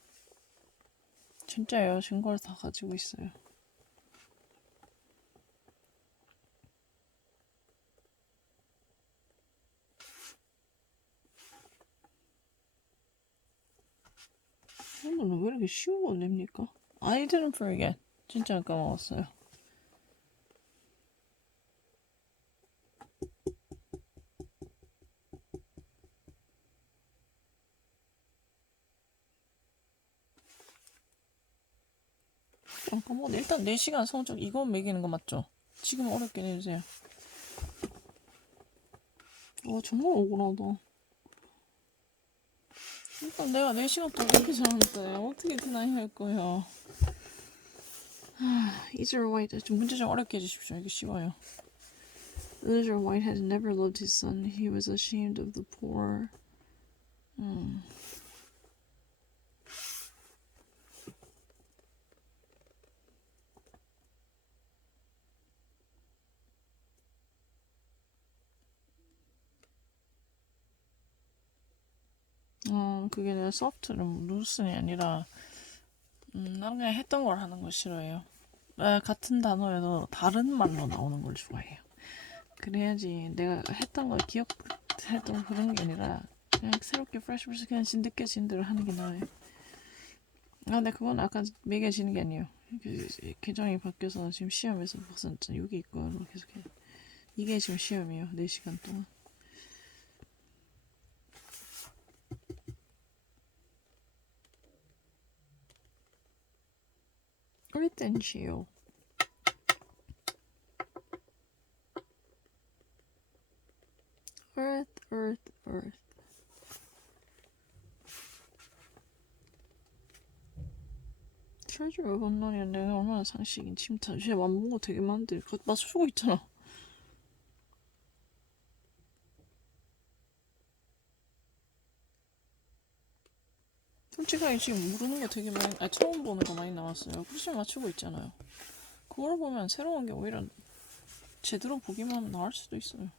진짜요. 증거를 다 가지고 있어요. 오늘은 왜 이렇게 쉬운 거 냅니까? I didn't forget. 진짜 까먹었어요. 잠깐만, 일단 4시간 성적 이거 매기는 거 맞죠? 지금 어렵게 내주세요. 와, 정말 억울하다. 일단 내가 4시간 동안 이렇게 잘하는데 어떻게 디나이 할 거야. Ezra White, 좀 문제 좀 어렵게 해주십시오. 이게 쉬워요. Ezra White had never loved his son. He was ashamed of the poor. 그게 내가 소프트를 루슨이 아니라 나는 그냥 했던 걸 하는 걸 싫어해요. 같은 단어에도 다른 말로 나오는 걸 좋아해요. 그래야지 내가 했던 걸 기억했던 그런 게 아니라 그냥 새롭게 프레시버스 그냥 느껴진 대로 하는 게 나아요. 근데 그건 아까 매겨지는 게 아니에요. 그 계정이 바뀌어서 지금 시험에서 무슨 여기 있고 계속해. 이게 지금 시험이에요. 4시간 동안. Earth and Shield. Earth, Earth, Earth. treasure of unknown이야. 내가 얼마나 상식인 침탈. 쟤 맛본 거 되게 많은데 그거 맞추고 있잖아. 솔직하게 지금 모르는 거 되게 많이, 처음 보는 거 많이 나왔어요. 그래서 맞추고 있잖아요. 그걸 보면 새로운 게 오히려 제대로 보기만 하면 나을 수도 있어요.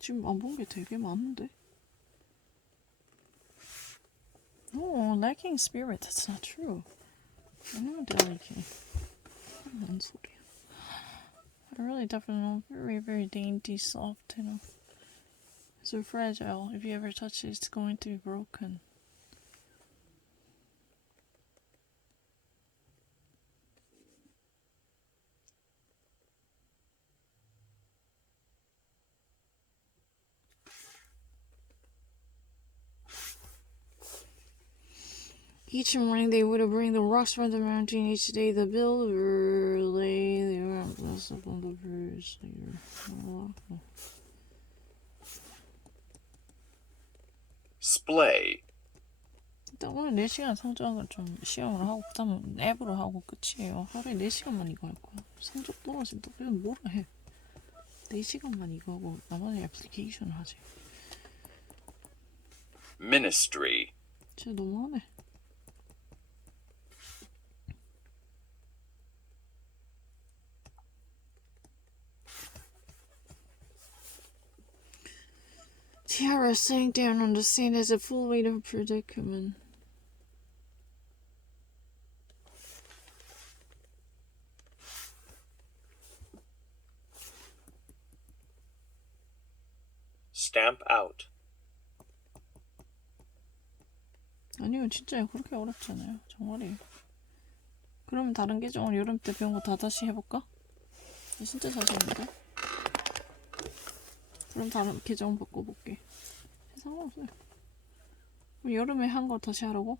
지금 안 본 게 되게 많은데. No, lacking spirit. That's not true. 아니면 delicate. 뭔 소리야. I really definitely know. Very, very dainty, soft, you know. So fragile. If you ever touch it, it's going to be broken. Each morning they would bring the rocks from the mountain. Each day the builder lay their arms upon the bridge. Splay. 일단 오늘 4시간 성적을 좀 시험을 하고 그다음 앱으로 하고 끝이에요. 하루에 4시간만 이거 할 거야. 성적 떨어진다. 그냥 뭐라 해. 4시간만 이거 하고 나머지 애플리케이션 하지. Ministry. 진짜 너무하네. Tiara sank down on the sand as a full weight of her predicament. Stamp out. 아니요, 진짜 그렇게 어렵잖아요. 정말이에요. 그러면 다른 계정을 여름 때 배운 거 다 다시 해볼까? 진짜 자신있는데? 그럼 다른 계정 바꿔볼게. 상관없어요. 그럼 여름에 한 거 다시 하라고?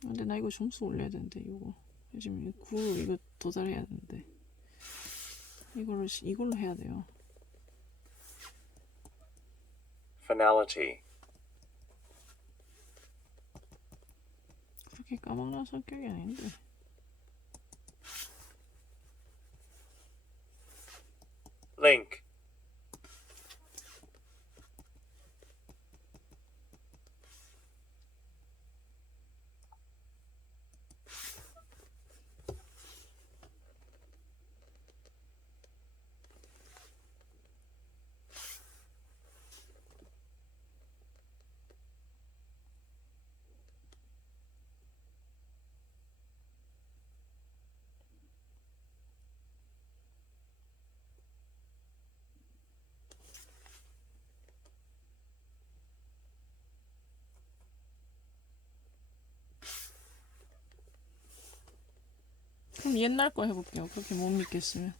근데 나 이거 점수 올려야 되는데 이거 지금 9 이거 도달해야 되는데 이걸로 해야 돼요. Finality. 그렇게 까먹는 성격이 아닌데. Link. 그럼 옛날 거 해볼게요. 그렇게 못 믿겠으면.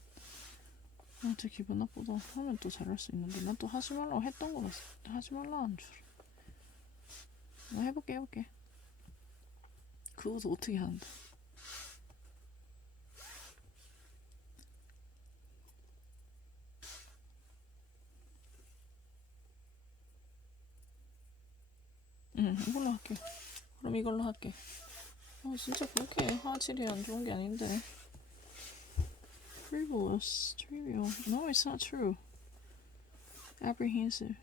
진짜 기분 나쁘다. 하면 또 잘할 수 있는데 난 또 하지 말라고 했던 거라서 하지 말라는 줄. 나 해볼게. 그것도 어떻게 하는데. 이걸로 할게. 그럼 이걸로 할게. 진짜 그렇게 화질이 안 좋은 게 아닌데. Frivolous, trivial. No, it's not true. Apprehensive.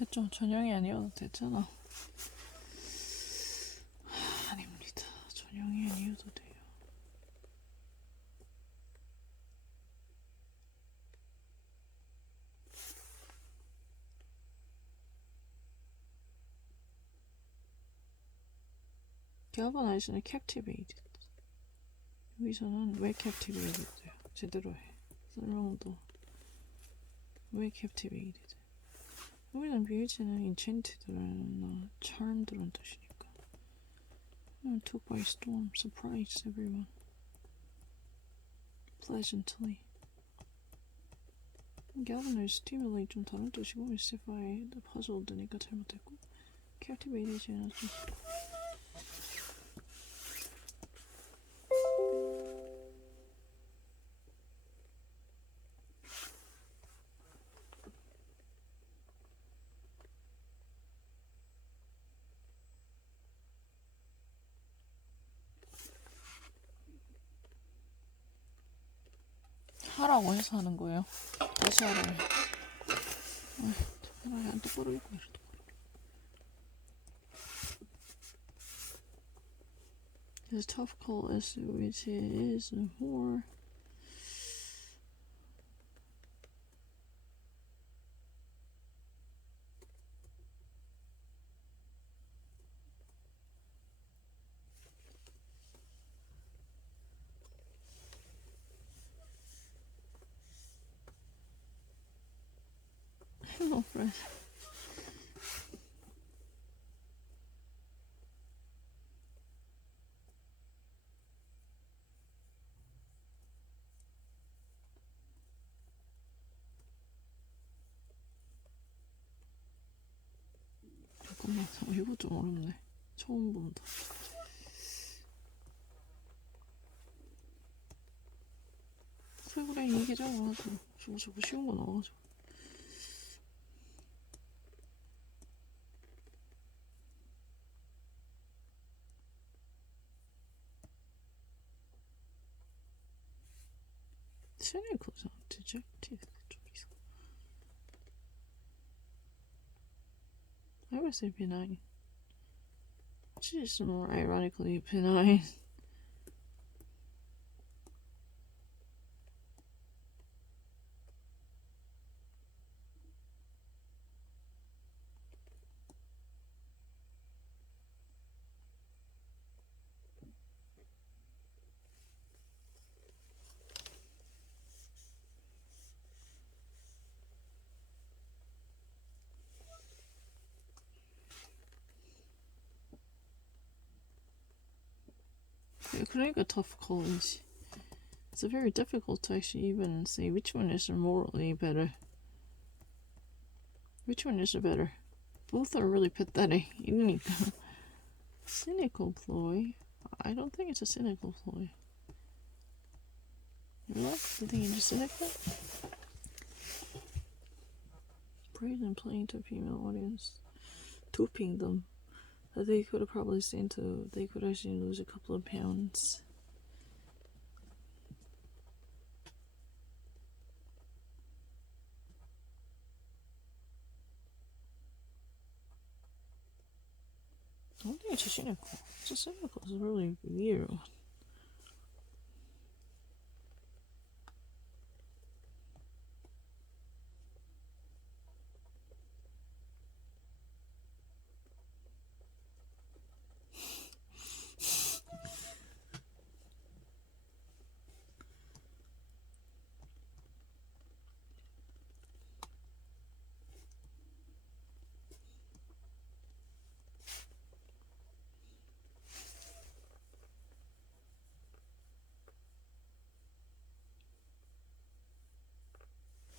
됐죠? 전형이 아니어도 됐잖아. 아닙니다. 전형이 아니어도 돼요. galvanize는 captivated. 여기서는 왜 captivated 돼요? 제대로 해. 설명도 왜 captivated. 여기는 BH는 enchanted나 charmed란 뜻이니까. took by storm, surprised everyone. Pleasantly. Galvanize, stimulate 좀 다른 뜻이고, mystify, puzzled니까 잘못했고, captivate이지 않았죠. 하라고 해서 하는 거예요. 다시 하라고. 안 똑바로 읽고 이래. His tough call as to which it is more. Hello, Fred. 잠깐만, 이거 좀 어렵네. 처음 본다. 그래, 이게 저거 저거 쉬운 거 나와가지고. cynical, dejected 쪽이서. I would say benign. She's more ironically benign. 그러니까 tough call이지. It's very difficult to actually even say which one is morally better. Which one is better? Both are really pathetic. 이러니까. Cynical ploy? I don't think it's a cynical ploy. What? You think it's cynical? Brazen playing to a female audience. Duping them. They could have probably seen to, they could actually lose a couple of pounds. I don't think it's a cynical. It's a cynical. It's really weird.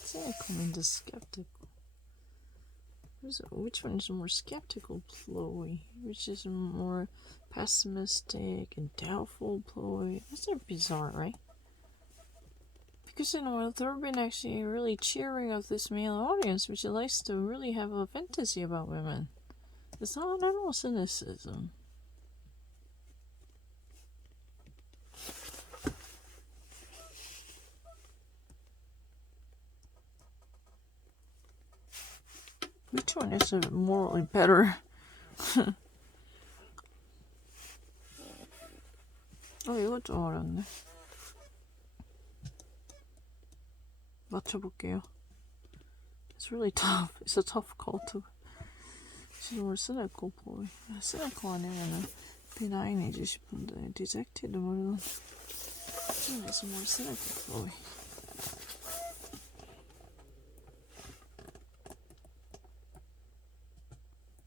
Cynical and skeptical. Which one is more skeptical ploy? Which is more pessimistic and doubtful ploy? That's so bizarre, right? Because they've been actually really cheering of this male audience, which likes to really have a fantasy about women. It's not at all cynicism. Which one is morally better? 이거 좀 어렵네. 맞춰볼게요. It's really tough. It's a tough call to. She's more cynical boy. cynical 아니면은 benign 싶은데 dejected 물론. It's more cynical boy.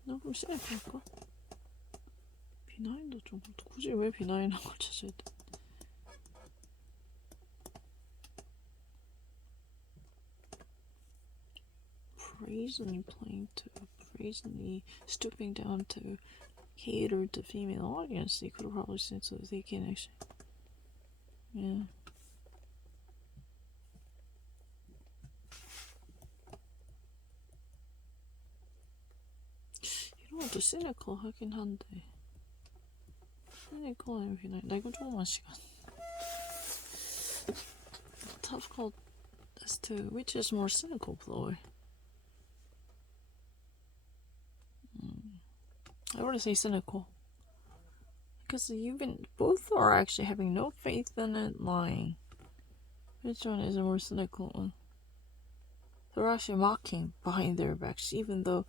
조금 cynical까? B9도 좀 굳이 왜 B9한 걸 찾아야 돼? Brazenly playing to brazenly stooping down to cater to female audience. They could have probably said so they can actually. Yeah. 이런 것도 cynical 하긴 한데. cynical 아니면 B9. 나 이거 조금만 시간. Tough call as to which is more cynical, Chloe. I would say cynical. Because both are actually having no faith in it, lying. Which one is a more cynical one? They're actually mocking behind their backs, even though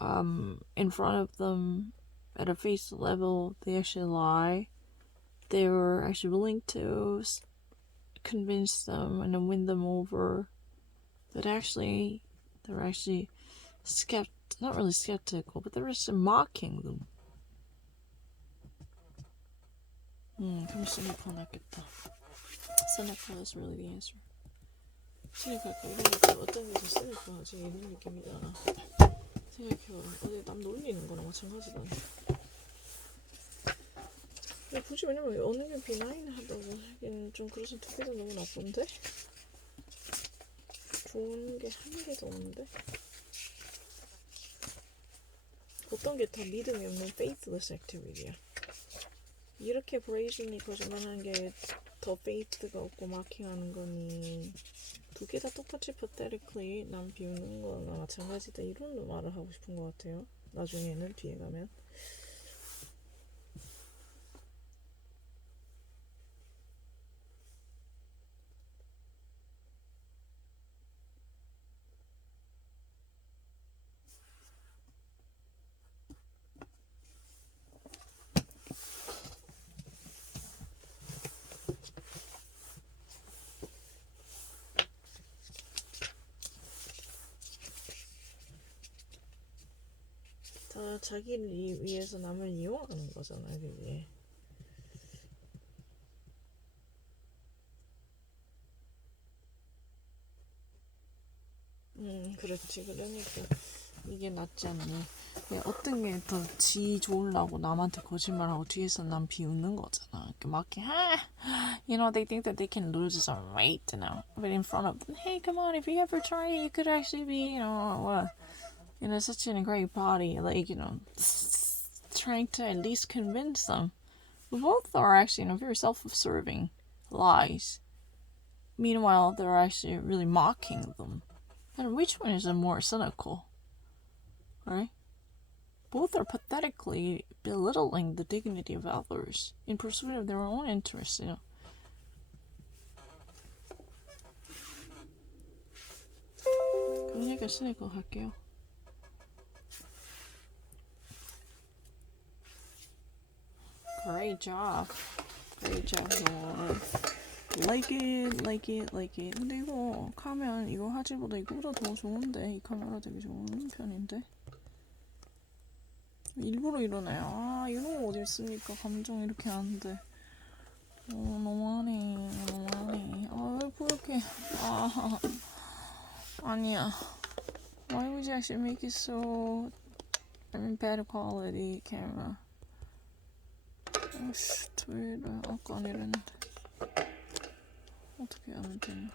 in front of them, at a face level, they actually lie. They were actually willing to convince them and then win them over. But actually, they're actually not really skeptical, but they're just mocking them. 그럼 cynical 낫겠다. Cynical is really the answer. cynical 이런 느낌 어떤 게 더 cynical하지 이런 느낌이잖아. 생각해봐. 어제 남 놀리는 거랑 마찬가지다. 굳이 왜냐면 어느 게 B9 하다고 하기는 좀 그래서 두 개 다 너무 나쁜데? 좋은 게 한 개도 없는데? 어떤 게 더 믿음이 없는 faithless activity야. 이렇게 brazenly 거짓말하는 게 더 faith가 없고 마킹하는 거니 두 개 다 똑같이 pathetically 남 비우는 거나 마찬가지다 이런 말을 하고 싶은 것 같아요. 나중에는 뒤에 가면. 다 자기를 위해서 남을 이용하는 거잖아, 그게. 그렇지. 그러니까 이게 낫지 않니? 어떤 게 더 지 좋으려고 남한테 거짓말하고 뒤에서 남 비웃는 거잖아. 막 you know, they think that they can lose some weight, you know, but in front of them, hey, come on, if you ever try it, you could actually be, you know, such a great body, like, you know, trying to at least convince them. Both are actually, you know, very self-serving lies. Meanwhile, they're actually really mocking them. And which one is the more cynical? Right? Both are pathetically belittling the dignity of others in pursuit of their own interests, you know. 그러니까 cynical 할게요. Great job. Great job, Lord. Like it. 근데 이거 카메라 이거 하지보다 이거보다 더 좋은데 이 카메라 되게 좋은 편인데 일부러 이러네. 이런 거 어디 있습니까? 감정 이렇게 하는데 너무하네. 왜 그렇게 아니야. Why would you actually make it so bad quality camera? 왜 이래? 아까 안 이랬는데 어떻게 하면 되냐?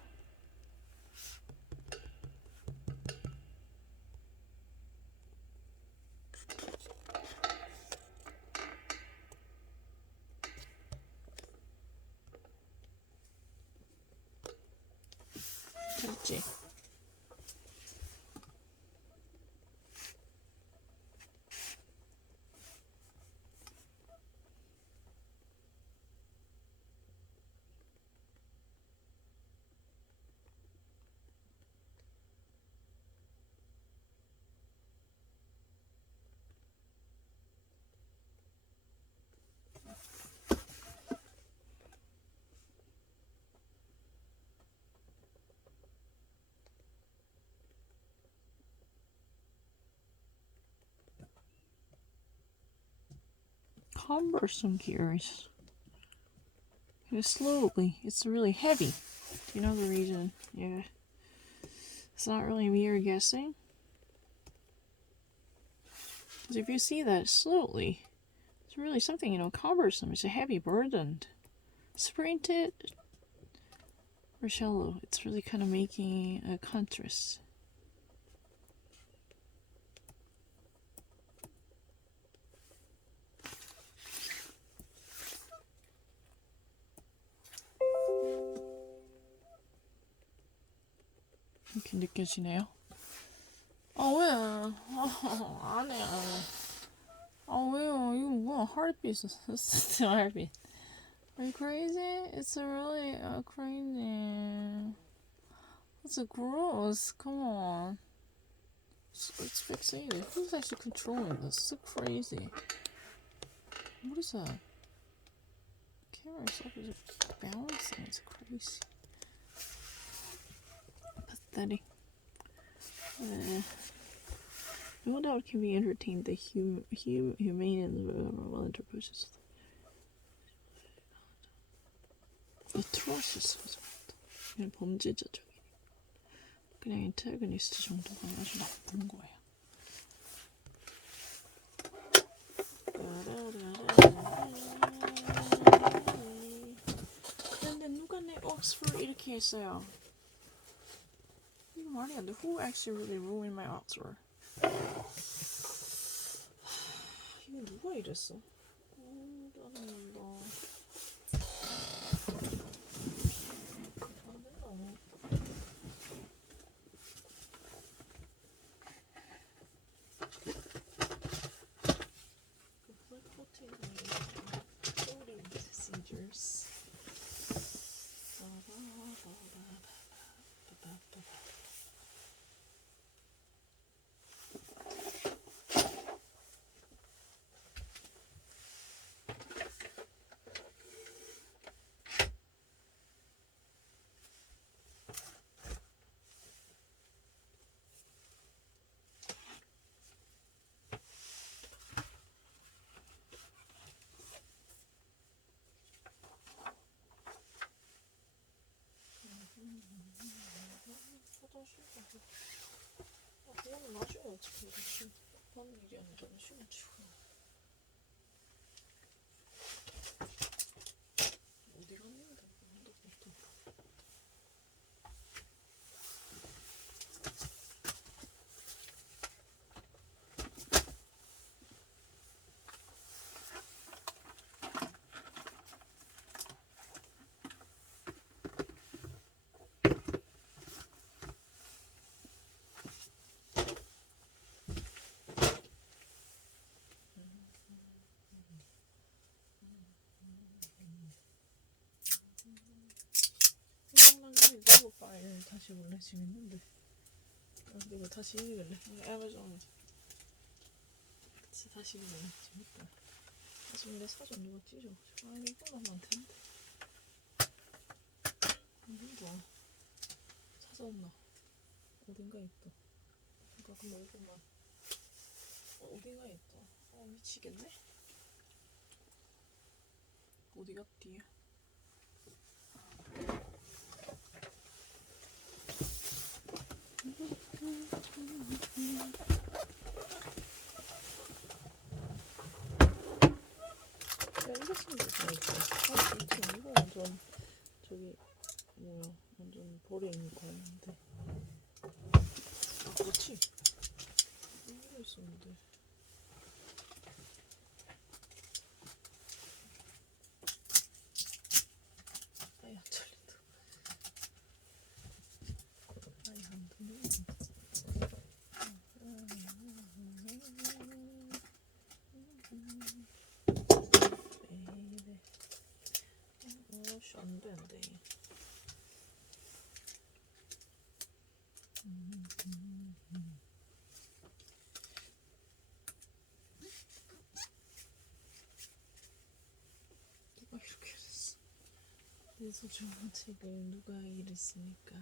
됐지? cumbersome gears. Slowly. It's really heavy. Do you know the reason? Yeah. It's not really mere guessing. Because if you see that slowly, it's really something, cumbersome. It's a heavy burden. Sprinted or shallow. It's really kind of making a contrast. 이렇게 느껴지네요. 왜? 안 해. 왜요? 이거 뭐야? heartbeat. It's a heartbeat. Are you crazy? It's really crazy. It's gross. Come on. It's fixated. Who's actually controlling this? It's so crazy. What is that? Camera itself is balancing. It's crazy. Pathetic. No doubt can be entertained the humane and well interposes. atrocious. 그냥 범죄자적인. 그냥 인테그니스트 정도가 아주 나쁜 거예요. 근데 누가 내 Oxford 이렇게 했어요? 이거 말이 안 돼. Who actually really ruined my Oxford? 이거 누가 이랬어? 짜증난다. 그거는 나중에 어떻게 해. 지금 하는 일이 아니잖아. 시간 치고. 어디 갔는데? 이거 파일 다시 볼래? 재밌는데. 이거 다시 읽을래? 애마존 다시 읽을래? 재밌다. 지금 내 사전 누가 찢어? 이거만 하면 되는데. 누가 찾았나? 어딘가 있다. 그러니까 이거만. 어딘가 있다. 미치겠네. 어디 갔디야? 이거 완전 저기 뭐야 완전 버린 거였는데. 그렇지. 이거 있었는데. 아이 안 잘린다. 아이 안 되네. 안 돼, 안 돼. 누가 이렇게 했어? 이 소중한 책을 누가 이랬으니까.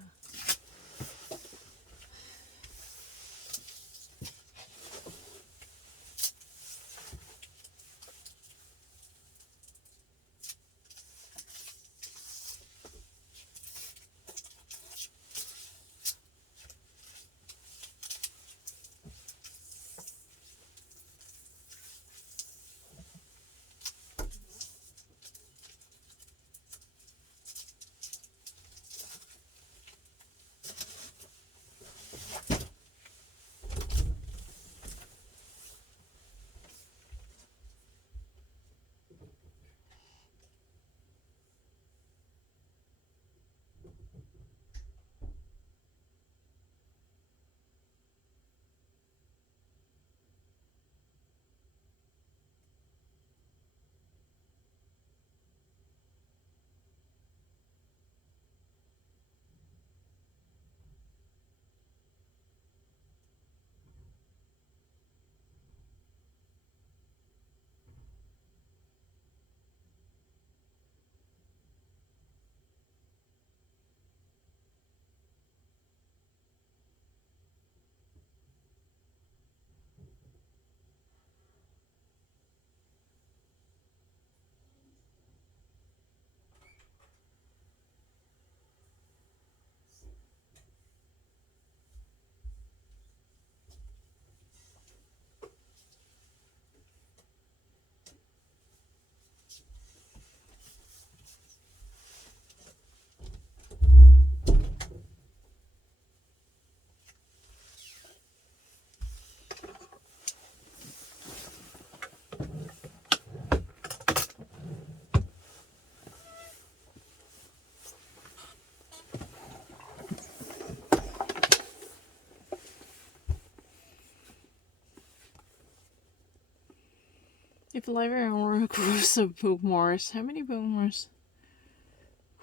If librarian were a gross of bookmarks, how many bookmarks?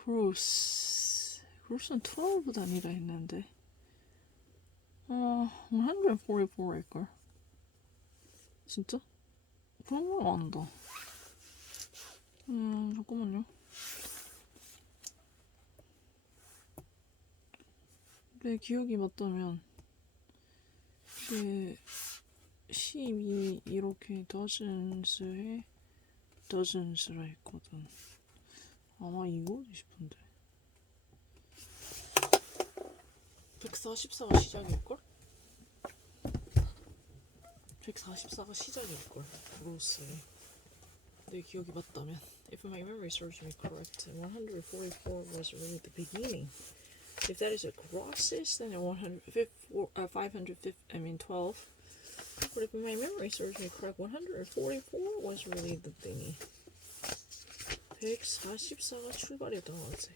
gross은 12 단위라 했는데 144일걸. 진짜? 그런 걸 안다. 잠깐만요. 내 기억이 맞다면 이게 12 이렇게 dozen스에 dozens라 했거든. 아마 이거지 싶은데 144가 시작일걸? 144가 시작일걸. 로스에 내 기억이 맞다면. If my memory serves me correct, 144 was really the beginning. If that is a crosses, then 512. But if my memory serves me correct, 144 was really the thingy. 144가 출발이었던 것 같아.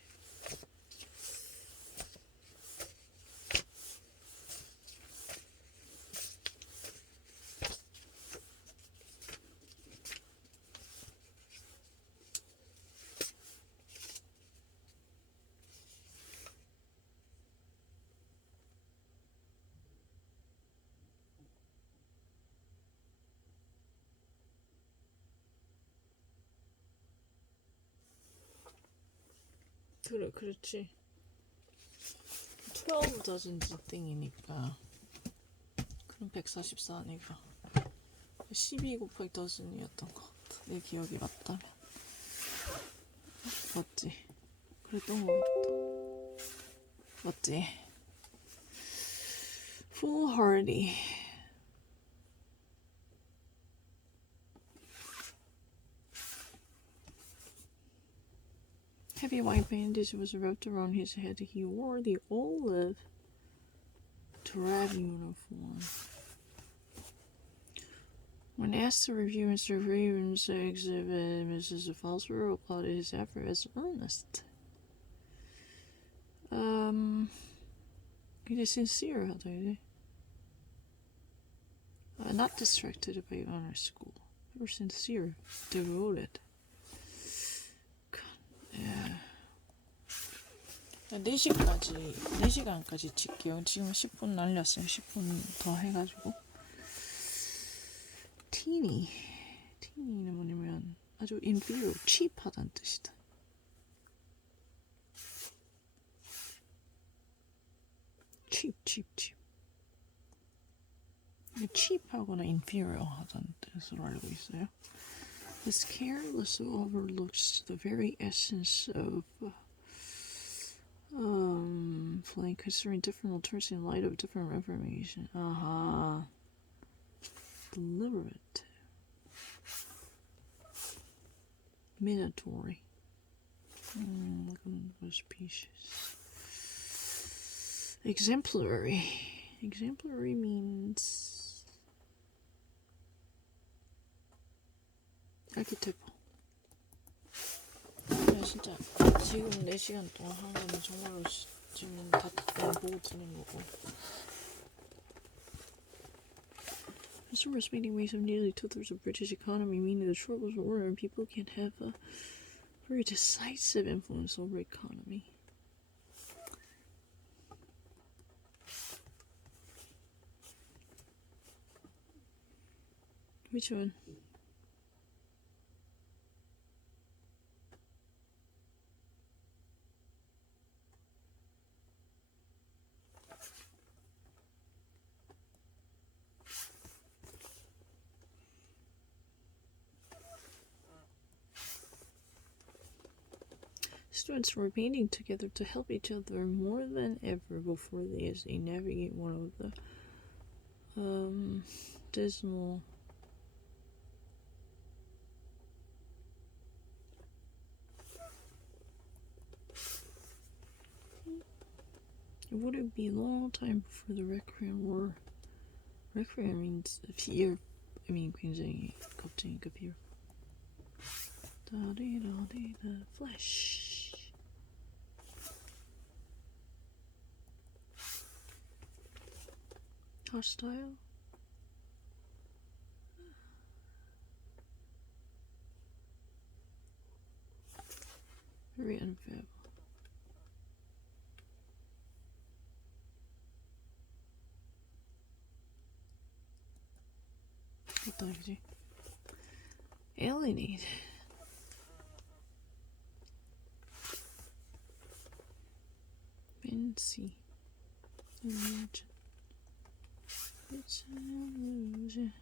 그래, 그렇지. 12 dozen's thing이니까. 그럼 144 아니가. 12 곱하기 dozen이었던 것 같아. 내 기억이 맞다면. 맞지? 그랬던 것 같다. 맞지? Foolhardy. Heavy white bandage was wrapped around his head. He wore the olive drab uniform. When asked to review Mr. Raven's exhibit, Mrs. Fosbury applauded his effort as earnest. 굉장히 sincere하다 이제. Not distracted by honor school. They were sincere, devoted. 4시간까지 칠게요. 지금 10분 날렸어요. 10분 더 해가지고. teany는 뭐냐면 아주 inferior, cheap하다는 뜻이다. cheap. cheap하거나 inferior하다는 뜻으로 알고 있어요. This careless overlooks the very essence of flank considering different alternatives in light of different information. Deliberate. Minatory. Looking for species. Exemplary. Exemplary means archetypal. 진짜 지금 4시간 동안 한 거는 정말로 지금 다 보고 듣는 거고. Consumers making ways of nearly 2/3 of British economy, meaning the troubles of ordinary people can have a very decisive influence over economy. Which one? Students were banding together to help each other more than ever before as they navigate one of the dismal It wouldn't be a long time before the Requiem war. Requiem means fear. 굉장히 겁쟁이니까 fear. The flesh. Hostile. very unfair. 어떤 얘기지? alienate. fancy. illusion. It's an illusion.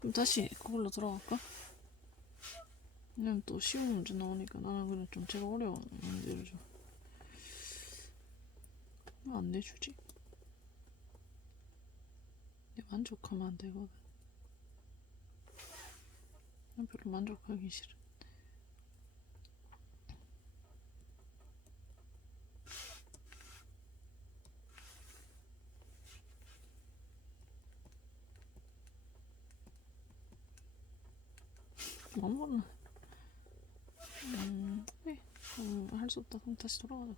그럼 다시 그걸로 돌아갈까? 왜냐면 또 쉬운 문제 나오니까 나는 그냥 좀 제가 어려운 문제를 좀. 왜 안 내주지? 내가 만족하면 안 되거든. 난 별로 만족하기 싫어. 아무거나. 네. 할 수 없다. 그럼 다시 돌아가자.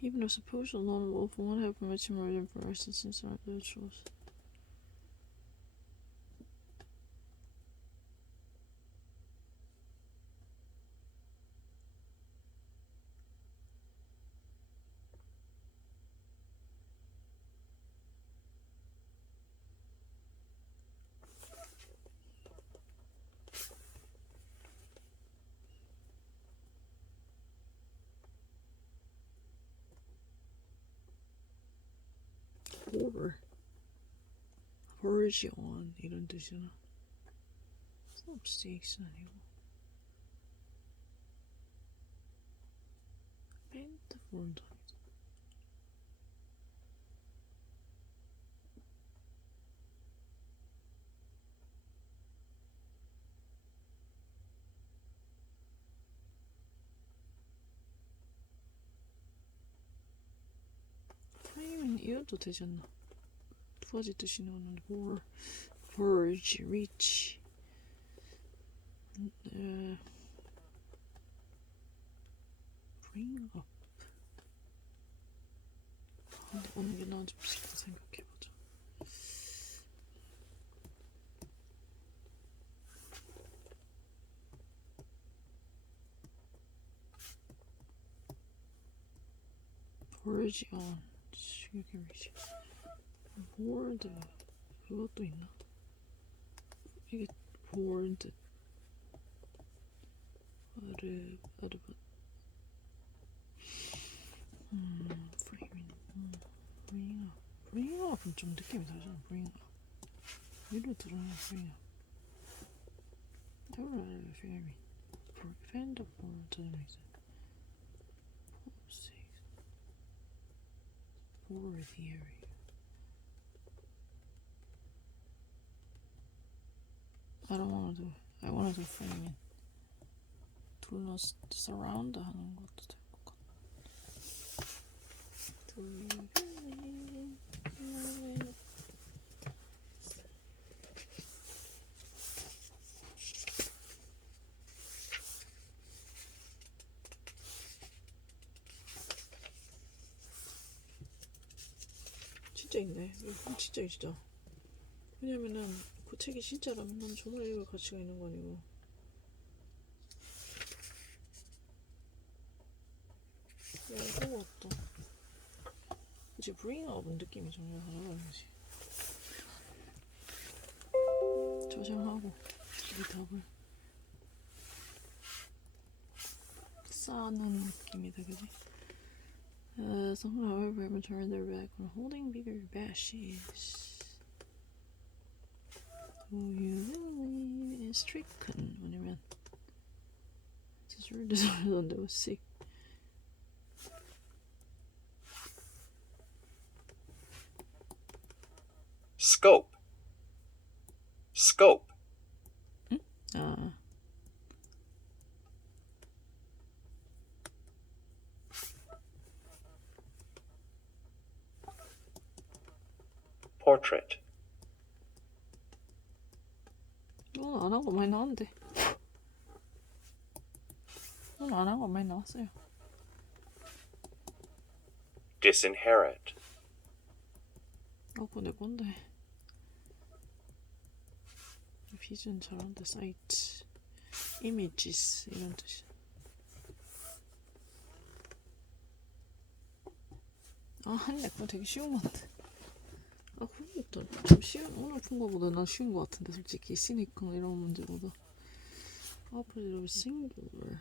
Even if supposed non-wolf won't have much more information since our rituals. Version 이런 뜻이나 mistakes 아니고 밴드 포르도 아니다. 프레임은 이어도 되지 않나? 두 가지 뜻이 나오는데 verge, reach. bring up. 어느 게 나은지 생각해보자. verge on. 이게 reach. board. 그것도 있나? 이게 board. framing. bring up은 좀 느낌이 다르잖아. bring up. 위로 들어가는 bring up. temporary framing. prevent the board doesn't for the area. I don't want to do. I want to do framing. 둘러 surround 하는 것도 될 것 같아. 진짜 있네. 이거 진짜 있어. 왜냐면은 그 책이 진짜라면 난 정말 읽을 가치가 있는 거 아니고. 야, 이거 없다. 그치, bring up은 느낌이 정말 다르다는 거지. 저장하고 이 답을 쌓는 느낌이다, 그지? Some however haven't turned their back on holding bigger bashes. Who you believe is stricken. 뭐냐면 스스로 disordered was sick. Scope. Scope. 아. portrait, 오늘 안 한 거 많이 나왔는데. 오늘 안 한 거 많이 나왔어요. disinherit, 그거 내 건데. 비전 잘한다. 사이트, 이미지스 이런 뜻이. 아니 그거 되게 쉬운 건데. 그러니까 좀 쉬운 오늘 푼 거보다 난 쉬운 거 같은데 솔직히 시니까 이런 문제보다. opposite of singular.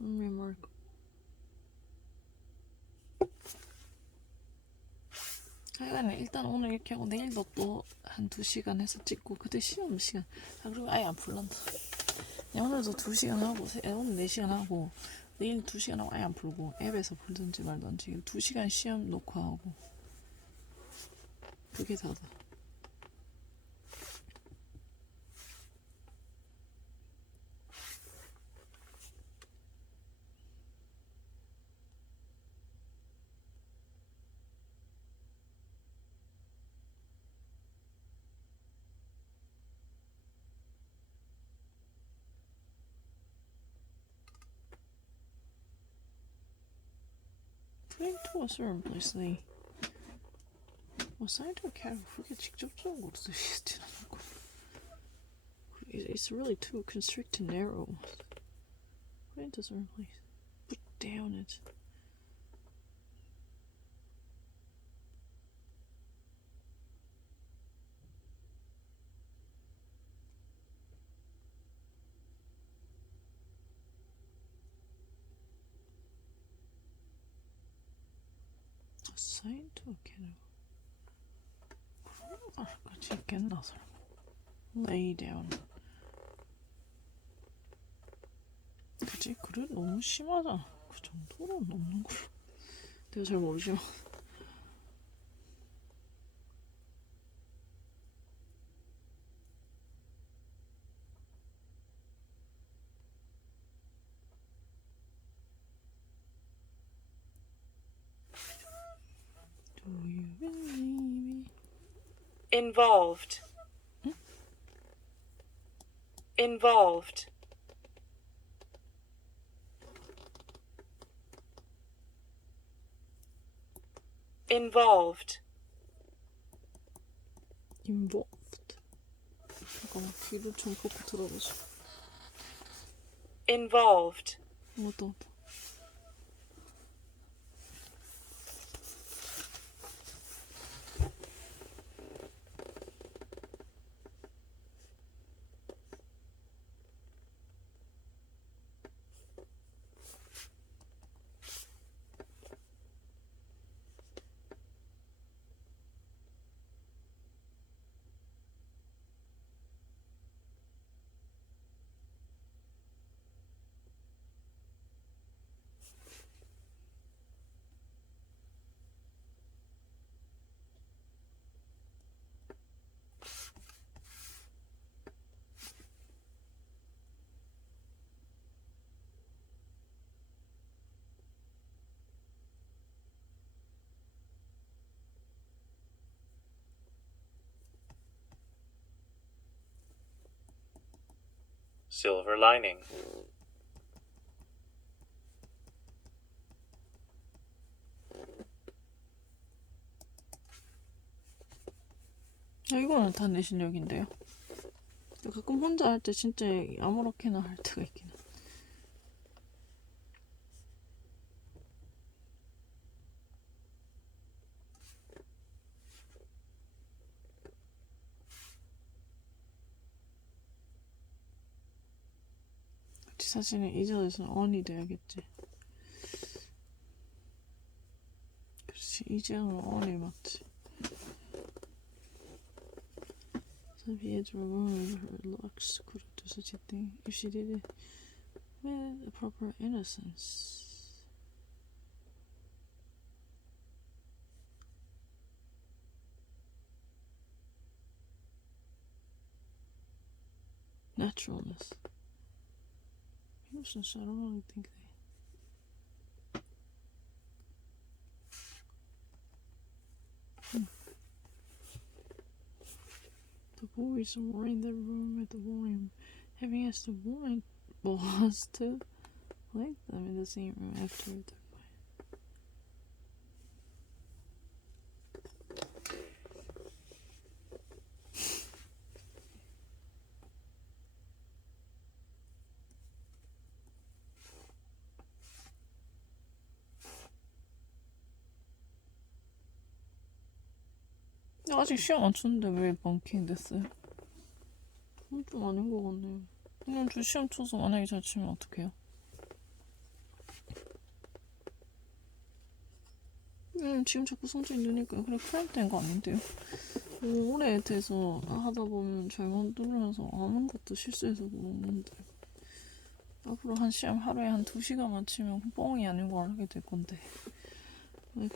unremarkable. 하여간 일단 오늘 이렇게 하고 내일도 또 한 2시간 해서 찍고 그때 시험 시간 그리고 아예 안 풀란다. 오늘도 2시간 하고 오늘 4시간 하고 내일 2시간 하고 아예 안 풀고 앱에서 풀든지 말든지 2시간 시험 녹화하고 그게 다다. Putting to a certain place, they assign to a cat 그렇게 직접적으로 쓰시진 않고. It's really too constrict and narrow. Putting to a certain place. Put down it. Assign to a cat. 그런 말까지 있겠나 설마. Lay down. 그치? 그래 너무 심하잖아. 그 정도는 없는 걸로. 내가 잘 모르지만. Do you believe me? Involved. Involved. Involved. Involved. 잠깐만 귀를 좀 꽂고 들어보자. Involved. 맞다. silver lining, 이거는 다 내 실력인데요. 가끔 혼자 할 때 진짜 아무렇게나 할 때가 있긴 해. 사실은 이 자리에서는 on이 돼야겠지. 그렇지, 이제는 on이 맞지. Pietro looks could do such a thing if she did it with a proper innocence. Naturalness. Innocence, I don't really think they. boys were in the room at the volume, having asked the woman boss to place them in the same room after the 아직 시험 안 쳤는데 왜 벙킹 됐어요? 좀 아닌 것 같네요. 오늘 저 시험 쳐서 만약에 잘 치면 어떡해요? 지금 자꾸 성적이 느니까 그래 프라임 때인 거 아닌데요? 오래 돼서 하다 보면 잘 만들면서 아는 것도 실수해서 그러는데 앞으로 한 시험 하루에 한 2시간만 치면 뻥이 아닌 걸 하게 될 건데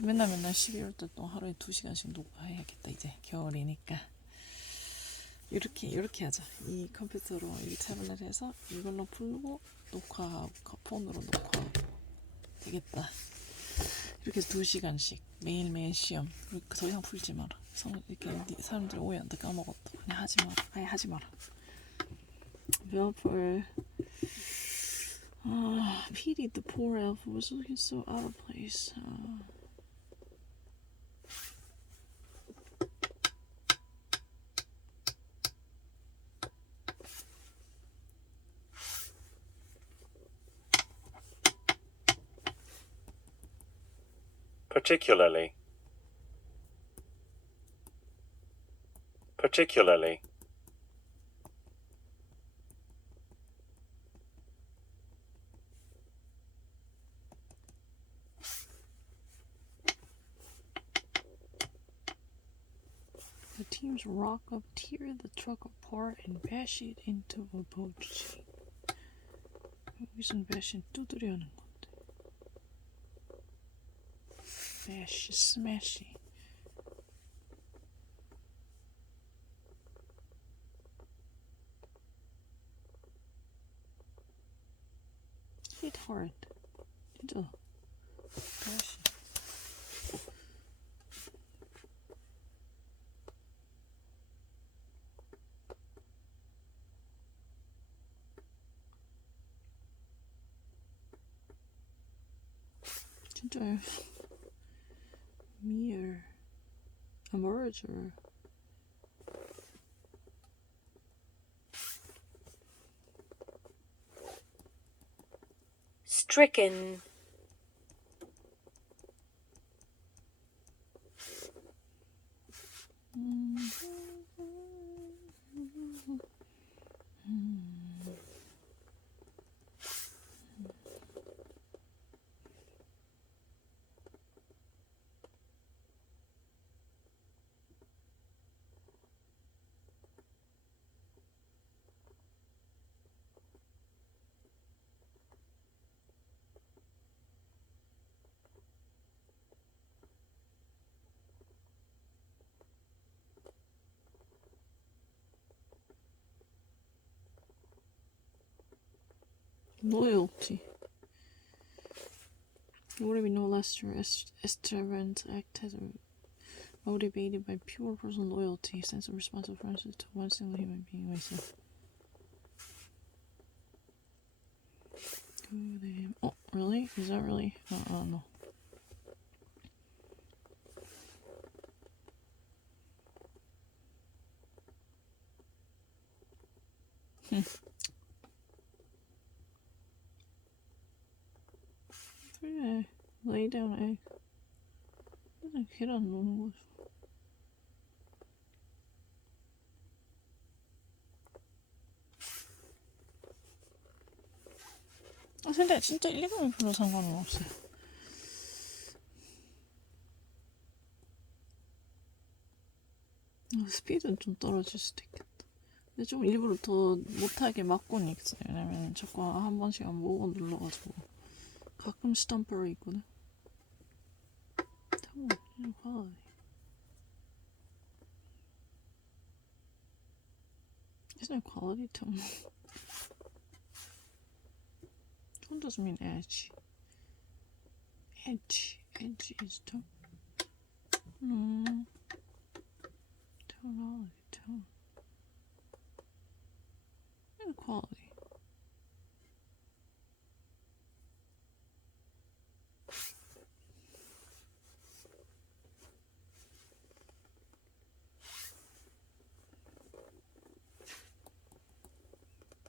맨날 12월 때 또 하루에 2시간씩 녹화해야겠다. 이제 겨울이니까 이렇게 하자. 이 컴퓨터로 이 태블릿 해서 이걸로 풀고 녹화하고 폰으로 녹화하고 되겠다. 이렇게 2시간씩 매일매일 시험. 그리고 더 이상 풀지 마라. 이렇게 사람들이 오해한다. 까먹었다. 그냥 하지 마라. 아예 하지 마라. Velper pitied the poor elf who was looking so out of place. Particularly. Particularly. The teams rock up, tear the truck apart, and bash it into a boat. 여기선 bashing 두드려는 건데. Bash, smash. Hit hard. 진짜. Bash. 진짜요. Mere. A merger. Stricken. Loyalty. It would be no less Estevan's act as motivated by pure personal loyalty, sense of responsibility to one single human being myself. Oh, really? Is that really? I don't know. 그래, lay down egg. 그냥 계란 넣는 거죠. 근데 진짜 1, 2분은 별로 상관은 없어요. 스피드는 좀 떨어질 수도 있겠다. 근데 좀 일부러 더 못하게 막고는 있어요. 왜냐면 자꾸 한 번씩 안 보고 눌러가지고 가끔 스탬퍼로 있거든. 톤, quality. Isn't it quality tone? Tone doesn't mean edge. Edge is tone. No. Tonality, tone. Equality.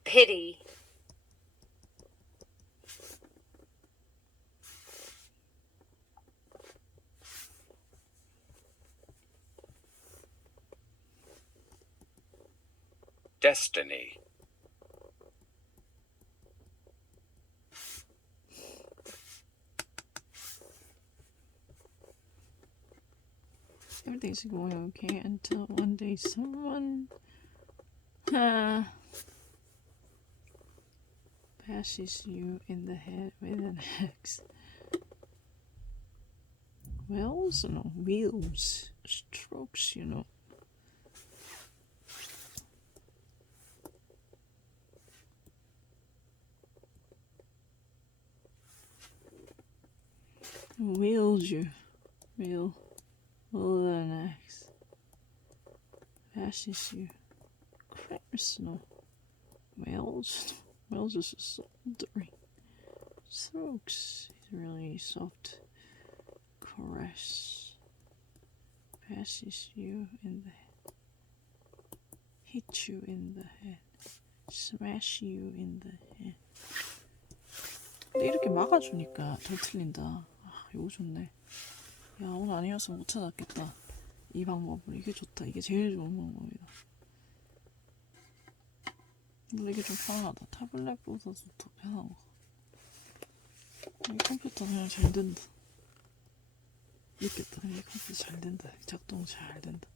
Pity. Destiny. Everything's going okay until one day someone bashes you in the head with an axe. Wells? No, wheels. Strokes, you know. Wields you. Wheel. With an axe. Bashes you. Cramps, no. Wells? Wells is a soldering. Strokes. He's really soft. Caress. Passes you in the head. Hit you in the head. Smash you in the head. 근데 이렇게 막아주니까 덜 틀린다. 아, 이거 좋네. 야, 오늘 아니었으면 못 찾았겠다. 이 방법을. 이게 좋다. 이게 제일 좋은 방법이다. 근데 이게 좀 편하다. 타블렛보다도 더 편한 거. 이 컴퓨터 그냥 잘 된다. 믿겠다. 이 컴퓨터 잘 된다. 작동 잘 된다.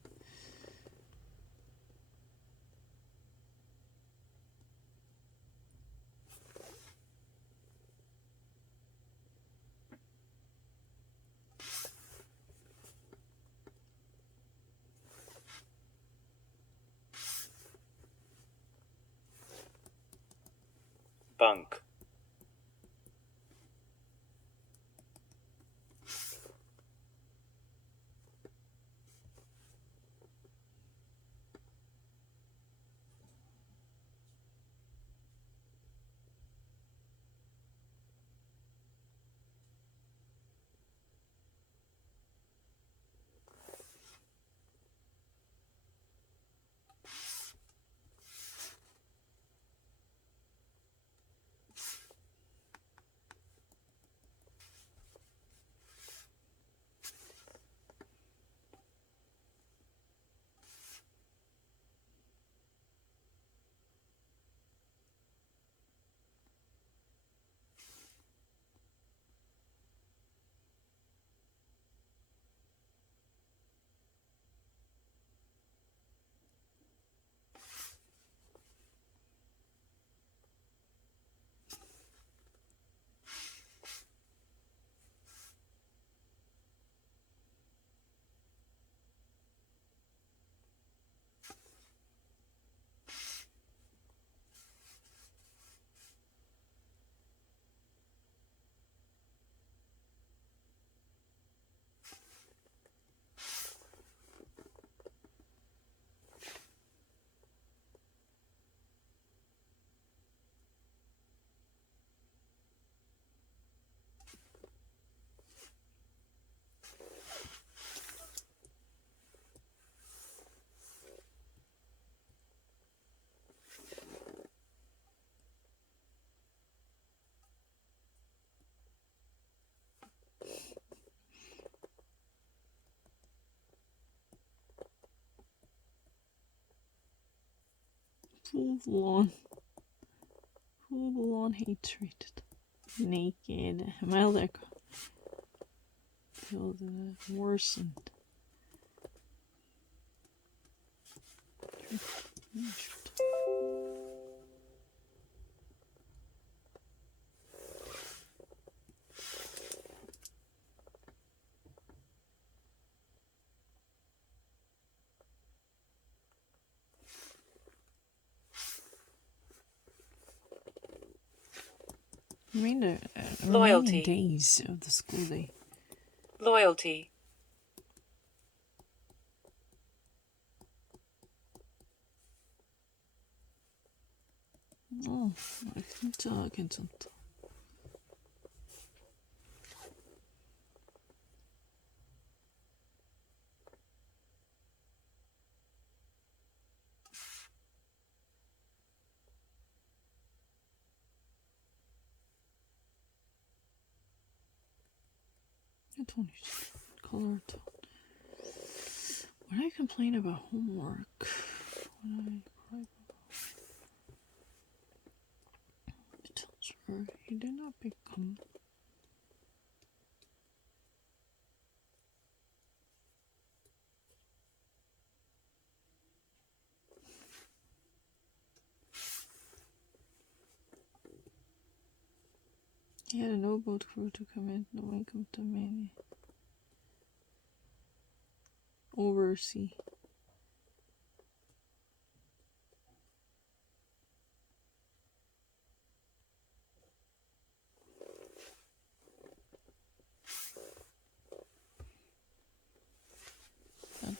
Bunk. Full on hatred. Naked. Melek. Feel the worsened. Remaining Loyalty. days of the school day. Loyalty. 진짜 괜찮다. 톤이지. Color tone. When I complain about homework, when I cry it tells her he did not become. He had a no boat crew to come in, no income to many. Oversee.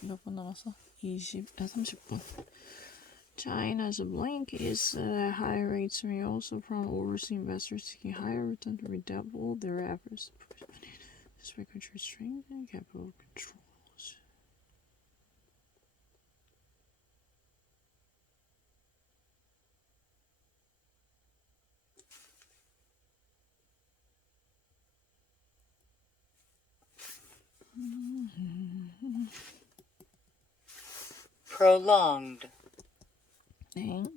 몇 분 남았어? 30분. China's blank is that higher rates may also prompt overseas investors seeking higher return to redouble their efforts. This way, country strengthen capital controls. Prolonged. 네.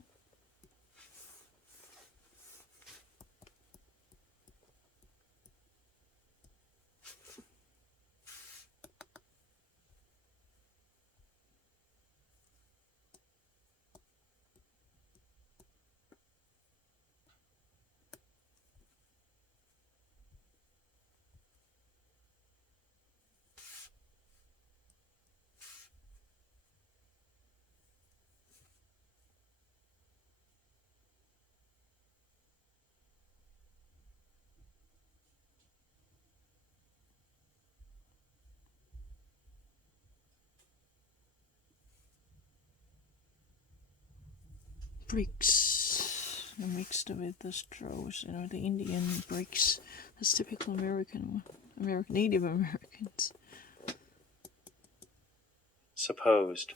BRICS. Mixed with the straws, the Indian BRICS. That's typical American Native Americans. Supposed.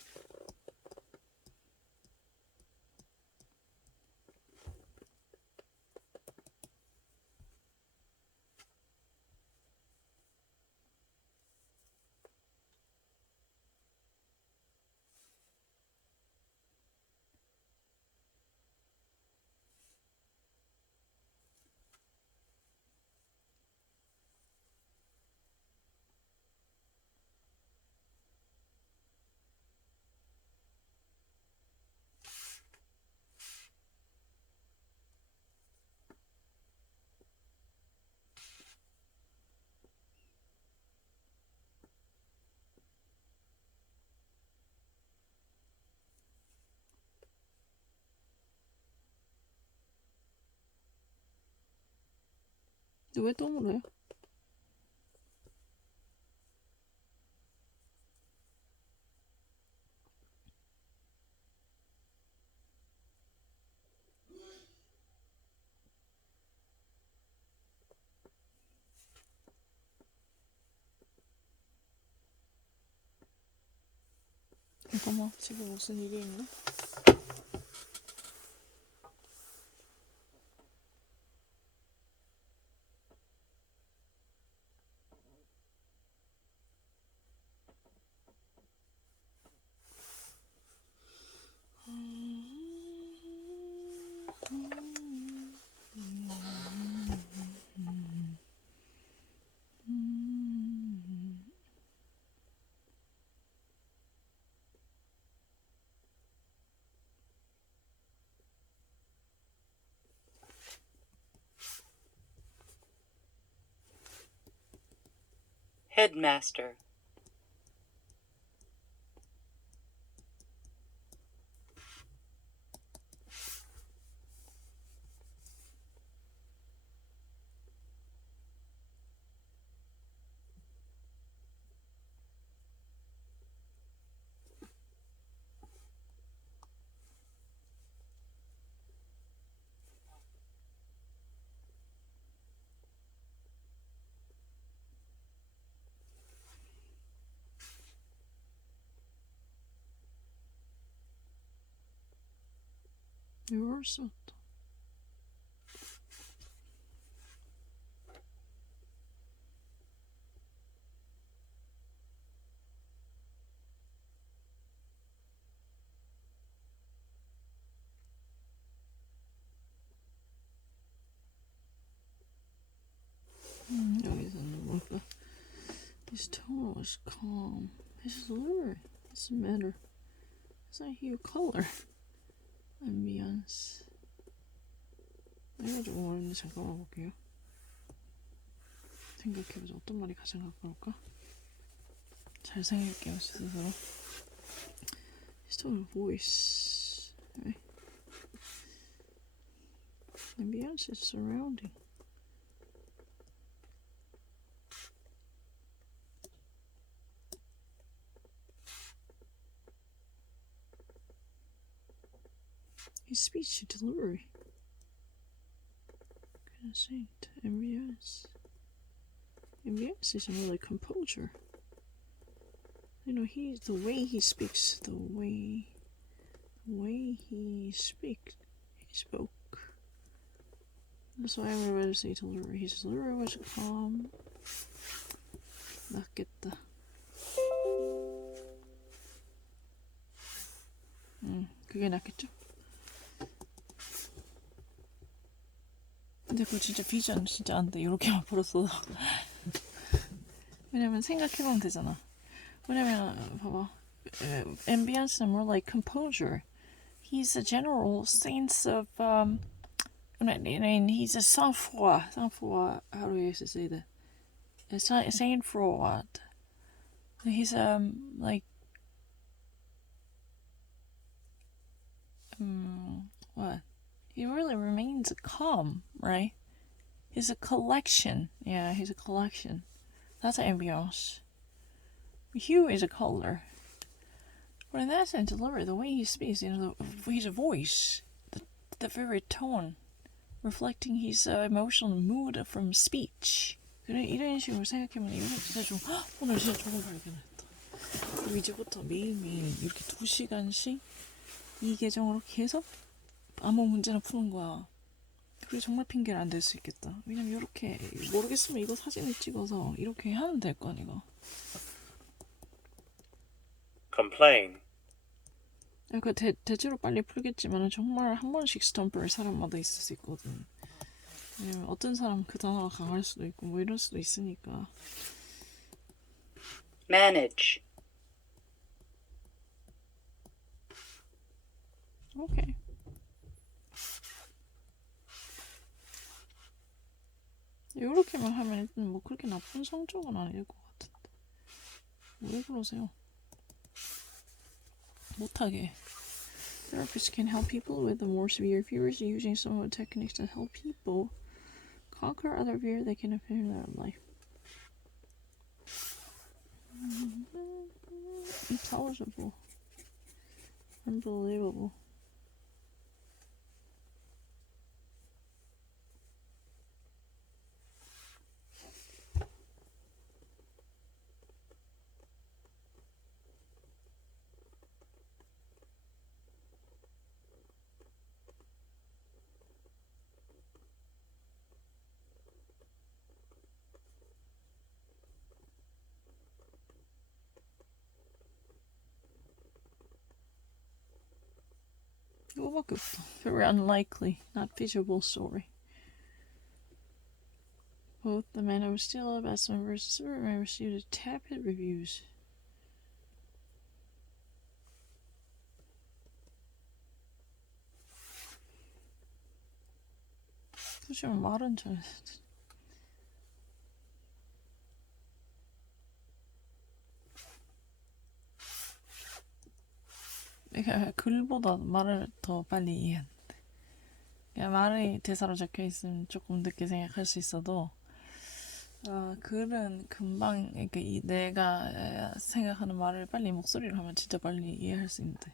근데 왜 또 물어요? 잠깐만, 집에 무슨 일이 있나? Headmaster. 이럴 수 없다. 여기서는 뭘까? His tone was calm. His lure doesn't matter. It's not here color. Ambience. 내가 조금 어렵네. 잠깐만 볼게요. 생각해보자. 어떤 말이 가장 가까울까? 잘 생각해볼게요. 스스로. His tone of voice. Right? Ambience is surrounding. His speech delivery. Can I say it? Ambience. Ambience is another composure. You know, the way he speaks, the way he spoke. That's why I would rather say delivery. His delivery was calm. 낫겠다. 그게 낫겠죠? 근데 그거 진짜 비전 진짜 안 돼. 이렇게만 벌었어. 왜냐면 생각해보면 되잖아. 왜냐면 봐봐. Ambience is more like composure. He's a general sense of he's a sang-froid. Sang-froid. How do you say that? Sang-froid. He's like what? He really remains calm, right? He's a collection. Yeah, he's a collection. That's ambience. Hue is a color. But in that sense, delivery, the way he speaks, his voice, the very tone, reflecting his emotional mood from speech. 그래, 이런 식으로 생각해보면 이거 진짜 좀 오늘 진짜 좋은 발견했다. 그리고 이제부터 매일매일 이렇게 2시간씩 이 계정으로 계속 아무 문제나 푸는 거야. 그게 정말 핑계를 안 댈 수 있겠다. 왜냐면 이렇게 모르겠으면 이거 사진을 찍어서 이렇게 하면 될 거 아니가. complain, 그러니까 대체로 빨리 풀겠지만 정말 한 번씩 스탬프를 사람마다 있을 수 있거든. 왜냐면 어떤 사람은 그 단어가 강할 수도 있고 뭐 이럴 수도 있으니까. Manage. 오케이. 이렇게만 하면 일단 뭐 그렇게 나쁜 성적은 아닐 것 같은데. 왜 그러세요? 못하게. Therapists can help people with the more severe fears using some of the techniques that help people conquer other fears they can appear in their life. Intelligible. Unbelievable. 이거밖에 없다. Very unlikely, not feasible story. Both the Man of Steel and Batman vs. Superman received tepid reviews. 하지만 말은 잘했어. 내가 글보다 말을 더 빨리 이해하는데. 그냥 말이 대사로 적혀 있으면 조금 늦게 생각할 수 있어도 글은 금방 그러니까 내가 생각하는 말을 빨리 목소리로 하면 진짜 빨리 이해할 수 있는데.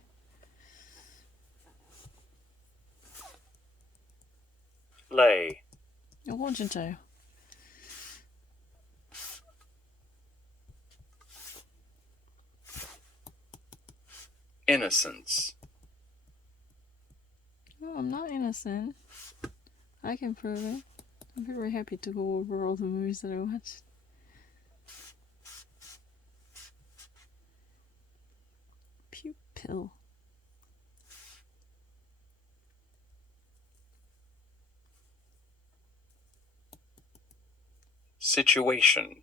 lay, 이건 진짜예요. innocence, No, I'm not innocent. I can prove it. I'm very happy to go over all the movies that I watched. Pupil. Situation.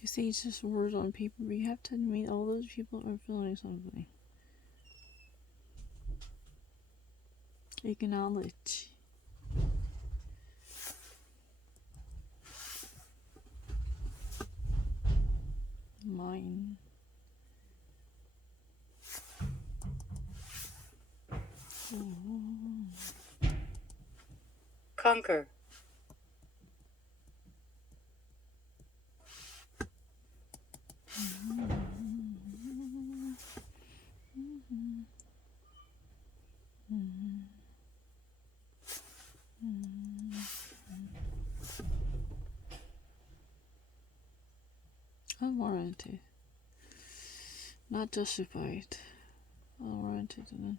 You see, it's just words on paper, but you have to admit all those people are feeling something. Acknowledge. Mine. Conquer. Unwarranted. Not justified. Unwarranted and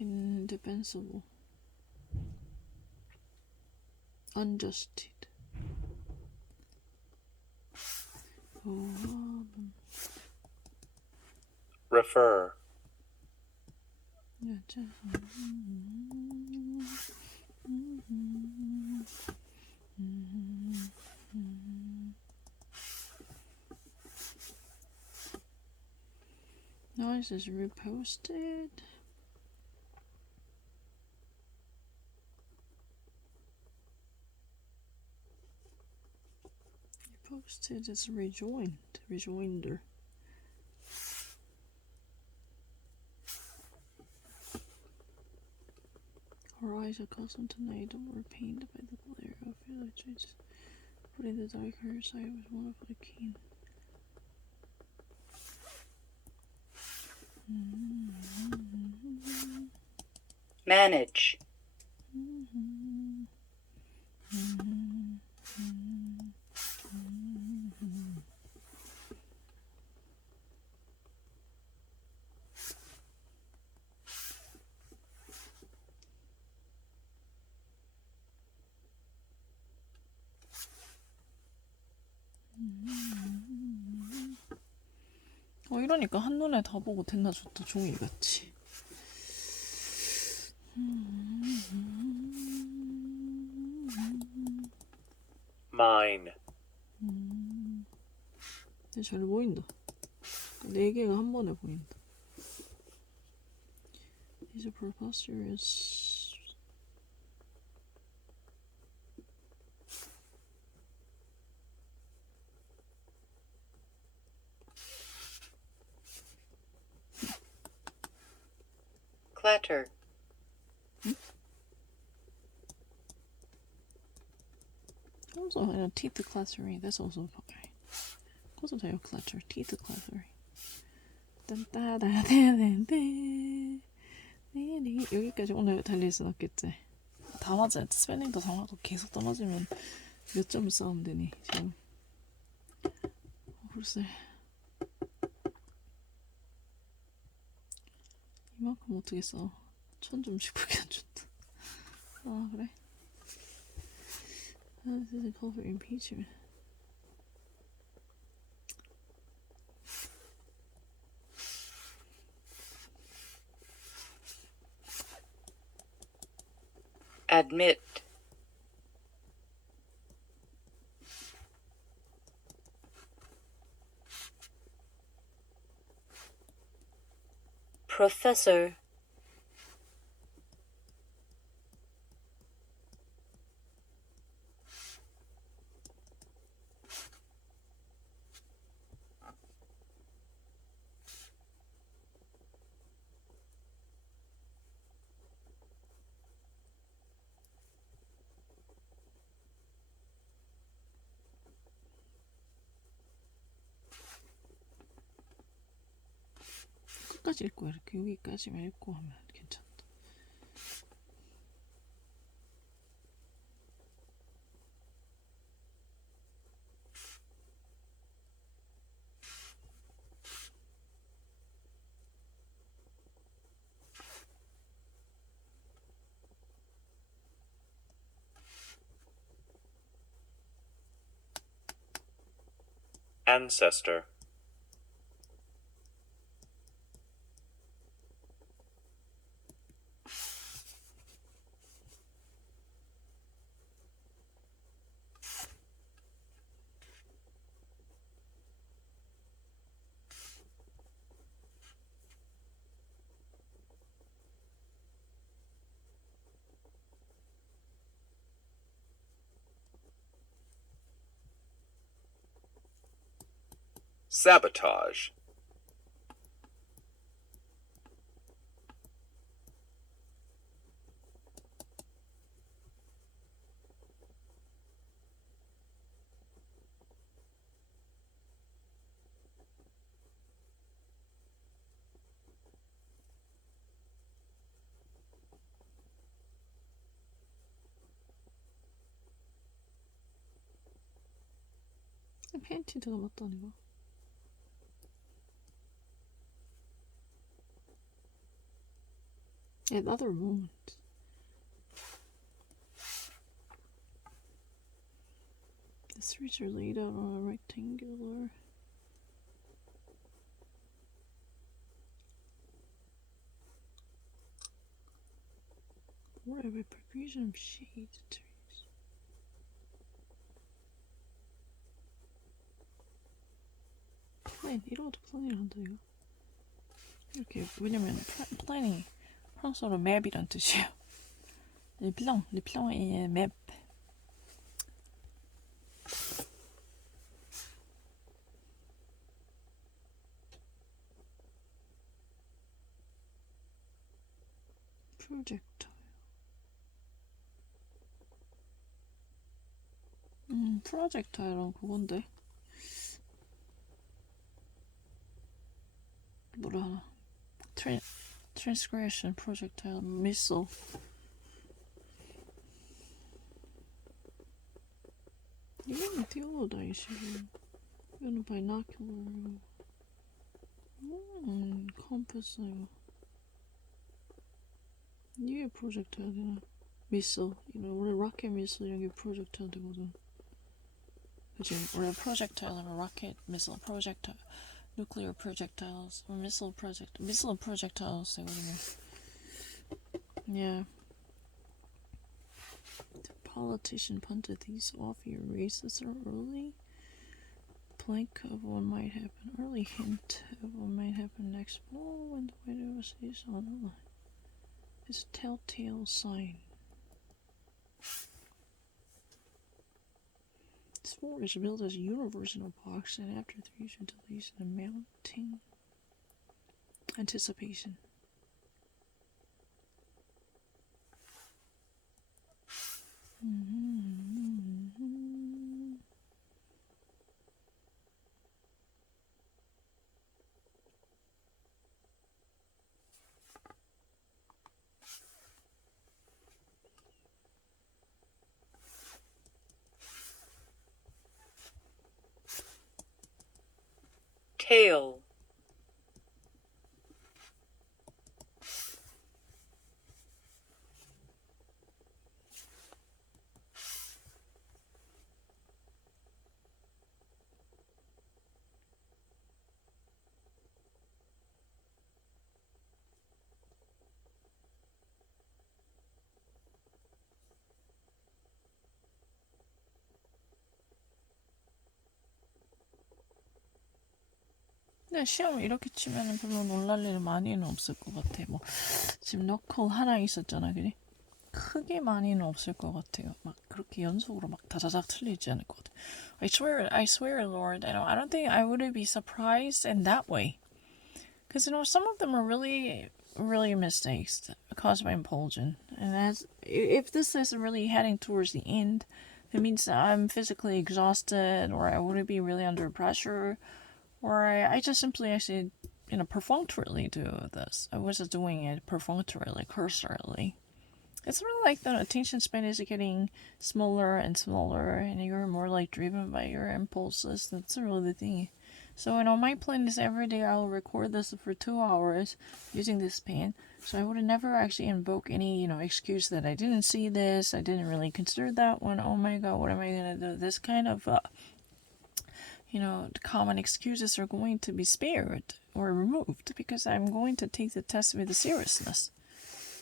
indefensible. Unjusted. Refer. Noise is reposted. Reposted is rejoined. Rejoinder. Her eyes, accustomed to night, were pained by the glare of electricity. But in the dark, her sight was wonderfully keen. Manage. 이러니까 한눈에 다 보고 됐나 좋다 종이같이. Mine. 근데 잘 보인다. 4개가 한 번에 보인다. These are preposterous. Clatter. Also, teeth clattering. That's also fine. 그것도 돼요, clatter. Teeth clattering. 여기까지 오늘 달릴 순 없겠지. 다 맞아요. 스펠링도 다 맞고 계속 다 맞으면 몇 점을 쌓으면 되니 지금. 글쎄. 이만큼 어떻게 써? 1000점씩 밖에 안 줬다. 아 그래? This is a call for impeachment. Admit. Professor. 끝까지 읽고 이렇게 여기까지만 읽고 하면 괜찮다. Ancestor. Sabotage. 페인티드가 맞다니까. At other moments. The streets are laid out on a rectangular. Border by profusion of shades. Trees. 플랜 이러고도 플랜을 한다 이거. 이렇게 왜냐면 플랜이 프랑스어로 맵이란 뜻이에요. 리플랑의 맵. 프로젝터요. 프로젝터랑 그건데. 뭐라 하나? Transgression projectile missile. 이거는 theodolite. 이거는 binocular. compass 이거. 이게 projectile 되나? missile. 원래 rocket missile 이런 게 projectile 되거든. 그치? 원래 projectile은 rocket missile projectile. Nuclear projectiles or missile projectiles 되거든요. Yeah. The politician punted these off your races are early plank of what might happen. Early hint of what might happen next. Oh, when the White House is on the line. It's a telltale sign. This fort is built as a universe in a box, and after the fusion deletion and mounting anticipation. Tail. 근데 시험 이렇게 치면은 별로 놀랄 일 많이는 없을 것 같아. 뭐 지금 너클 하나 있었잖아, 그지? 크게 많이는 없을 것 같아요. 막 그렇게 연속으로 막 다자작 틀리지 않을 것 같아. I swear, Lord, I don't think I would be surprised in that way. Because some of them are really mistakes caused by impulsion, and if this is really heading towards the end, it means that I'm physically exhausted, or I wouldn't be really under pressure, or I just simply actually perfunctorily do this. I was just doing it perfunctorily, cursorily. It's really like the attention span is getting smaller and smaller, and you're more like driven by your impulses. That's really the thing. So, my plan is every day I'll record this for 2 hours using this pen. So I would never actually invoke any, excuse that I didn't see this, I didn't really consider that one. Oh my god, what am I gonna do? This kind of, common excuses are going to be spared or removed because I'm going to take the test with seriousness.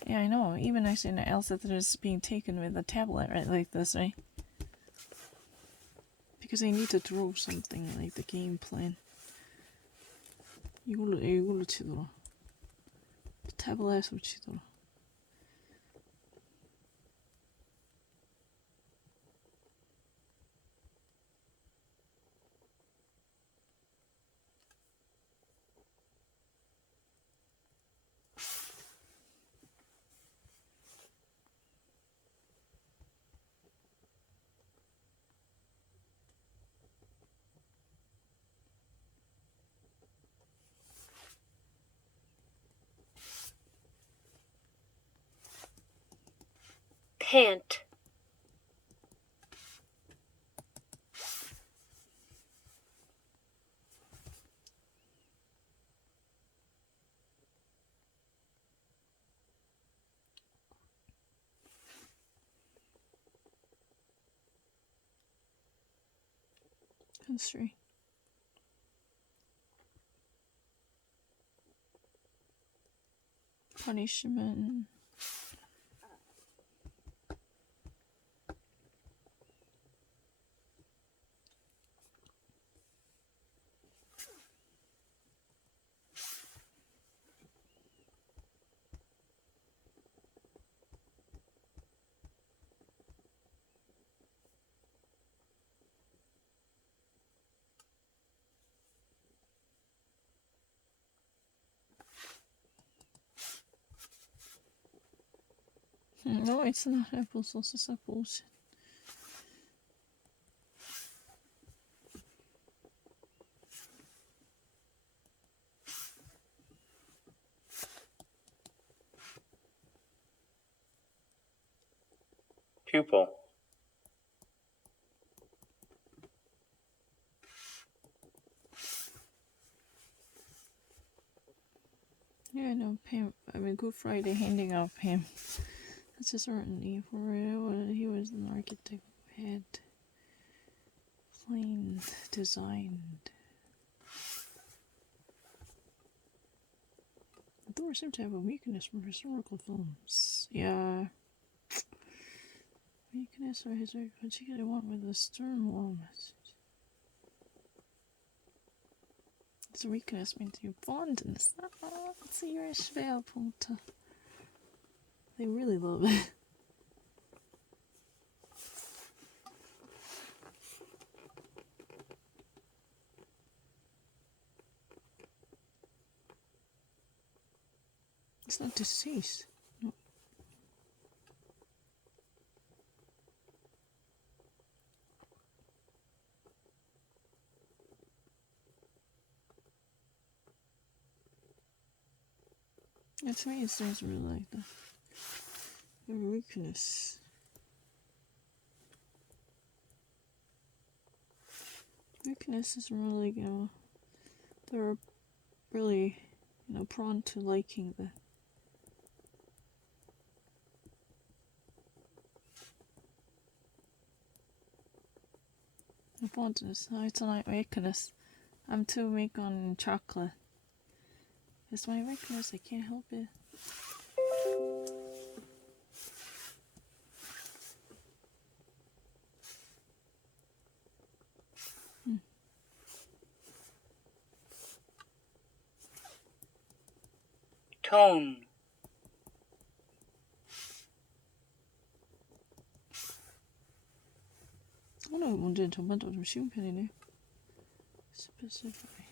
Yeah, I know. Even actually else that is being taken with a tablet, right, like this, right? Because I need to draw something like the game plan. 이걸로 치더라. 태블릿으로 치더라. Pant. History. Punishment. No, it's not applesauce, it's a bullshit. Pupil. Yeah, no, Pam. Good Friday handing out Pam. That's a certainty for it. He was an architect who had planned, designed. Thor seemed to have a weakness for historical films. Yeah. Weakness or his particular one with a stern moral message. It's a weakness means you fondness. It's a Irish Schwerpunkte. They really love it. It's not deceased. No. Yeah, to me it sounds really like that. Their weakness. Weakness is really, they're really, prone to liking the fondness. No, it's not weakness. I'm too weak on chocolate. It's my weakness, I can't help it. Tone. 오늘 문제는 전반적으로 좀 쉬운 편이네. Specify.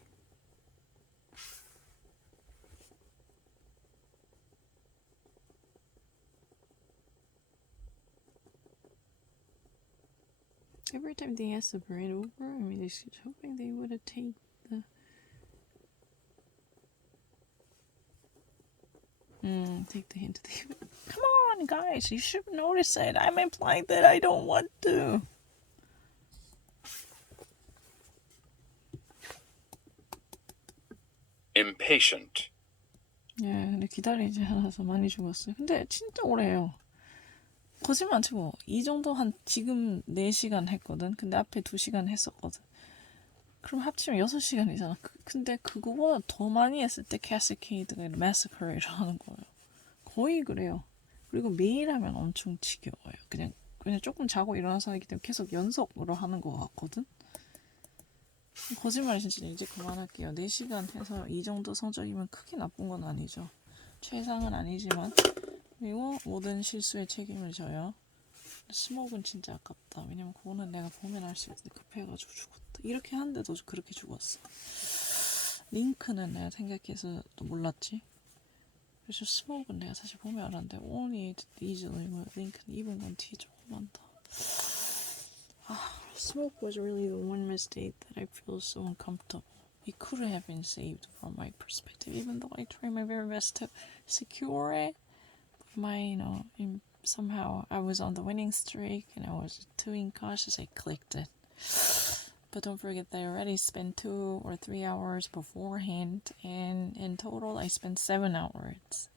Every time they asked the parade over, I was hoping they would have taken the Take the hint. Come on, guys, you should notice it. I'm implying that I don't want to. Impatient. 예, 근데 기다리지 않아서 많이 죽었어요. 근데 진짜 오래해요. 거짓말 안 치고 이 정도 한 지금 4시간 했거든. 근데 앞에 2시간 했었거든. 그럼 합치면 6시간이잖아. 근데 그거보다 더 많이 했을 때 캐스케이드가 매스커를 하는 거예요. 거의 그래요. 그리고 매일 하면 엄청 지겨워요. 그냥 조금 자고 일어나서 하기 때문에 계속 연속으로 하는 것 같거든. 거짓말 진짜 이제 그만할게요. 4시간 해서 이 정도 성적이면 크게 나쁜 건 아니죠. 최상은 아니지만. 그리고 모든 실수에 책임을 져요. 스모그는 진짜 아깝다. 왜냐면 그거는 내가 보면 알 수 있는데 급해가지고 죽었다. 이렇게 하는데도 그렇게 죽었어. 링크는 내가 생각해서 또 몰랐지. 그래서 스모그는 내가 사실 보면 알았는데 only easily 링크는 입은 건 뒤에 조금만 더. Smoke was really the one mistake that I feel so uncomfortable. It could have been saved from my perspective, even though I tried my very best to secure it. Somehow I was on the winning streak and I was too incautious. I clicked it. But don't forget that I already spent 2 or 3 hours beforehand, and in total I spent 7 hours.